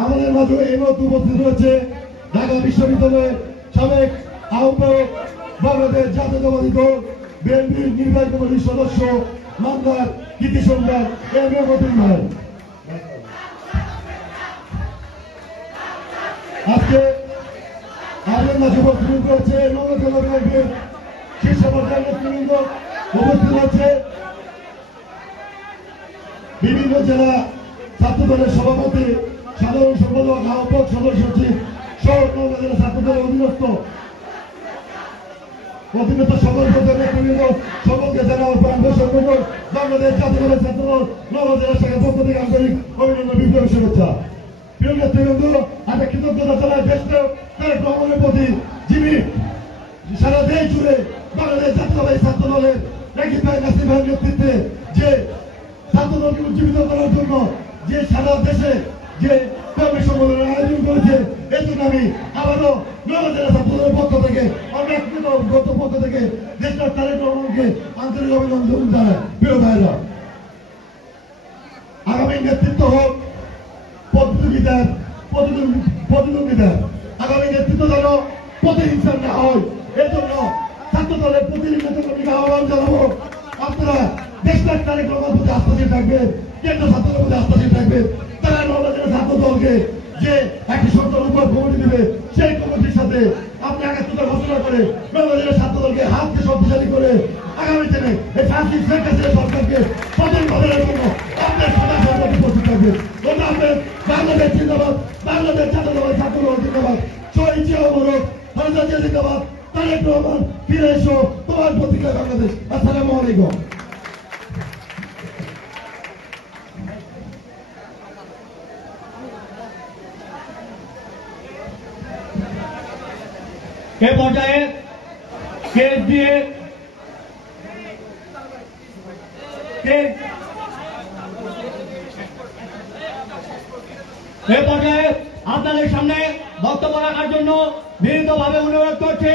আমাদের মাঝে এই মুহূর্তে উপস্থিত রয়েছে ঢাকা বিশ্ববিদ্যালয়ের সাবেক আহ্বায়ক বাংলাদেশ জাতীয়তাবাদী দল বিএনপির নির্বাহী কমিটির সদস্য মামলার কৃতি সম্রাট এম এ মতিন ভাই। আজকে আমাদের মাঝে উপস্থিত রয়েছে নওগাঁ জেলা বিএনপির শীর্ষ পর্যায়ের নেতৃবৃন্দ উপস্থিত রয়েছে বিভিন্ন জেলা ছাত্র দলের সভাপতি সাধারণ সম্পাদক আহ্বায়ক সদস্য সচিব সহ নওগাঁ জেলা ছাত্র দলের অধীনস্থ সকল পর্যায়ের নেতৃবৃন্দ সকলকে জানাও সংগঠন বাংলাদেশ জাতীয়তাবাদী ছাত্র দল নওগাঁ জেলা শাখার পক্ষ থেকে আন্তরিক অভিনন্দন বিপ্লবী শুভেচ্ছা। প্রিয় নেতৃবৃন্দ একটা কৃতজ্ঞতা জানাই দেশকে তারেক রহমানের প্রতি যিনি সারা দেশ জুড়ে বাংলাদেশ জাতীয়তাবাদী ছাত্র দলের রাকিব ভাই নাসির ভাইয়ের নেতৃত্বে যে ছাত্র দলকে উজ্জীবিত করার জন্য যে সারা দেশে যে কর্মী সম্মেলনের আয়োজন করেছে এই জন্য আমি আবারও নওগাঁ জেলা ছাত্র দলের পক্ষ থেকে অনেক পক্ষ থেকে দেশটার তারেক রহমানকে আন্তরিক অভিনন্দন জানাই। প্রিয় ভাইরা আগামী নেতৃত্ব হোক প্রতিদ্বন্দ্বিতার আগামী নেতৃত্ব যেন প্রতিহিংসা না হয় এই জন্য ছাত্র দলের প্রতিনিধি নেতৃত্বকে আহ্বান জানাবো আপনারা দেশটার তারেক রহমানের প্রতি আস্থাশীল থাকবেন কেন্দ্র ছাত্র দলের প্রতি আস্থাশীল থাকবেন তারা নওগাঁ জেলা ছাত্র দলকে যে একটি সন্তান উপর কমিটি দিবে সেই কমিটির সাথে আপনি একাত্মতা ঘোষণা করে নওগাঁ জেলা ছাত্র দলকে হাতকে শক্তিশালী করে আগামী দিনে এই ফাঁসি শেখ হাসিনা সরকারকে পতন ঘটানোর জন্য আপনার সদা সরকার উপস্থিত থাকবে। বাংলাদেশ জিন্দাবাদ, বাংলাদেশ জাতীয়তাবাদী ছাত্র দল জিন্দাবাদ, শহীদ জিয়া অমর, খালেদা জিয়া জিন্দাবাদ, তারেক রহমান ফিরে এসো, তোমার প্রতিজ্ঞা বাংলাদেশ। আসসালামু আলাইকুম। এ পর্যায়ে কেস দিয়ে আপনাদের সামনে বক্তব্য রাখার জন্য বিনীতভাবে অনুরোধ করছে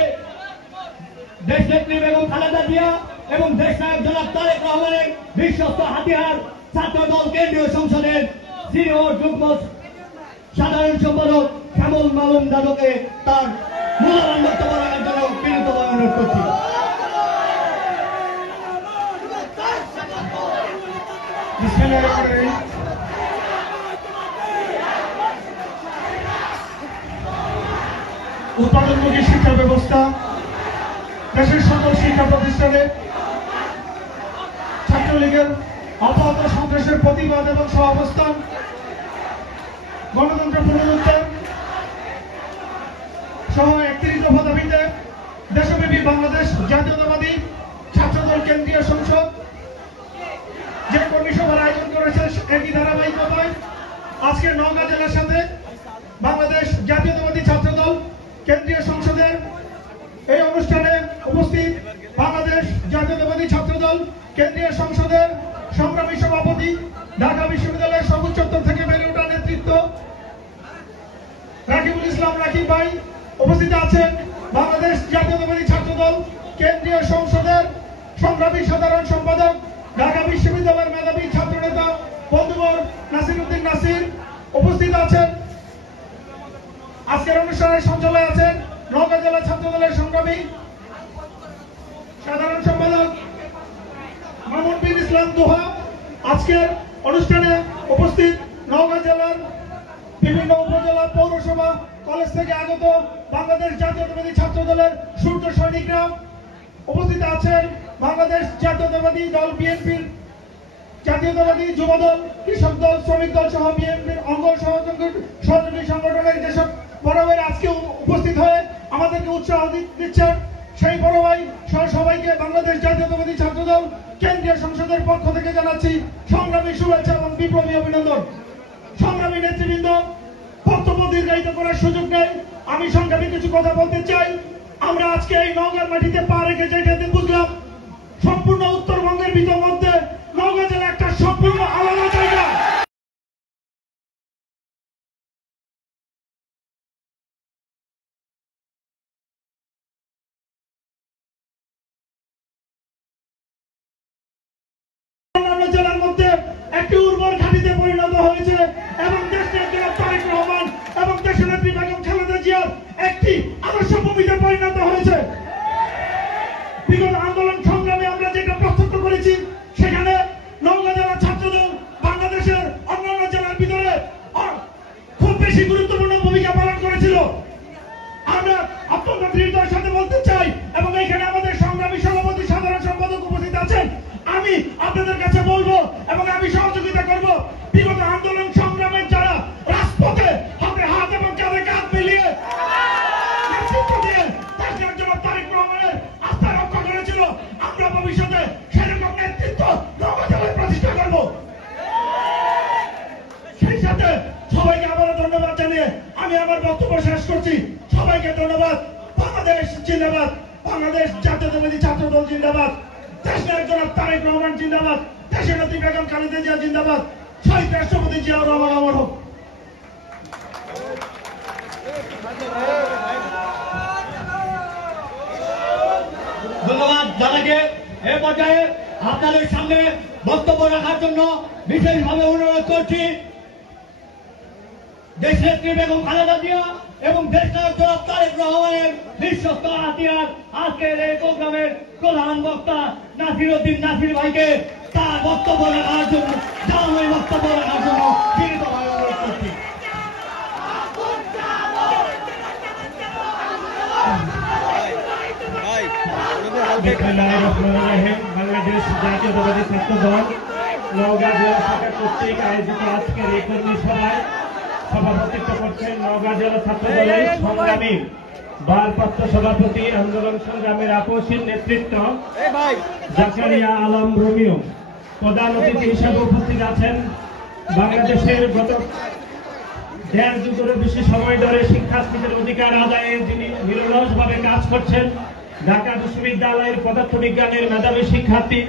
দেশনেত্রী বেগম খালেদা জিয়া এবং দেশনায়ক জনাব তারেক রহমানের বিশ্বস্ত হাতিয়ার ছাত্র দল কেন্দ্রীয় সংসদের সিনিয়র যুগ্ম সাধারণ সম্পাদক শ্যামল মালুম দাদুকে তার মূল্যবান বক্তব্য রাখার জন্য বিনীতভাবে অনুরোধ করছি। উৎপাদনমুখী শিক্ষা ব্যবস্থা দেশের সকল শিক্ষা প্রতিষ্ঠানে ছাত্রলীগের অব্যাহত সন্ত্রাসের প্রতিবাদ এবং সহাবস্থান, গণতন্ত্র পুনরুদ্ধার সহ 31 দফা দাবিতে দেশব্যাপী বাংলাদেশ জাতীয়তাবাদী ছাত্রদল কেন্দ্রীয় সংসদ যে কর্মী সভার আয়োজন করেছে একই ধারাবাহিকতায় আজকে নওগাঁ জেলার সাথে বাংলাদেশ জাতীয়তাবাদী ছাত্রদল কেন্দ্রীয় সংসদের এই অনুষ্ঠানে উপস্থিত বাংলাদেশ জাতীয়তাবাদী ছাত্রদল কেন্দ্রীয় সংসদের সংগ্রামী সভাপতি, ঢাকা বিশ্ববিদ্যালয়ের সবুজ চত্বর থেকে বেড়ে ওঠা নেতৃত্ব রাকিবুল ইসলাম রাকিব ভাই, উপস্থিত আছেন বাংলাদেশ জাতীয়তাবাদী ছাত্রদল কেন্দ্রীয় সংসদের সংগ্রামী সাধারণ সম্পাদক, ঢাকা বিশ্ববিদ্যালয়ের মেধাবী ছাত্রনেতা বন্ধুবর নাসির উদ্দিন নাসির, উপস্থিত আছেন আজকের অনুষ্ঠানের সঞ্চালক আছেন নওগাঁ জেলা ছাত্রদলের সংগ্রামী সাধারণ সম্পাদক মামুন বিন ইসলাম দোহা। আজকের অনুষ্ঠানে উপস্থিত নওগাঁ জেলার বিভিন্ন উপজেলা পৌরসভা কলেজ থেকে আগত বাংলাদেশ জাতীয়তাবাদী ছাত্রদলের সূর্য সৈনিকরা, উপস্থিত আছেন বাংলাদেশ জাতীয়তাবাদী দল বিএনপির জাতীয়তাবাদী যুবদল, কৃষক দল, শ্রমিক দল সহ বিএনপির অঙ্গ সহযোগী সংগঠনের যেসব বড় ভাই আজকে উপস্থিত হয়ে আমাদেরকে উৎসাহ দিচ্ছেন, সেই বড় ভাই সহ সবাইকে বাংলাদেশ জাতীয়তাবাদী ছাত্রদল কেন্দ্রীয় সংসদের পক্ষ থেকে জানাচ্ছি সংগ্রামী শুভেচ্ছা এবং বিপ্লবী অভিনন্দন। সংগ্রামী নেতৃবৃন্দ, বক্তব্য দীর্ঘায়িত করার সুযোগ নেই, আমি সংগ্রামী কিছু কথা বলতে চাই। আমরা আজকে এই নওগাঁর মাটিতে পা রেখে যেতে বুঝলাম সম্পূর্ণ উত্তরবঙ্গের ভিতর মধ্যে নওগাঁ জেলা একটা সম্পূর্ণ আলাদা জায়গা। অন্যান্য জেলার মধ্যে একটি উর্বর ঘাটিতে পরিণত হয়েছে এবং দেশের জনাব তারেক রহমান এবং দেশের নেত্রী বেগম খালেদা জিয়ার একটি আদর্শ ভূমিতে পরিণত হয়েছে। বিগত আন্দোলন সংগ্রামে আমরা যেটা প্রত্যক্ষ করেছি, সেখানে নওগাঁ জেলা ছাত্রদল বাংলাদেশের অন্যান্য জেলার ভিতরে খুব বেশি গুরুত্বপূর্ণ ভূমিকা পালন করেছিল। আমরা অত্যন্ত দৃঢ়তার সাথে বলতে চাই এবং এখানে আমাদের সংগ্রামী সভাপতি সাধারণ সম্পাদক উপস্থিত আছেন, আমি আপনাদের কাছে বলবো এবং আমি সহযোগিতা করব, বিগত আন্দোলন সংগ্রামের যারা রাজপথে হাতে হাত এবং কাঁধে কাঁধ মিলিয়ে নেতৃত্ব দিয়ে দেশের জন্য তারেক রহমানের আস্থা রক্ষা করেছিল, আমরা ভবিষ্যতে সেরকম নেতৃত্ব নওগাঁ জেলায় প্রতিষ্ঠা করব। সেই সাথে সবাইকে আবারও ধন্যবাদ জানিয়ে আমি আমার বক্তব্য শেষ করছি। সবাইকে ধন্যবাদ। বাংলাদেশ জিন্দাবাদ, বাংলাদেশ জাতীয়তাবাদী ছাত্রদল জিন্দাবাদ, দেশের জনাব তারেক রহমান জিন্দাবাদ, দেশের নেত্রী বেগম খালেদা জিয়া জিন্দাবাদ, শহীদ রাষ্ট্রপতি জিয়াউর রহমান অমর হোক। ধন্যবাদ দাদাকে। এ পর্যায়ে আপনাদের সামনে বক্তব্য রাখার জন্য বিশেষভাবে অনুরোধ করছি দেশনেত্রী বেগম খালেদা জিয়া এবং দেশনায়ক জনাব তারেক রহমানের বিশ্বস্ত হাতিয়ার আজকের এই প্রোগ্রামের প্রধান বক্তা নাসির উদ্দিন নাসির ভাইকে তার বক্তব্য রাখার জন্য জানানোর বক্তব্য রাখার জন্য বিনীতভাবে অনুরোধ করছি। বাংলাদেশ জাতীয়তাবাদী ছাত্রদল নওগাঁ জেলা শাখা কর্তৃক আয়োজিত আজকের এই কর্মী সভায় সভাপতিত্ব করছেন নওগাঁ জেলা ছাত্রদলের সংগ্রামী ভারপ্রাপ্ত সভাপতি আন্দোলন সংগ্রামের আপসীর নেতৃত্ব জাকারিয়া আলম রোমিও। প্রধান অতিথি হিসেবে উপস্থিত আছেন বাংলাদেশের গত 1.5 যুগেরও বেশি সময় ধরে শিক্ষার্থীদের অধিকার আদায়ে যিনি নিরলসভাবে কাজ করছেন, ঢাকা বিশ্ববিদ্যালয়ের পদার্থবিজ্ঞানের মেধাবী শিক্ষার্থী,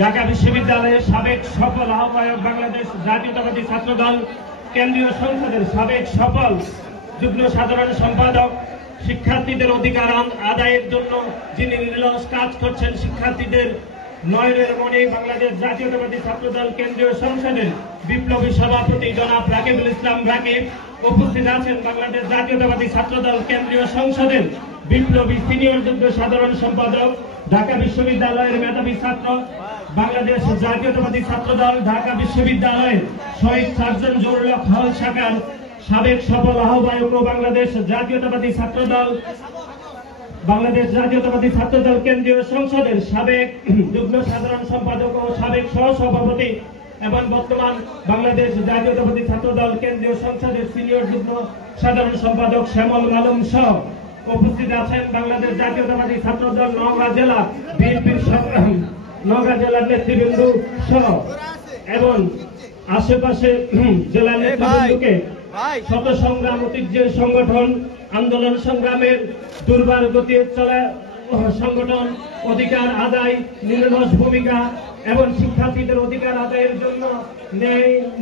ঢাকা বিশ্ববিদ্যালয়ের সাবেক সফল আহ্বায়ক, বাংলাদেশ জাতীয়তাবাদী ছাত্রদল কেন্দ্রীয় সংসদের সাবেক সফল যুগ্ম সাধারণ সম্পাদক, শিক্ষার্থীদের অধিকার আদায়ের জন্য যিনি নিরলস কাজ করছেন, শিক্ষার্থীদের নয়নের মনে বাংলাদেশ জাতীয়তাবাদী ছাত্রদল কেন্দ্রীয় সংসদের বিপ্লবী সভাপতি জনাব রাকিবুল ইসলাম রাকিব। উপস্থিত আছেন বাংলাদেশ জাতীয়তাবাদী ছাত্রদল কেন্দ্রীয় সংসদের বিপ্লবী সিনিয়র যুগ্ম সাধারণ সম্পাদক, ঢাকা বিশ্ববিদ্যালয়ের মেধাবী ছাত্র, বাংলাদেশ জাতীয়তাবাদী ছাত্রদল ঢাকা বিশ্ববিদ্যালয়ের শহীদ সার্জন জহুরুল হক হল শাখার সাবেক সফল আহ্বায়ক ও বাংলাদেশ জাতীয়তাবাদী ছাত্রদল কেন্দ্রীয় সংসদের সাবেক যুগ্ম সাধারণ সম্পাদক ও সাবেক সহসভাপতি এবং বর্তমান বাংলাদেশ জাতীয়তাবাদী ছাত্রদল কেন্দ্রীয় সংসদের সিনিয়র যুগ্ম সাধারণ সম্পাদক শ্যামল আলম সহ উপস্থিত আছেন বাংলাদেশ জাতীয়তাবাদী ছাত্রদল নওগাঁ জেলা বিএনপির নওগাঁ জেলার নেতৃবৃন্দ সহ এবং আশেপাশে জেলা নেতৃবৃন্দকে শত সংগ্রাম ঐতিহ্যের সংগঠন, আন্দোলন সংগ্রামের দুর্বার গতি চলা সংগঠন, অধিকার আদায়, নিরলস ভূমিকা এবং শিক্ষার্থীদের অধিকার আদায়ের জন্য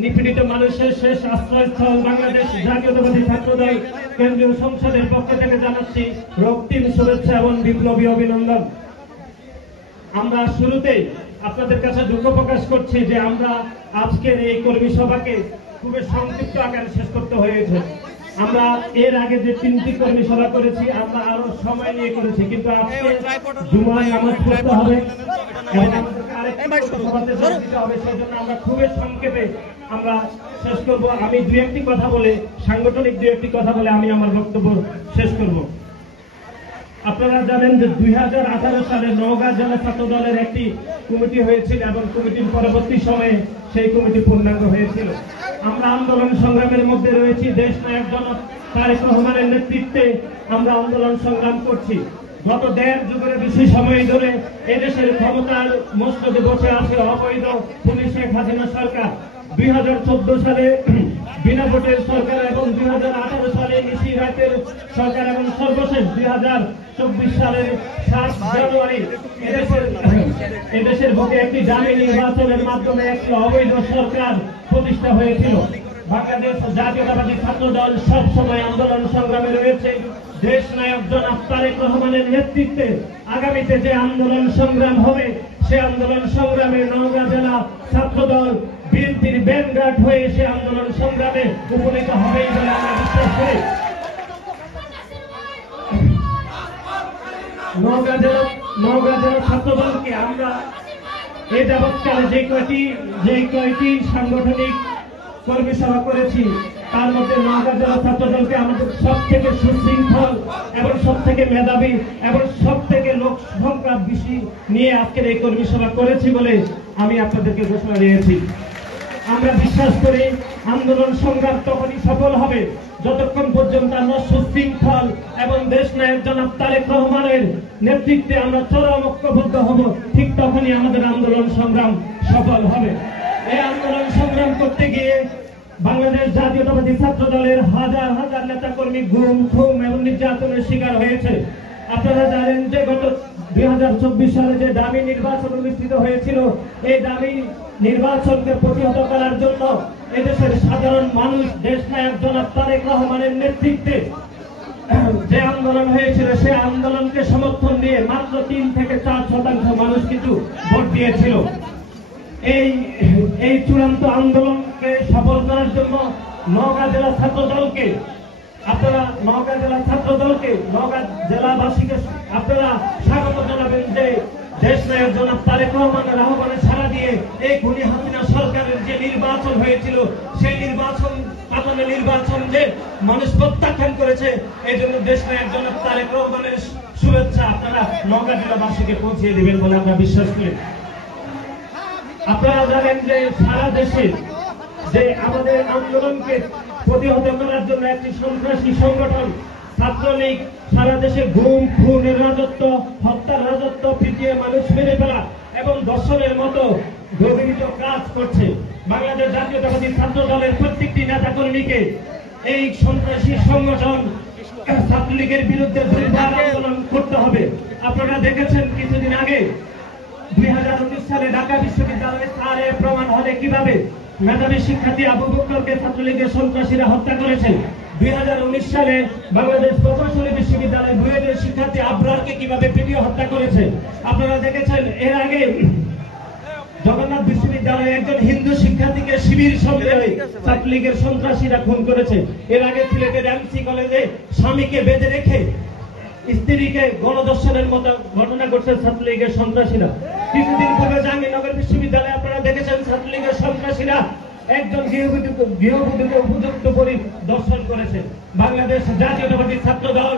নিপীড়িত মানুষের শেষ আশ্রয়স্থল বাংলাদেশ জাতীয়তাবাদী ছাত্রদল কেন্দ্রীয় সংসদের পক্ষ থেকে জানাচ্ছি রক্তিম শুভেচ্ছা এবং বিপ্লবী অভিনন্দন। আমরা শুরুতেই আপনাদের কাছে দুঃখ প্রকাশ করছি যে আমরা আজকের এই কর্মী সভাকে খুবই সংক্ষিপ্ত আকারে শেষ করতে হয়েছে। আমরা এর আগে যে 3টি কর্মী সভা করেছি আমরা আরো সময় নিয়ে করেছি, কিন্তু আজকে জুমায় নামাজ পড়তে হবে এবং আমাদেরকে আরেকটি সভাতে যোগ দিতে হবে, সেজন্য আমরা খুবই সংক্ষেপে আমরা শেষ করব। আমি সাংগঠনিক দু একটি কথা বলে আমি আমার বক্তব্য শেষ করব। আপনারা জানেন যে 2018 সালে নওগাঁ জেলা ছাত্র দলের একটি কমিটি হয়েছিল এবং কমিটির পরবর্তী সময়ে সেই কমিটি পূর্ণাঙ্গ হয়েছিল। আমরা আন্দোলন সংগ্রামের মধ্যে রয়েছি। দেশ নায়ক জনাব তারেক রহমানের নেতৃত্বে আমরা আন্দোলন সংগ্রাম করছি। গত 1.5 যুগের বেশি সময় ধরে এদেশের ক্ষমতার মসনদে বসে আছে অবৈধ খুনি শেখ হাসিনা সরকার। 2014 সালে বিনা ভোটের সরকার এবং 2018 সালে নিশি রাতের সরকার এবং সর্বশেষ 2024 সালের 7 জানুয়ারি এদেশের ভোটে একটি ডামি নির্বাচনের মাধ্যমে একটি অবৈধ সরকার প্রতিষ্ঠা হয়েছিল। বাংলাদেশ জাতীয়তাবাদী ছাত্র দল সবসময় আন্দোলন সংগ্রামে রয়েছে। দেশ নায়ক জনাব তারেক রহমানের নেতৃত্বে আগামীতে যে আন্দোলন সংগ্রাম হবে সে আন্দোলন সংগ্রামে নওগাঁ জেলা ছাত্র দল বিএনপির ব্যানগার্ড হয়ে সে আন্দোলন সংগ্রামে উপনীত হবে বলে আমরা বিশ্বাস করি। নওগাঁ জেলা ছাত্র দলকে আমরা এই যাবৎকালে যে কয়টি সাংগঠনিক কর্মী সভা করেছি তার মধ্যে নওগাঁ জেলা ছাত্র দলকে আমাদের সব থেকে সুশৃঙ্খল এবং সব থেকে মেধাবী এবং সব থেকে লোক সংখ্যা বেশি নিয়ে আজকের এই কর্মী সভা করেছি বলে আমি আপনাদেরকে ঘোষণা দিয়েছি। আমরা বিশ্বাস করি আন্দোলন সংগ্রাম তখনই সফল হবে যতক্ষণ পর্যন্ত আমরা সুশৃঙ্খল এবং দেশ নায়ক জনাব তারেক রহমানের নেতৃত্বে আমরা চরম ঐক্যবদ্ধ হব, ঠিক তখনই আমাদের আন্দোলন সংগ্রাম সফল হবে। এই আন্দোলন সংগ্রাম করতে গিয়ে বাংলাদেশ জাতীয়তাবাদী ছাত্র দলের হাজার হাজার নেতা কর্মী গুম খুন এবং নির্যাতনের শিকার হয়েছে। আপনারা জানেন যে গত 2024 সালে যে দামি নির্বাচন অনুষ্ঠিত হয়েছিল, এই দামি নির্বাচনকে প্রতিহত করার জন্য এদেশের সাধারণ মানুষ দেশ নায়ক জনাব তারেক রহমানের নেতৃত্বে যে আন্দোলন হয়েছিল সে আন্দোলনকে সমর্থন দিয়ে মাত্র 3 থেকে 4% মানুষ কিন্তু ভোট দিয়েছিল। এই চূড়ান্ত আন্দোলনকে সফল করার জন্য নওগাঁ জেলা ছাত্র দলকে নওগাঁ জেলাবাসীকে আপনারা স্বাগত জানাবেন যে দেশ নায়ক জনাব তারেক রহমানের আহ্বানে সাড়া দিয়ে এই খুনি হাসিনা সরকারের যে নির্বাচন হয়েছিল সেই নির্বাচন যে মানুষ প্রত্যাখ্যান করেছে, এই জন্য দেশ নায়ক জনাব তারেক রহমানের শুভেচ্ছা আপনারা নওগাঁ জেলাবাসীকে পৌঁছিয়ে দেবেন বলে আমরা বিশ্বাস করি। আপনারা জানেন যে সারা দেশে যে আমাদের আন্দোলনকে প্রতিহত করার জন্য একটি সন্ত্রাসী সংগঠন ছাত্রলীগ সারা দেশে গুম খুনের রাজত্ব, হত্যার রাজত্ব, পিটিয়ে মানুষ মেরে ফেলা এবং দর্শনের মতো গভীরিত কাজ করছে। বাংলাদেশ জাতীয়তাবাদী ছাত্র দলের প্রত্যেকটি নেতা কর্মীকে এই সন্ত্রাসী সংগঠন ছাত্রলীগের বিরুদ্ধে আন্দোলন করতে হবে। আপনারা দেখেছেন কিছুদিন আগে 2019 সালে ঢাকা বিশ্ববিদ্যালয়ে স্যারে প্রমাণ হলে কিভাবে মেধাবী শিক্ষার্থী আবু বকরকে ছাত্রলীগের সন্ত্রাসীরা হত্যা করেছে। 2019 সালে বাংলাদেশ প্রকৌশলী বিশ্ববিদ্যালয়ের বুয়েটের শিক্ষার্থী আবরারকে কিভাবে পিটিয়ে হত্যা করেছে। আপনারা দেখেছেন এর আগে জগন্নাথ বিশ্ববিদ্যালয়ে একজন হিন্দু শিক্ষার্থীকে শিবির সন্দেহে ছাত্রলীগের সন্ত্রাসীরা খুন করেছে। এর আগে সিলেটের এমসি কলেজে স্বামীকে বেঁধে রেখে স্ত্রীকে গণধর্ষণের মতো ঘটনা ঘটছে ছাত্রলীগের সন্ত্রাসীরা। কিছুদিন পূর্বে জাহাঙ্গীরনগর বিশ্ববিদ্যালয়ে আপনারা দেখেছেন ছাত্রলীগের সন্ত্রাসীরা একজন গৃহবধূকে উপযুক্ত পরিদর্শন করেছে। বাংলাদেশ জাতীয়তাবাদী ছাত্র দল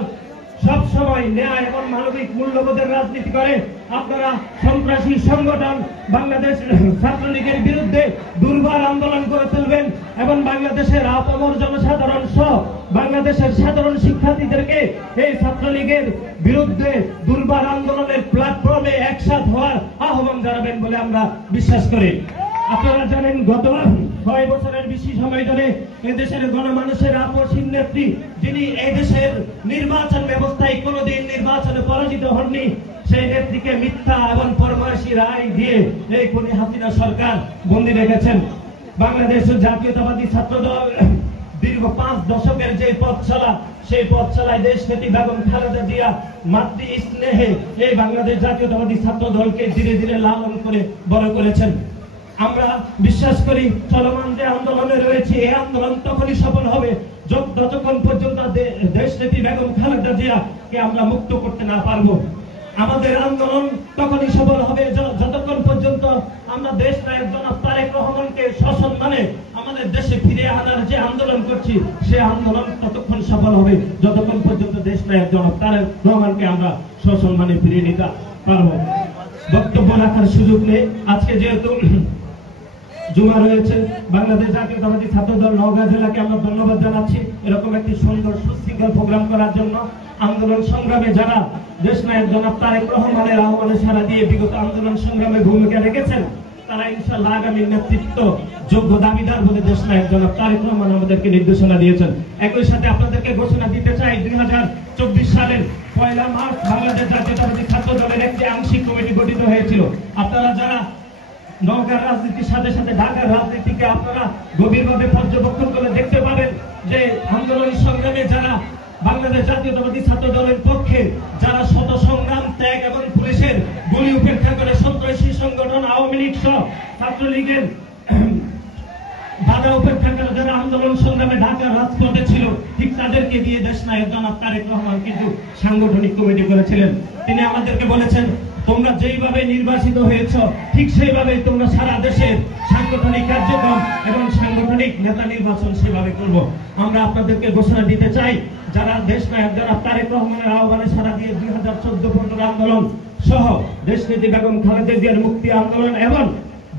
সবসময় ন্যায় এবং মানবিক মূল্যবোধের রাজনীতি করে। আপনারা সন্ত্রাসী সংগঠন বাংলাদেশ ছাত্রলীগের বিরুদ্ধে দুর্বার আন্দোলন করে তুলবেন এবং বাংলাদেশের আপামর জনসাধারণ সহ বাংলাদেশের সাধারণ শিক্ষার্থীদেরকে এই ছাত্রলীগের বিরুদ্ধে দুর্বার আন্দোলনের প্ল্যাটফর্মে একসাথ হওয়ার আহ্বান জানাবেন বলে আমরা বিশ্বাস করি। আপনারা জানেন গত 6 বছরের বেশি সময় ধরে এদেশের গণমানুষের আপসহীন নেত্রী, যিনি এদেশের নির্বাচন ব্যবস্থায় কোনোদিন নির্বাচনে পরাজিত হননি, সেই নেত্রীকে মিথ্যা এবং পরমাশী রায় দিয়ে এই খুনি হাসিনা সরকার বন্দী রেখেছেন। বাংলাদেশ জাতীয়তাবাদী ছাত্রদল দীর্ঘ 5 দশকের যে পথ চলা, সেই পথ চলায় দেশনেত্রী বেগম খালেদা জিয়া মাতৃ স্নেহে এই বাংলাদেশ জাতীয়তাবাদী ছাত্র দলকে ধীরে ধীরে লালন করে বড় করেছেন। আমরা বিশ্বাস করি চলমান যে আন্দোলনে রয়েছে, এই আন্দোলন তখনই সফল হবে যতক্ষণ পর্যন্ত দেশনেত্রী বেগম খালেদা জিয়াকে আমরা মুক্ত করতে না পারবো। আমাদের আন্দোলন তখনই সফল হবে যতক্ষণ পর্যন্ত আমরা দেশ নায়ক জনাব তারেক রহমানকে সসম্মানে আমাদের দেশে ফিরে আনার যে আন্দোলন করছি, সে আন্দোলন ততক্ষণ সফল হবে যতক্ষণ পর্যন্ত দেশ নায়ক জনাব তারেক রহমানকে আমরা সসম্মানে ফিরিয়ে নিতে পারবো। বক্তব্য রাখার সুযোগ নেই। আজকে যেহেতু জুমা রয়েছে, বাংলাদেশ জাতীয়তাবাদী ছাত্রদল নওগাঁ জেলাকে আমরা ধন্যবাদ জানাচ্ছি এরকম একটি সুন্দর সুশৃঙ্খল প্রোগ্রাম করার জন্য। আন্দোলন সংগ্রামে যারা দেশ নায়ক জনাব তারেক রহমানের আহ্বানে সাড়া দিয়ে বিগত আন্দোলন সংগ্রামে ভূমিকা রেখেছেন, তারা ইনশাআল্লাহ আগামী নেতৃত্ব যোগ্য দাবিদার বলে দেশ নায়ক জনাব তারেক রহমান আমাদেরকে নির্দেশনা দিয়েছেন। একই সাথে আপনাদেরকে ঘোষণা দিতে চাই, 2024 সালের 1 মার্চ বাংলাদেশ জাতীয়তাবাদী ছাত্রদলের একটি আংশিক কমিটি গঠিত হয়েছিল। আপনারা যারা নওগাঁর রাজনীতির সাথে সাথে ঢাকার রাজনীতিকে আপনারা গভীরভাবে পর্যবেক্ষণ করে দেখতে পাবেন যে আন্দোলন সংগ্রামে যারা বাংলাদেশ জাতীয়তাবাদী ছাত্র দলের পক্ষে যারা শত সংগ্রাম ত্যাগ এবং পুলিশের গুলি উপেক্ষা করে সন্ত্রাসী সংগঠন আওয়ামী লীগ সহ ছাত্রলীগের বাধা উপেক্ষা করে যারা আন্দোলন সংগ্রামে ঢাকার রাজপথে ছিল, ঠিক তাদেরকে দিয়ে দেশ নায়ক জনাব তারেক রহমান কিন্তু সাংগঠনিক কমিটি করেছিলেন। তিনি আমাদেরকে বলেছেন, তোমরা যেইভাবে নির্বাচিত হয়েছ ঠিক সেইভাবে তোমরা সারা দেশের সাংগঠনিক কার্যক্রম এবং সাংগঠনিক নেতা নির্বাচন সেভাবে করব। আমরা আপনাদেরকে ঘোষণা দিতে চাই, যারা দেশ নায়ক জনাব তারেক রহমানের আহ্বানে সাড়া দিয়ে 2014-15 আন্দোলন সহ দেশনেত্রী বেগম খালেদা জিয়ার মুক্তি আন্দোলন এবং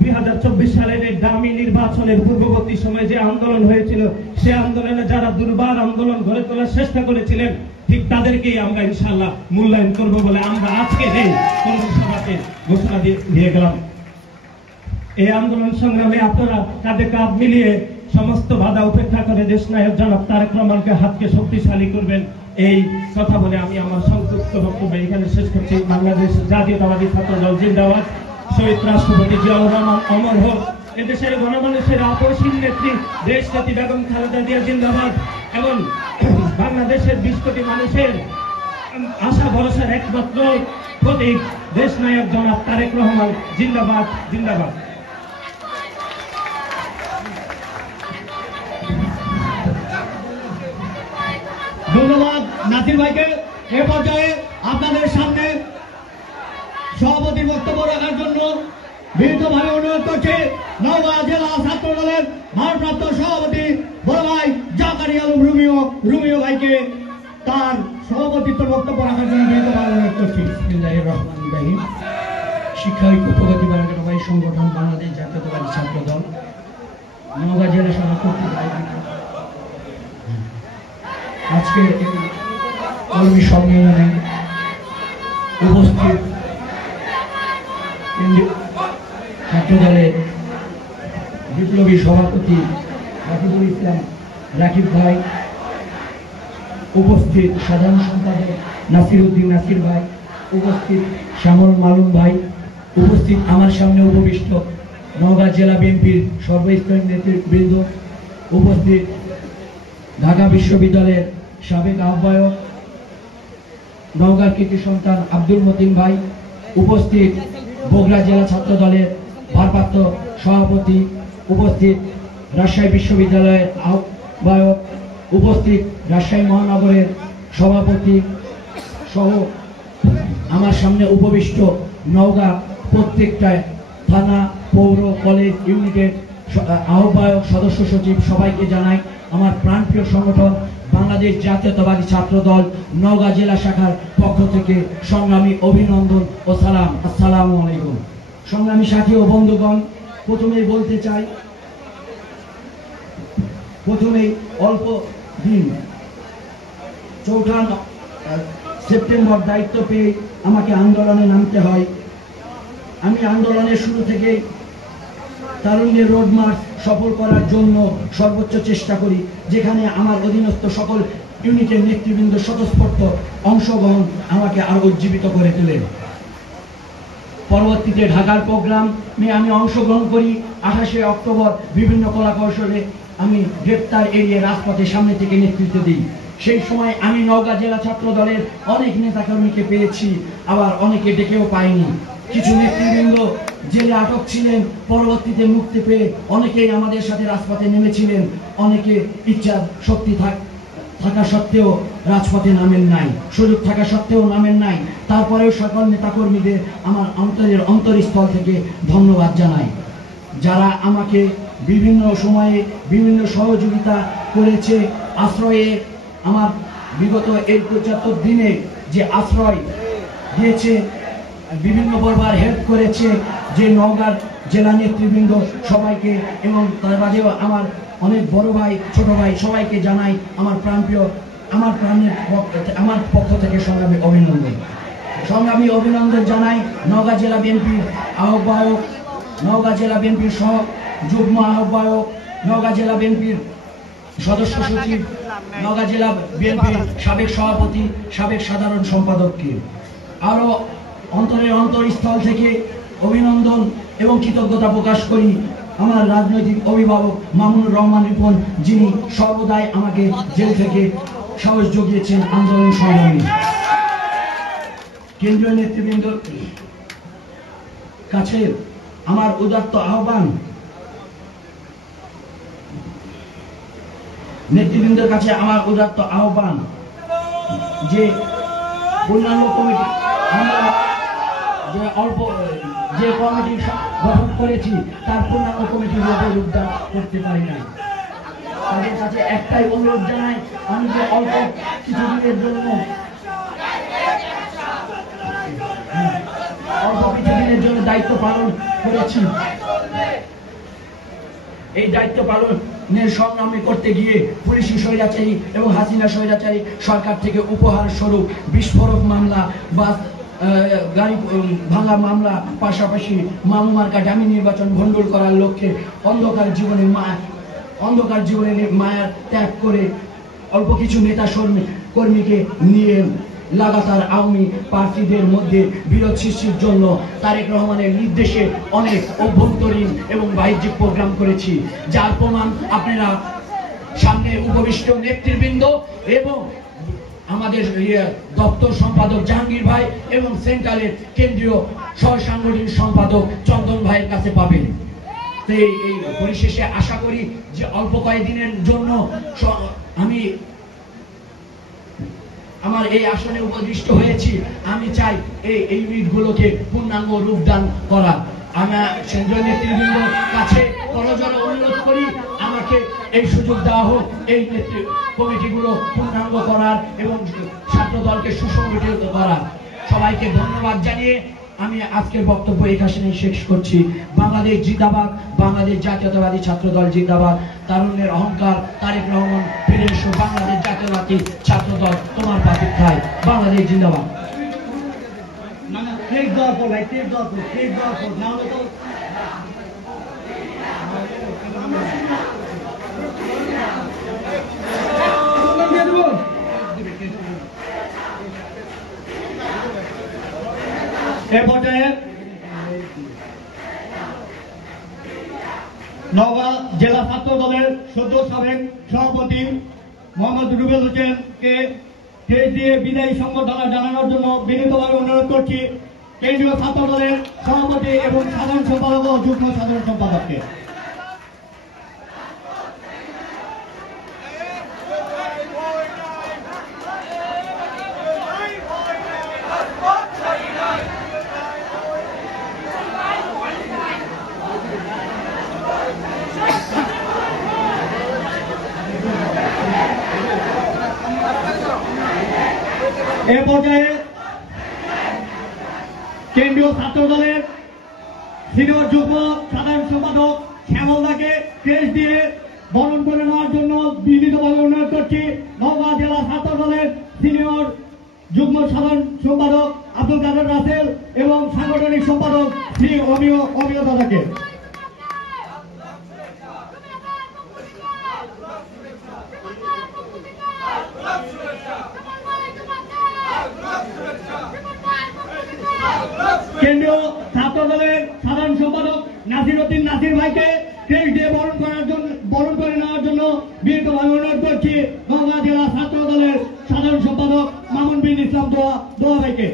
2024 সালের এই দামি নির্বাচনের পূর্ববর্তী সময়ে যে আন্দোলন হয়েছিল, সে আন্দোলনে যারা দুর্বার আন্দোলন গড়ে তোলার চেষ্টা করেছিলেন, ঠিক তাদেরকেই আমরা ইনশাআল্লাহ মূল্যায়ন করব বলে আমরা আজকে এই কর্মী সভাতে ঘোষণা দিয়ে গেলাম। এই আন্দোলন সংগ্রামে আপনারা কাঁধে কাঁধ মিলিয়ে সমস্ত বাধা উপেক্ষা করে দেশ নায়ক জনাব তারেক রহমানকে হাতকে শক্তিশালী করবেন, এই কথা বলে আমি আমার সংক্ষিপ্ত বক্তব্য এখানে শেষ করছি। বাংলাদেশ জাতীয়তাবাদী ছাত্রদল জিন্দাবাদ। শহীদ রাষ্ট্রপতি জিয়াউর রহমান অমর হোক। এদেশের গণমানুষের আপসহীন নেত্রী দেশনেত্রী বেগম খালেদা জিয়া জিন্দাবাদ। এবং বাংলাদেশের 20 কোটি মানুষের আশা ভরসার একমাত্র প্রতীক দেশ নায়ক জনাব তারেক রহমান জিন্দাবাদ জিন্দাবাদ। ধন্যবাদ নাসির ভাইকে। এ পর্যায়ে আপনাদের সামনে সভাপতির বক্তব্য রাখার জন্য বিনীতভাবে অনুরোধ করছি নওগাঁ জেলা ছাত্র দলের ভারপ্রাপ্ত সভাপতি বড় ভাই জাকারিয়া আলম রুমিও ভাইকে তার সভাপতিত্ব বক্তব্য রাখার জন্য বিনীতভাবে অনুরোধ করছি। বিসমিল্লাহির রহমানির রহিম। শিক্ষা ঐক্য প্রগতি বারাকারী সংগঠন বাংলাদেশ জাতীয়তাবাদী ছাত্র দল নওগাঁ জেলা শাখা কর্তৃক আয়োজিত আজকে কর্মী সম্মেলনে উপস্থিত ছাত্র দলের বিপ্লবী সভাপতি রাকিবুল ইসলাম রাকিব ভাই, উপস্থিত সাধারণ সম্পাদক নাসিরউদ্দিন নাসির ভাই, উপস্থিত শ্যামল মালুম ভাই, উপস্থিত আমার সামনে উপবিষ্ট নওগাঁ জেলা বিএনপির সর্বস্তরের নেতৃবৃন্দ, উপস্থিত ঢাকা বিশ্ববিদ্যালয়ের সাবেক আহ্বায়ক নওগাঁর কৃতি সন্তান আব্দুল মতিন ভাই, উপস্থিত বগুড়া জেলা ছাত্র দলের ভারপ্রাপ্ত সভাপতি, উপস্থিত রাজশাহী বিশ্ববিদ্যালয়ের আহ্বায়ক, উপস্থিত রাজশাহী মহানগরের সভাপতি সহ আমার সামনে উপবিষ্ট নওগাঁ প্রত্যেকটা থানা, পৌর, কলেজ ইউনিটের আহ্বায়ক, সদস্য সচিব সবাইকে জানাই আমার প্রাণপ্রিয় সংগঠন বাংলাদেশ জাতীয়তাবাদী ছাত্র দল নওগাঁ জেলা শাখার পক্ষ থেকে সংগ্রামী অভিনন্দন ও সালাম। আসসালামু আলাইকুম। সংগ্রামী সাথী ও বন্ধুগণ, প্রথমেই বলতে চাই, প্রথমেই অল্প দিন 4 সেপ্টেম্বর দায়িত্ব পেয়ে আমাকে আন্দোলনে নামতে হয়। আমি আন্দোলনের শুরু থেকেই তারুণ্যের রোড মার্চ সফল করার জন্য সর্বোচ্চ চেষ্টা করি, যেখানে আমার অধীনস্থ সকল ইউনিটের নেতৃবৃন্দ স্বতঃস্ফূর্ত অংশগ্রহণ আমাকে আরো উজ্জীবিত করে তোলেন। পরবর্তীতে ঢাকার প্রোগ্রামে আমি অংশগ্রহণ করি। 28শে অক্টোবর বিভিন্ন কলা কৌশলে আমি গ্রেপ্তার এড়িয়ে রাজপথের সামনে থেকে নেতৃত্ব দিই। সেই সময় আমি নওগাঁ জেলা ছাত্র দলের অনেক নেতাকর্মীকে পেয়েছি, আবার অনেকে ডেকেও পাইনি। কিছু নেতৃবৃন্দ জেলে আটক ছিলেন, পরবর্তীতে মুক্তি পেয়ে অনেকেই আমাদের সাথে রাজপথে নেমেছিলেন। অনেকে ইচ্ছা শক্তি থাকা সত্ত্বেও রাজপথে নামেন নাই, সুযোগ থাকা সত্ত্বেও নামেন নাই। তারপরেও সকল নেতাকর্মীদের আমার অন্তরস্থল থেকে ধন্যবাদ জানাই, যারা আমাকে বিভিন্ন সময়ে বিভিন্ন সহযোগিতা করেছে। আশ্রয়ে আমার বিগত এই 75 দিনে যে আশ্রয় দিয়েছে, বিভিন্ন বরবার হেল্প করেছে, যে নওগাঁর জেলা নেতৃবৃন্দ সবাইকে এবং তার বাদেও আমার অনেক বড় ভাই ছোট ভাই সবাইকে জানাই আমার আমার পক্ষ থেকে সংগ্রামী অভিনন্দন জানাই। নওগাঁ জেলা বিএনপির আহ্বায়ক, নওগাঁ জেলা বিএনপির সহ যুগ্ম আহ্বায়ক, নওগাঁ জেলা বিএনপির সদস্য সচিব, নওগাঁ জেলা বিএনপির সাবেক সভাপতি, সাবেক সাধারণ সম্পাদককে আরো অন্তরস্থল থেকে অভিনন্দন এবং কৃতজ্ঞতা প্রকাশ করি আমার রাজনৈতিক অভিভাবক মামুনুর রহমান রিপন, যিনি সর্বদাই আমাকে জেল থেকে সাহস জুগিয়েছেন আন্দোলন সংগ্রামী। কেন্দ্রীয় নেতৃবৃন্দর কাছে আমার উদাত্ত আহ্বান, নেতৃবৃন্দের কাছে আমার উদাত্ত আহ্বান যে পূর্ণাঙ্গ কমিটি আমরা যে কমিটি গঠন করেছি তার পূর্ণাঙ্গ কমিটির মধ্যে যোগদান করতে পারি না। তাদের কাছে একটাই অনুরোধ জানাই, আমি যে অল্প কিছুদিনের জন্য দায়িত্ব পালন করেছি, এই দায়িত্ব পালনের সংগ্রামে করতে গিয়ে পুলিশি স্বৈরাচারী এবং হাসিনা স্বৈরাচারী সরকার থেকে উপহার স্বরূপ বিস্ফোরক মামলা বা গাড়ি ভাঙা মামলা, পাশাপাশি মামু মার্কা ডামি নির্বাচন ভণ্ডুল করার লক্ষ্যে অন্ধকার জীবনে মায়া ত্যাগ করে অল্প কিছু নেতা কর্মীকে নিয়ে লাগাতার আওয়ামী প্রার্থীদের মধ্যে বিরোধ সৃষ্টির জন্য তারেক রহমানের নির্দেশে অনেক অভ্যন্তরীণ এবং বাহ্যিক প্রোগ্রাম করেছি, যার প্রমাণ আপনারা সামনে উপবিষ্ট নেতৃবৃন্দ এবং আমাদের দপ্তর সম্পাদক জাহাঙ্গীর ভাই এবং সেন্ট্রালের কেন্দ্রীয় সহ সাংগঠনিক সম্পাদক চন্দন ভাইয়ের কাছে পাবেন। তো এই পরিশেষে আশা করি যে অল্প কয়েকদিনের জন্য আমি আমার এই আসনে উপদিষ্ট হয়েছি, আমি চাই এই ইউনিটগুলোকে পূর্ণাঙ্গ রূপদান করা। আমি কেন্দ্রীয় নেতৃবৃন্দর কাছে করজোড়ে অনুরোধ করি আমাকে এই সুযোগ দেওয়া হোক এই কমিটিগুলো পূর্ণাঙ্গ করার এবং ছাত্র দলকে সুসংগঠিত করার। সবাইকে ধন্যবাদ জানিয়ে আমি আজকের বক্তব্য এখানে শেষ করছি। বাংলাদেশ জিন্দাবাদ, বাংলাদেশ জাতীয়তাবাদী ছাত্র দল জিন্দাবাদ, তারুণ্যের অহংকার তারেক রহমান ফিরে এসো, বাংলাদেশ জাতীয়তাবাদী ছাত্র দল তোমার প্রতীক্ষায়, বাংলাদেশ জিন্দাবাদ। এ পর্যায়ে নওগাঁ জেলা ছাত্র দলের সদ্য সাবেক সভাপতি মোহাম্মদ রুবেল হোসেনকে শেষ দিয়ে বিদায়ী সংবর্ধনা জানানোর জন্য বিনীতভাবে অনুরোধ করছি কেন্দ্রীয় ছাত্র দলের সভাপতি এবং সাধারণ সম্পাদক ও যুগ্ম সাধারণ সম্পাদককে। এ পর্যায়ে কেন্দ্রীয় ছাত্র দলের সিনিয়র যুগ্ম সাধারণ সম্পাদক শ্যামলদাকে ক্রেস্ট দিয়ে বরণ করে নেওয়ার জন্য বিনীতভাবে অনুরোধ করছি নওগাঁ জেলা ছাত্র দলের সিনিয়র যুগ্ম সাধারণ সম্পাদক আব্দুল কাদের রাসেল এবং সাংগঠনিক সম্পাদক শ্রী অমিয় দাদাকে। নাসিরউদ্দিন নাসির ভাইকে ক্রেস্ট দিয়ে বরণ করে নেওয়ার জন্য বিনীতভাবে অনুরোধ করছি নওগাঁ জেলা ছাত্র দলের সাধারণ সম্পাদক মামুন বিন ইসলাম দোয়া ভাইকে।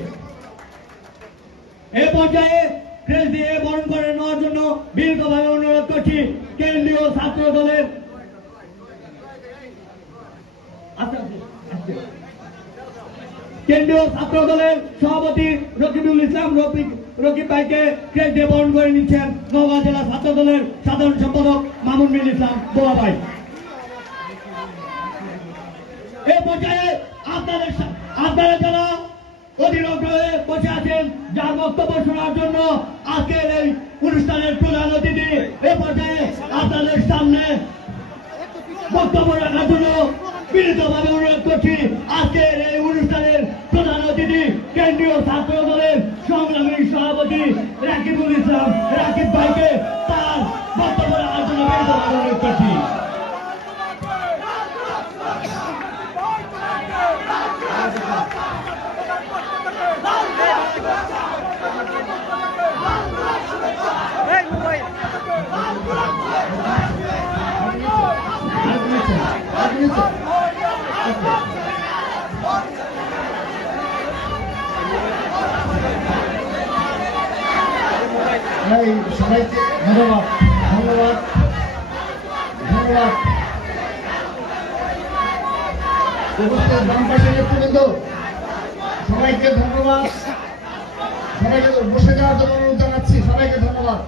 এ পর্যায়ে ক্রেস্ট দিয়ে বরণ করে নেওয়ার জন্য বিনীতভাবে অনুরোধ করছি কেন্দ্রীয় ছাত্র দলের সভাপতি রকিবুল ইসলাম রকিব ভাইকে ক্রেস্ট দিয়ে বরণ করে নিচ্ছেন নওগাঁ জেলা ছাত্র দলের সাধারণ সম্পাদক মামুন বিন ইসলাম দোয়া ভাই। এ পর্যায়ে আপনারা যারা অধীনস্থ হয়ে বসে আছেন, যার বক্তব্য শোনার জন্য আজকের এই অনুষ্ঠানের প্রধান অতিথি, এ পর্যায়ে আপনাদের সামনে বক্তব্য রাখার জন্য বিনীতভাবে অনুরোধ করছি আজকের এই অনুষ্ঠানের প্রধান অতিথি কেন্দ্রীয় ছাত্র দলের সংগ্রামী সভাপতি রাকিবুল ইসলাম রাকিব ভাইকে তার বক্তব্য রাখার জন্য বিনীতভাবে অনুরোধ করছি। সবাইকে ধন্যবাদ ধন্যবাদ ধন্যবাদ। উপস্থিত বামপাশের নেতৃবৃন্দ সবাইকে ধন্যবাদ, সবাইকে বসে যাওয়ার জন্য অনুরোধ জানাচ্ছি। সবাইকে ধন্যবাদ,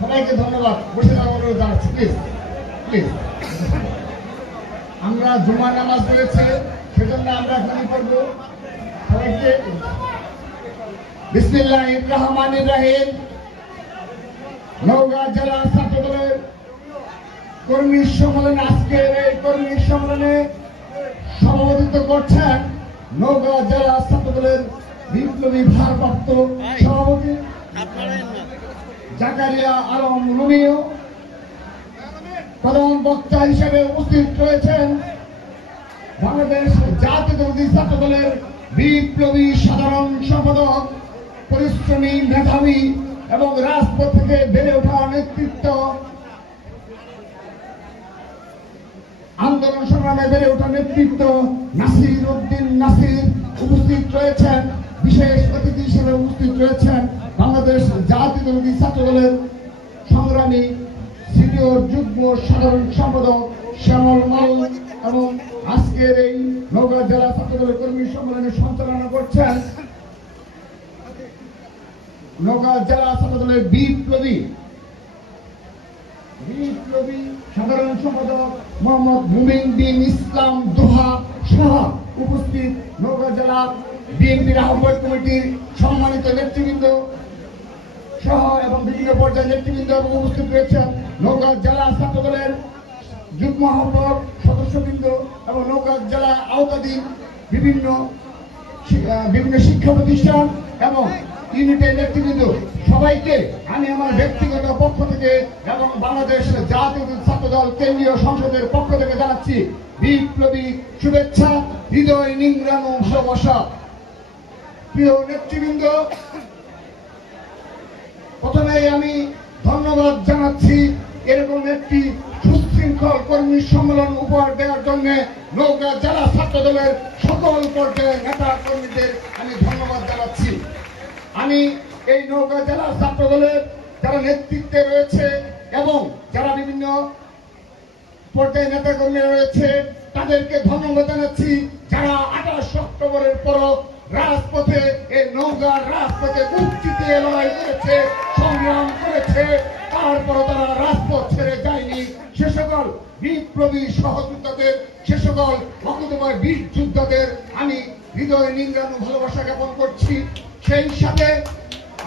সবাইকে ধন্যবাদ, বসে যাওয়ার অনুরোধ জানাচ্ছি। প্লিজ প্লিজ, আমরা জুমার নামাজ পড়েছে, সেজন্য আমরা ঘুমিয়ে পড়বো। সবাইকে বিসমিল্লাহির রহমানির রহিম। নওগাঁ জেলা ছাত্র দলের কর্মী সম্মেলনে, আজকের এই কর্মী সম্মেলনে সভাপতিত্ব করছেন নওগাঁ জেলা ছাত্র দলের বিপ্লবী ভারপ্রাপ্ত সভাপতি জাকারিয়া আলম রুমিও। প্রধান বক্তা হিসেবে উপস্থিত রয়েছেন বাংলাদেশ জাতীয়তাবাদী ছাত্র দলের বিপ্লবী সাধারণ সম্পাদক, পরিশ্রমী, মেধাবী এবং রাজপথ থেকে বেড়ে ওঠা নেতৃত্ব, আন্দোলন সংগ্রামে বেড়ে ওঠা নেতৃত্ব নাসিরউদ্দিন নাসির উপস্থিত রয়েছেন। বিশেষ অতিথি হিসেবে উপস্থিত রয়েছেন বাংলাদেশ জাতীয়তাবাদী ছাত্র দলের সংগ্রামী সিনিয়র যুগ্ম সাধারণ সম্পাদক শ্যামল মাল এবং আজকের এই নওগাঁ জেলা ছাত্র দলের কর্মী সম্মেলনে সঞ্চালনা করছেন নওগাঁ জেলা ছাত্র দলের বিপ্লবী সাধারণ সম্পাদক মোহাম্মদ মুমিন বিন ইসলাম দোহা সহ উপস্থিত নওগাঁ জেলা বিএনপির আহ্বায়ক কমিটির সম্মানিত নেতৃবৃন্দ সহ এবং বিভিন্ন পর্যায়ের নেতৃবৃন্দ এবং উপস্থিত রয়েছেন নওগাঁ জেলা ছাত্র দলের যুগ্ম আহ্বায়ক সদস্যবৃন্দ এবং নওগাঁ জেলা আওতাধীন বিভিন্ন শিক্ষা প্রতিষ্ঠান এবং ইউনিটের নেতৃবৃন্দ সবাইকে আমি আমার ব্যক্তিগত পক্ষ থেকে এবং বাংলাদেশ জাতীয় ছাত্র দল কেন্দ্রীয় সংসদের পক্ষ থেকে জানাচ্ছি বিপ্লবী শুভেচ্ছা, হৃদয় নিংড়ানো ভালোবাসা। প্রিয় নেতৃবৃন্দ, প্রথমে আমি ধন্যবাদ জানাচ্ছি এরকম একটি সুশৃঙ্খল কর্মী সম্মেলন উপহার দেওয়ার জন্য নওগাঁ জেলা ছাত্র দলের সকল পর্যায়ের নেতা কর্মীদের আমি ধন্যবাদ জানাচ্ছি। আমি এই নওগাঁ জেলা ছাত্র দলের যারা নেতৃত্বে রয়েছে এবং যারা বিভিন্ন পর্যায়ে নেতা কর্মীরা রয়েছে তাদেরকে ধন্যবাদ জানাচ্ছি, যারা 28 অক্টোবরের পর রাজপথে এই নওগাঁর রাজপথে বুক চিতিয়ে লড়াই করেছে, সংগ্রাম করেছে, তারপর তারা রাজপথ ছেড়ে যায়নি। সে সকল বিপ্লবী সহযোদ্ধাদের, সে সকল অকুতময় বীর যোদ্ধাদের আমি হৃদয় নিংড়ানো ভালোবাসা জ্ঞাপন করছি। সেই সাথে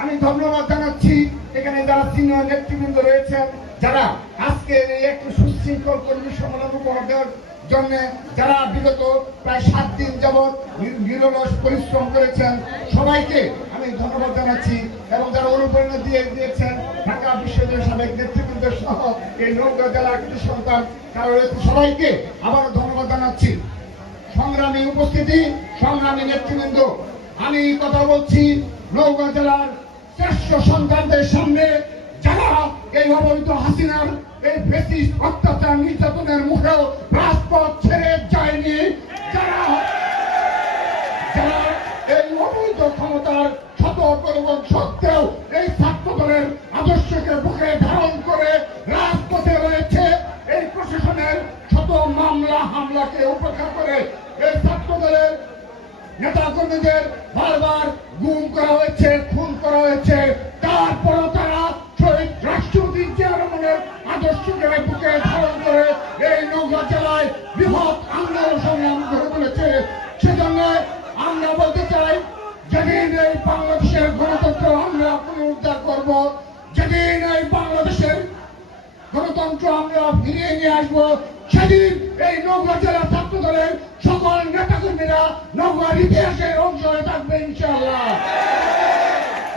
আমি ধন্যবাদ জানাচ্ছি এখানে যারা সিনিয়র নেতৃবৃন্দ রয়েছেন, যারা আজকে এই একটি সুশৃঙ্খল কর্মী সম্মেলন উপহার দেওয়ার জন্য যারা বিগত প্রায় 7 দিন যাবৎ নিরলস পরিশ্রম করেছেন, সবাইকে আমি ধন্যবাদ জানাচ্ছি এবং যারা অনুপ্রেরণা দিয়েছেন ঢাকা বিশ্ববিদ্যালয়ের সাবেক নেতৃবৃন্দ সহ এই নওগাঁ জেলার কৃতি সন্তান তারা সবাইকে আবারও ধন্যবাদ জানাচ্ছি। সংগ্রামী উপস্থিতি, সংগ্রামী নেতৃবৃন্দ, আমি কথা বলছি নওগাঁ জেলার শ্রেষ্ঠ সন্তানদের সামনে, যারা এই অবৈধ হাসিনার এই ফ্যাসিস্ট অত্যাচার নির্যাতনের মুখেও রাজপথ ছেড়ে যায়নি, যারা এই অবৈধ ক্ষমতার শত প্রলোভন সত্ত্বেও এই ছাত্র দলের আদর্শকে বুকে ধারণ করে রাজপথে রয়েছে, এই প্রশাসনের শত মামলা হামলাকে উপেক্ষা করে এই ছাত্র দলের নেতা কর্মীদের বারবার গুম করা হয়েছে, খুন করা হয়েছে, তারপরও তারা শহীদ রাষ্ট্রপতি জিয়া রহমানের আদর্শকে বুকে ধারণ করে এই নওগাঁ জেলায় বৃহৎ আন্দোলন সংগ্রাম করে তুলেছে। সেজন্য আমরা বলতে চাই, যেদিন এই বাংলাদেশের গণতন্ত্র আমরা পুনরুদ্ধার করব, যেদিন এই বাংলাদেশের গণতন্ত্র আমরা ফিরিয়ে নিয়ে আসবো, সেদিন এই নওগাঁ জেলা ছাত্র দলের সকল নেতাকর্মীরা নওগাঁর ইতিহাসের অংশ হয়ে থাকবে ইনশাআল্লাহ।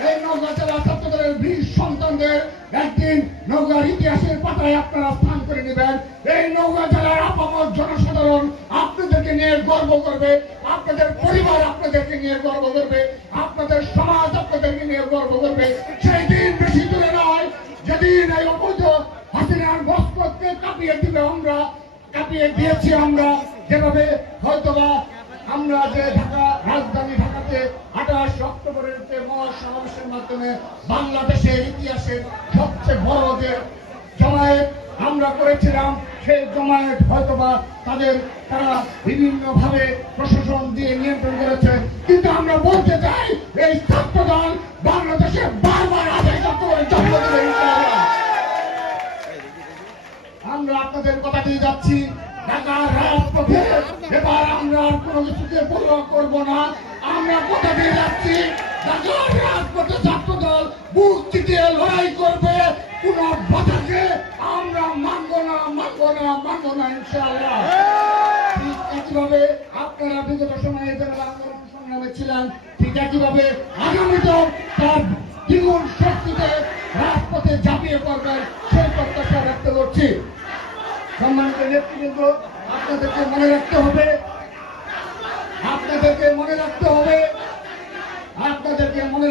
এই নওগাঁ জেলা ছাত্র দলের বীর সন্তানদের একদিন নওগাঁর ইতিহাসের পাতায় আপনারা স্থান করে নেবেন। এই নওগাঁ জেলার আপামর জনসাধারণ আপনাদেরকে নিয়ে গর্ব করবে, আপনাদের পরিবার আপনাদেরকে নিয়ে গর্ব করবে, আপনাদের সমাজ আপনাদেরকে নিয়ে গর্ব করবে। সেই দিন বেশি দূরে নয়, যেদিন এই অবৈধ হাসিনার বস্ত্রকে কাঁপিয়ে দিবে, আমরা কাঁপিয়ে দিয়েছি। আমরা যেভাবে হয়তোবা আমরা যে ঢাকা রাজধানী ঢাকাতে 28 অক্টোবরের যে মহাসমাবেশের মাধ্যমে বাংলাদেশের ইতিহাসের সবচেয়ে বড় যে জমায়েত আমরা করেছিলাম, সেই জমায়েত হয়তোবা তারা বিভিন্ন ভাবে প্রশাসন দিয়ে নিয়ন্ত্রণ করেছে, কিন্তু আমরা বলতে চাই এই ছাত্র দল বাংলাদেশে বারবার আদায় করে জন্ম দেবে ইনশাআল্লাহ। আমরা আপনাদের কথা দিয়ে যাচ্ছি, ঢাকার রাজপথে এবার আমরা আর কোনো কিছুকে পরোয়া করব না। আমরা কথা দিয়ে যাচ্ছি, ঢাকার রাজপথে ছাত্র দল বুক চিতিয়ে লড়াই করবে, কোন বাধাকে আমরা মানব না ইনশাআল্লাহ। ঠিক একইভাবে আপনারা বিগত সময়ে যারা আন্দোলন সংগ্রামে ছিলেন, ঠিক একইভাবে আগামীতেও তার দ্বিগুণ শক্তিতে রাজপথে ঝাঁপিয়ে পড়বেন, সেই প্রত্যাশা ব্যক্ত করছি। সম্মানিত নেতৃবৃন্দ, আপনাদেরকে মনে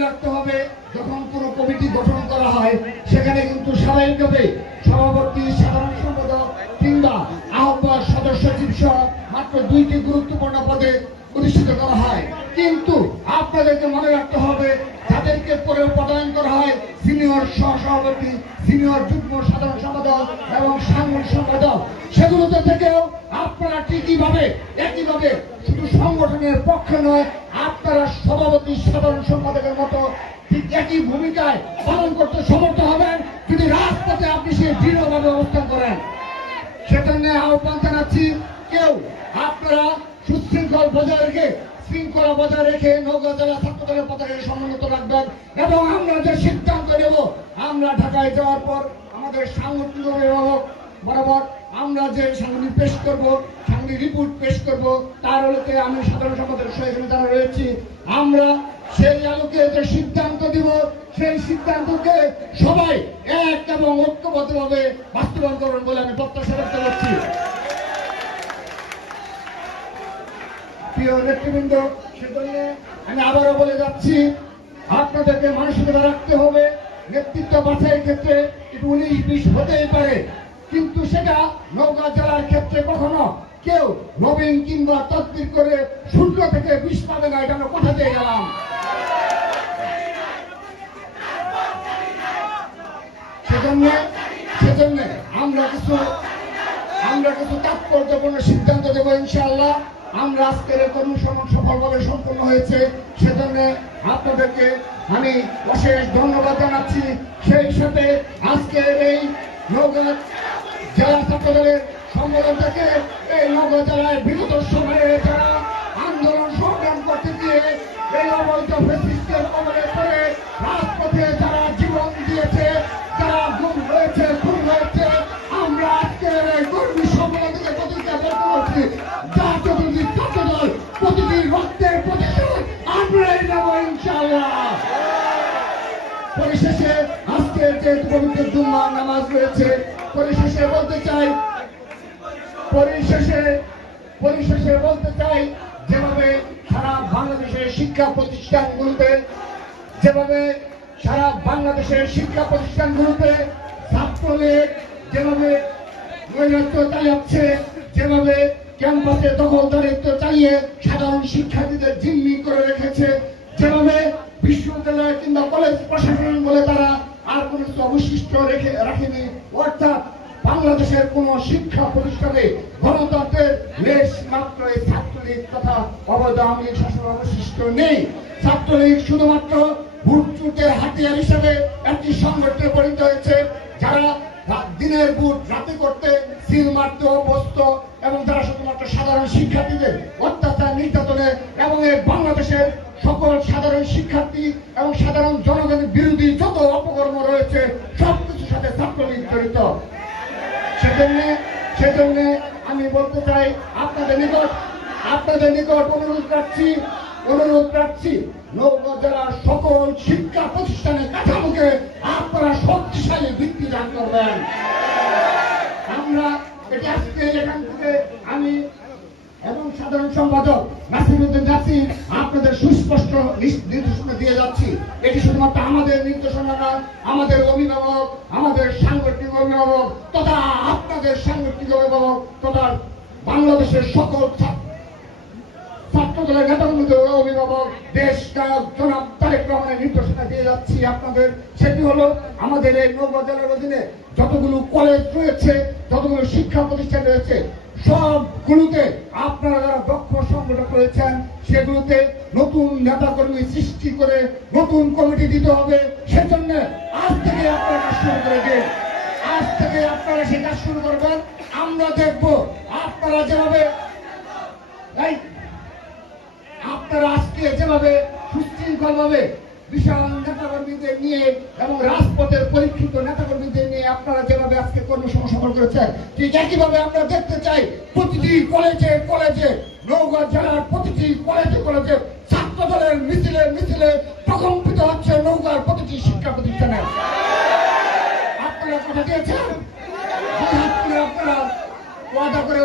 রাখতে হবে, যখন কোন কমিটি গঠন করা হয় সেখানে কিন্তু স্বাভাবিকভাবে সভাপতি, সাধারণ সম্পাদক কিংবা আহ্বায়ক, সদস্য সচিব সহ মাত্র 2টি গুরুত্বপূর্ণ পদে প্রতিষ্ঠিত করা হয়। কিন্তু আপনাদেরকে মনে রাখতে হবে, যাদেরকে পরে পদায়ন করা হয় সিনিয়র সহসভাপতি, সিনিয়র যুগ্ম সাধারণ সম্পাদক এবং সাংগঠনিক সম্পাদক, সেগুলোতে থেকেও আপনারা একইভাবে শুধু সংগঠনের পক্ষে নয়, আপনারা সভাপতি, সাধারণ সম্পাদকের মতো ঠিক একই ভূমিকায় পালন করতে সমর্থ হবেন যদি রাজপথে আপনি সে দৃঢ়ভাবে অবস্থান করেন। সেজন্য আহ্বান জানাচ্ছি, কেউ আপনারা সুশৃঙ্খল বজায় রেখে, শৃঙ্খলা বজায় রেখে নওগাঁ জেলা ছাত্র দলের পতাকাকে সমুন্নত রাখবেন। এবং আমরা যে সিদ্ধান্ত নেব, আমরা ঢাকায় যাওয়ার পর আমাদের সাংগঠনিক অভিভাবক বরাবর আমরা যে সাংগঠনিক পেশ করব, সাংগঠনিক রিপোর্ট পেশ করব, তার আলোকে আমি সাধারণ সম্পাদক সহ এখানে যারা রয়েছি, আমরা সেই আলোকে যে সিদ্ধান্ত দিব, সেই সিদ্ধান্তকে সবাই এক এবং ঐক্যবদ্ধভাবে বাস্তবায়ন করবেন বলে আমি প্রত্যাশা ব্যক্ত করছি। প্রিয় নেতৃবৃন্দ, সেজন্য আমি আবারও বলে যাচ্ছি, আপনাদেরকে মানসিকতা রাখতে হবে। নেতৃত্ব বাছাইয়ের ক্ষেত্রে একটু 19-20 হতেই পারে, কিন্তু সেটা নওগাঁ জেলার ক্ষেত্রে কখনো কেউ নবীন কিংবা তদবির করে 0 থেকে 20 পাবে না, এটা আমরা কথা দিয়ে গেলাম। সেজন্য আমরা কিছু তাৎপর্যপূর্ণ সিদ্ধান্ত দেব ইনশাআল্লাহ। আমরা আজকের কর্মী সমাবেশ সফলভাবে সম্পন্ন হয়েছে, সেজন্য আপনাদেরকে আমি অশেষ ধন্যবাদ জানাচ্ছি। সেই সাথে আজকের এই নওগাঁ জেলা ছাত্র দলের সম্মেলন থেকে এই নওগাঁ জেলায় বিগত সময়ে যারা আন্দোলন সংগ্রাম করতে গিয়ে এই অবৈধ ফ্যাসিস্টের কবলে পড়ে রাজপথে যারা জীবন দিয়েছে, যারা গুম হয়েছে, খুন হয়েছে, আমরা আজকের এই কর্মী সম্মেলন থেকে প্রতিজ্ঞা করতে পারছি, জাতীয় ছাত্র দল প্রতিটি রক্তের প্রতিশোধ আমরাই নেব ইনশাআল্লাহ। পরিশেষে আজকের যে পবিত্র জুম্মার নামাজ রয়েছে, পরিশেষে বলতে চাই যেভাবে সারা বাংলাদেশের শিক্ষা প্রতিষ্ঠানগুলোতে যেভাবে সারা বাংলাদেশের শিক্ষা প্রতিষ্ঠানগুলোতে ছাত্রলীগ যেভাবে নৈরাজ্য চালাচ্ছে, যেভাবে ক্যাম্পাসে দখলদারিত্ব চালিয়ে সাধারণ শিক্ষার্থীদের জিম্মি করে রেখেছে, যেভাবে বিশ্ববিদ্যালয় কিংবা কলেজ প্রশাসন বলে তারা আর কোনো কিছু অবশিষ্ট রাখেনি, অর্থাৎ বাংলাদেশের কোন শিক্ষা প্রতিষ্ঠানে গণতন্ত্রের লেশ মাত্র এই ছাত্রলীগ তথা অবৈধ আওয়ামী লীগ শাসন অবশিষ্ট নেই। ছাত্রলীগ শুধুমাত্র ভোটচুটের হাতিয়ার হিসেবে একটি সংগঠনে পরিণত হয়েছে, যারা দিনের ভোট রাতে করতে সিল মারতে অভ্যস্ত এবং তারা শুধুমাত্র সাধারণ শিক্ষার্থীদের অত্যাচার নির্যাতনে এবং এই বাংলাদেশের সকল সাধারণ শিক্ষার্থী এবং সাধারণ জনগণের বিরোধী যত অপকর্ম রয়েছে সবকিছুর সাথে ছাত্রলীগ জড়িত। সেজন্য আমি বলতে চাই আপনাদের নিকট অনুরোধ রাখছি নওগাঁ জেলার সকল শিক্ষা প্রতিষ্ঠানের কাঠামোকে আপনারা শক্তিশালী ভিত্তি দান করবেন। আমরা এটি আজকে এখান থেকে আমি এবং সাধারণ সম্পাদক নাসিরউদ্দিন নাসির আপনাদের সুস্পষ্ট নির্দেশনা দিয়ে যাচ্ছি। এটি শুধুমাত্র আমাদের নির্দেশনা না, আমাদের অভিভাবক, আমাদের সাংগঠনিক অভিভাবক তথা আপনাদের সাংগঠনিক অভিভাবক তথা বাংলাদেশের সকল ছাত্রদলের নেতাকর্মীদের অভিভাবক দেশ নায়ক জনাব তারেক রহমানের নির্দেশনা দিয়ে যাচ্ছি আপনাদের। সেটি হলো আমাদের এই নওগাঁ জেলার অধীনে যতগুলো কলেজ রয়েছে, যতগুলো শিক্ষা প্রতিষ্ঠান রয়েছে, সবগুলোতে আপনারা যারা দক্ষ সংগঠক রয়েছেন সেগুলোতে নতুন নেতাকর্মী সৃষ্টি করে নতুন কমিটি দিতে হবে। সেজন্য আজ থেকে আপনারা কাজ শুরু করে দিন, আজ থেকে আপনারা সেই কাজ শুরু করবেন। আমরা দেখব আপনারা আজকে যেভাবে সুশৃঙ্খল ভাবে বিশাল নেতাকর্মীদের নিয়ে এবং রাজপথের পরীক্ষিত নেতাকর্মীদের নিয়ে আপনারা যেভাবে আজকে কর্মসভা সফল করেছেন, ঠিক একইভাবে আমরা দেখতে চাই প্রতিটি কলেজে নওগাঁ জেলার প্রতিটি কলেজে ছাত্র দলের মিছিলে প্রকম্পিত হচ্ছে নওগাঁর প্রতিটি শিক্ষা প্রতিষ্ঠানে। আপনারা কথা দিয়েছেন, আপনারা ওয়াদা করে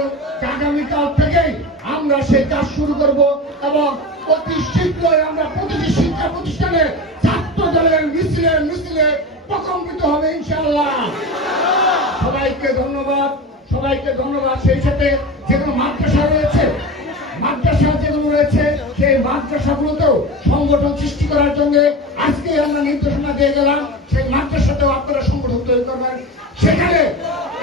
আগামীকাল থেকেই আমরা সেই কাজ শুরু করব এবং অতি শীঘ্রই আমরা প্রতিটি শিক্ষা প্রতিষ্ঠানে ছাত্র দলের মিছিলে প্রকম্পিত হবে ইনশাআল্লাহ। সবাইকে ধন্যবাদ। সেই সাথে যেগুলো মাদ্রাসা যেগুলো রয়েছে সেই মাদ্রাসাগুলোতেও সংগঠন সৃষ্টি করার জন্য আজকে আমরা নির্দেশনা দিয়ে গেলাম। সেই মাদ্রাসাতেও আপনারা সংগঠন তৈরি করবেন। সেখানে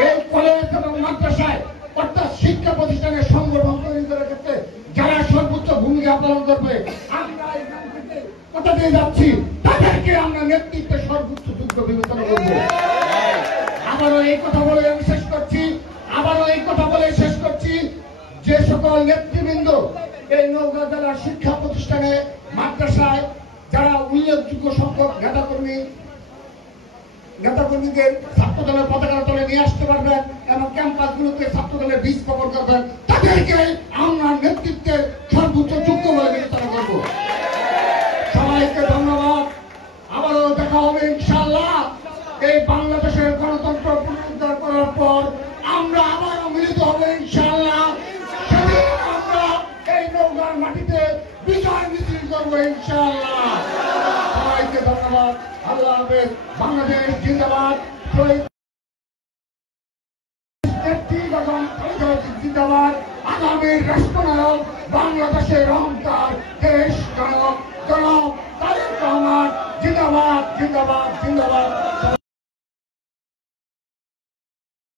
এই কলেজ এবং মাদ্রাসায় অর্থাৎ শিক্ষা প্রতিষ্ঠানের সংগঠন তৈরি করার ক্ষেত্রে যারা সর্বোচ্চ ভূমিকা পালন করবে, আমরা এখান থেকে কথা দিয়ে যাচ্ছি তাদেরকে আমরা নেতৃত্বে সর্বোচ্চ যোগ্য বিবেচনা করব। আবারও এই কথা বলে শেষ করছি যে সকল নেতৃবৃন্দ এই নওগাঁ জেলার শিক্ষা প্রতিষ্ঠানে মাদ্রাসায় যারা উল্লেখযোগ্য সংখ্যক নেতাকর্মীদের ছাত্রদলের পতাকা তলে নিয়ে আসতে পারবেন এবং ক্যাম্পাসগুলোতে ছাত্রদলের বীজ বপন করবেন, তাদেরকে আমরা নেতৃত্বের সর্বোচ্চ যোগ্য বলে বিবেচনা করব। সবাইকে ধন্যবাদ। আবারও দেখা হবে ইনশাআল্লাহ। এই বাংলাদেশের গণতন্ত্র পুনরুদ্ধার করার পর আমরা আবারও মিলিত হবে ইনশাআল্লাহ। সেদিন আমরা এই নওগাঁর মাটিতে বিজয় মিছিল করবো ইনশাআল্লাহ। সবাইকে ধন্যবাদ। আল্লাহ হাফেজ। বাংলাদেশ জিন্দাবাদ। জিন্দাবাদ। আগামীর রাষ্ট্রনায়ক বাংলাদেশের অহংকার দেশ নায়ক জনাব তারেক রহমান জিন্দাবাদ।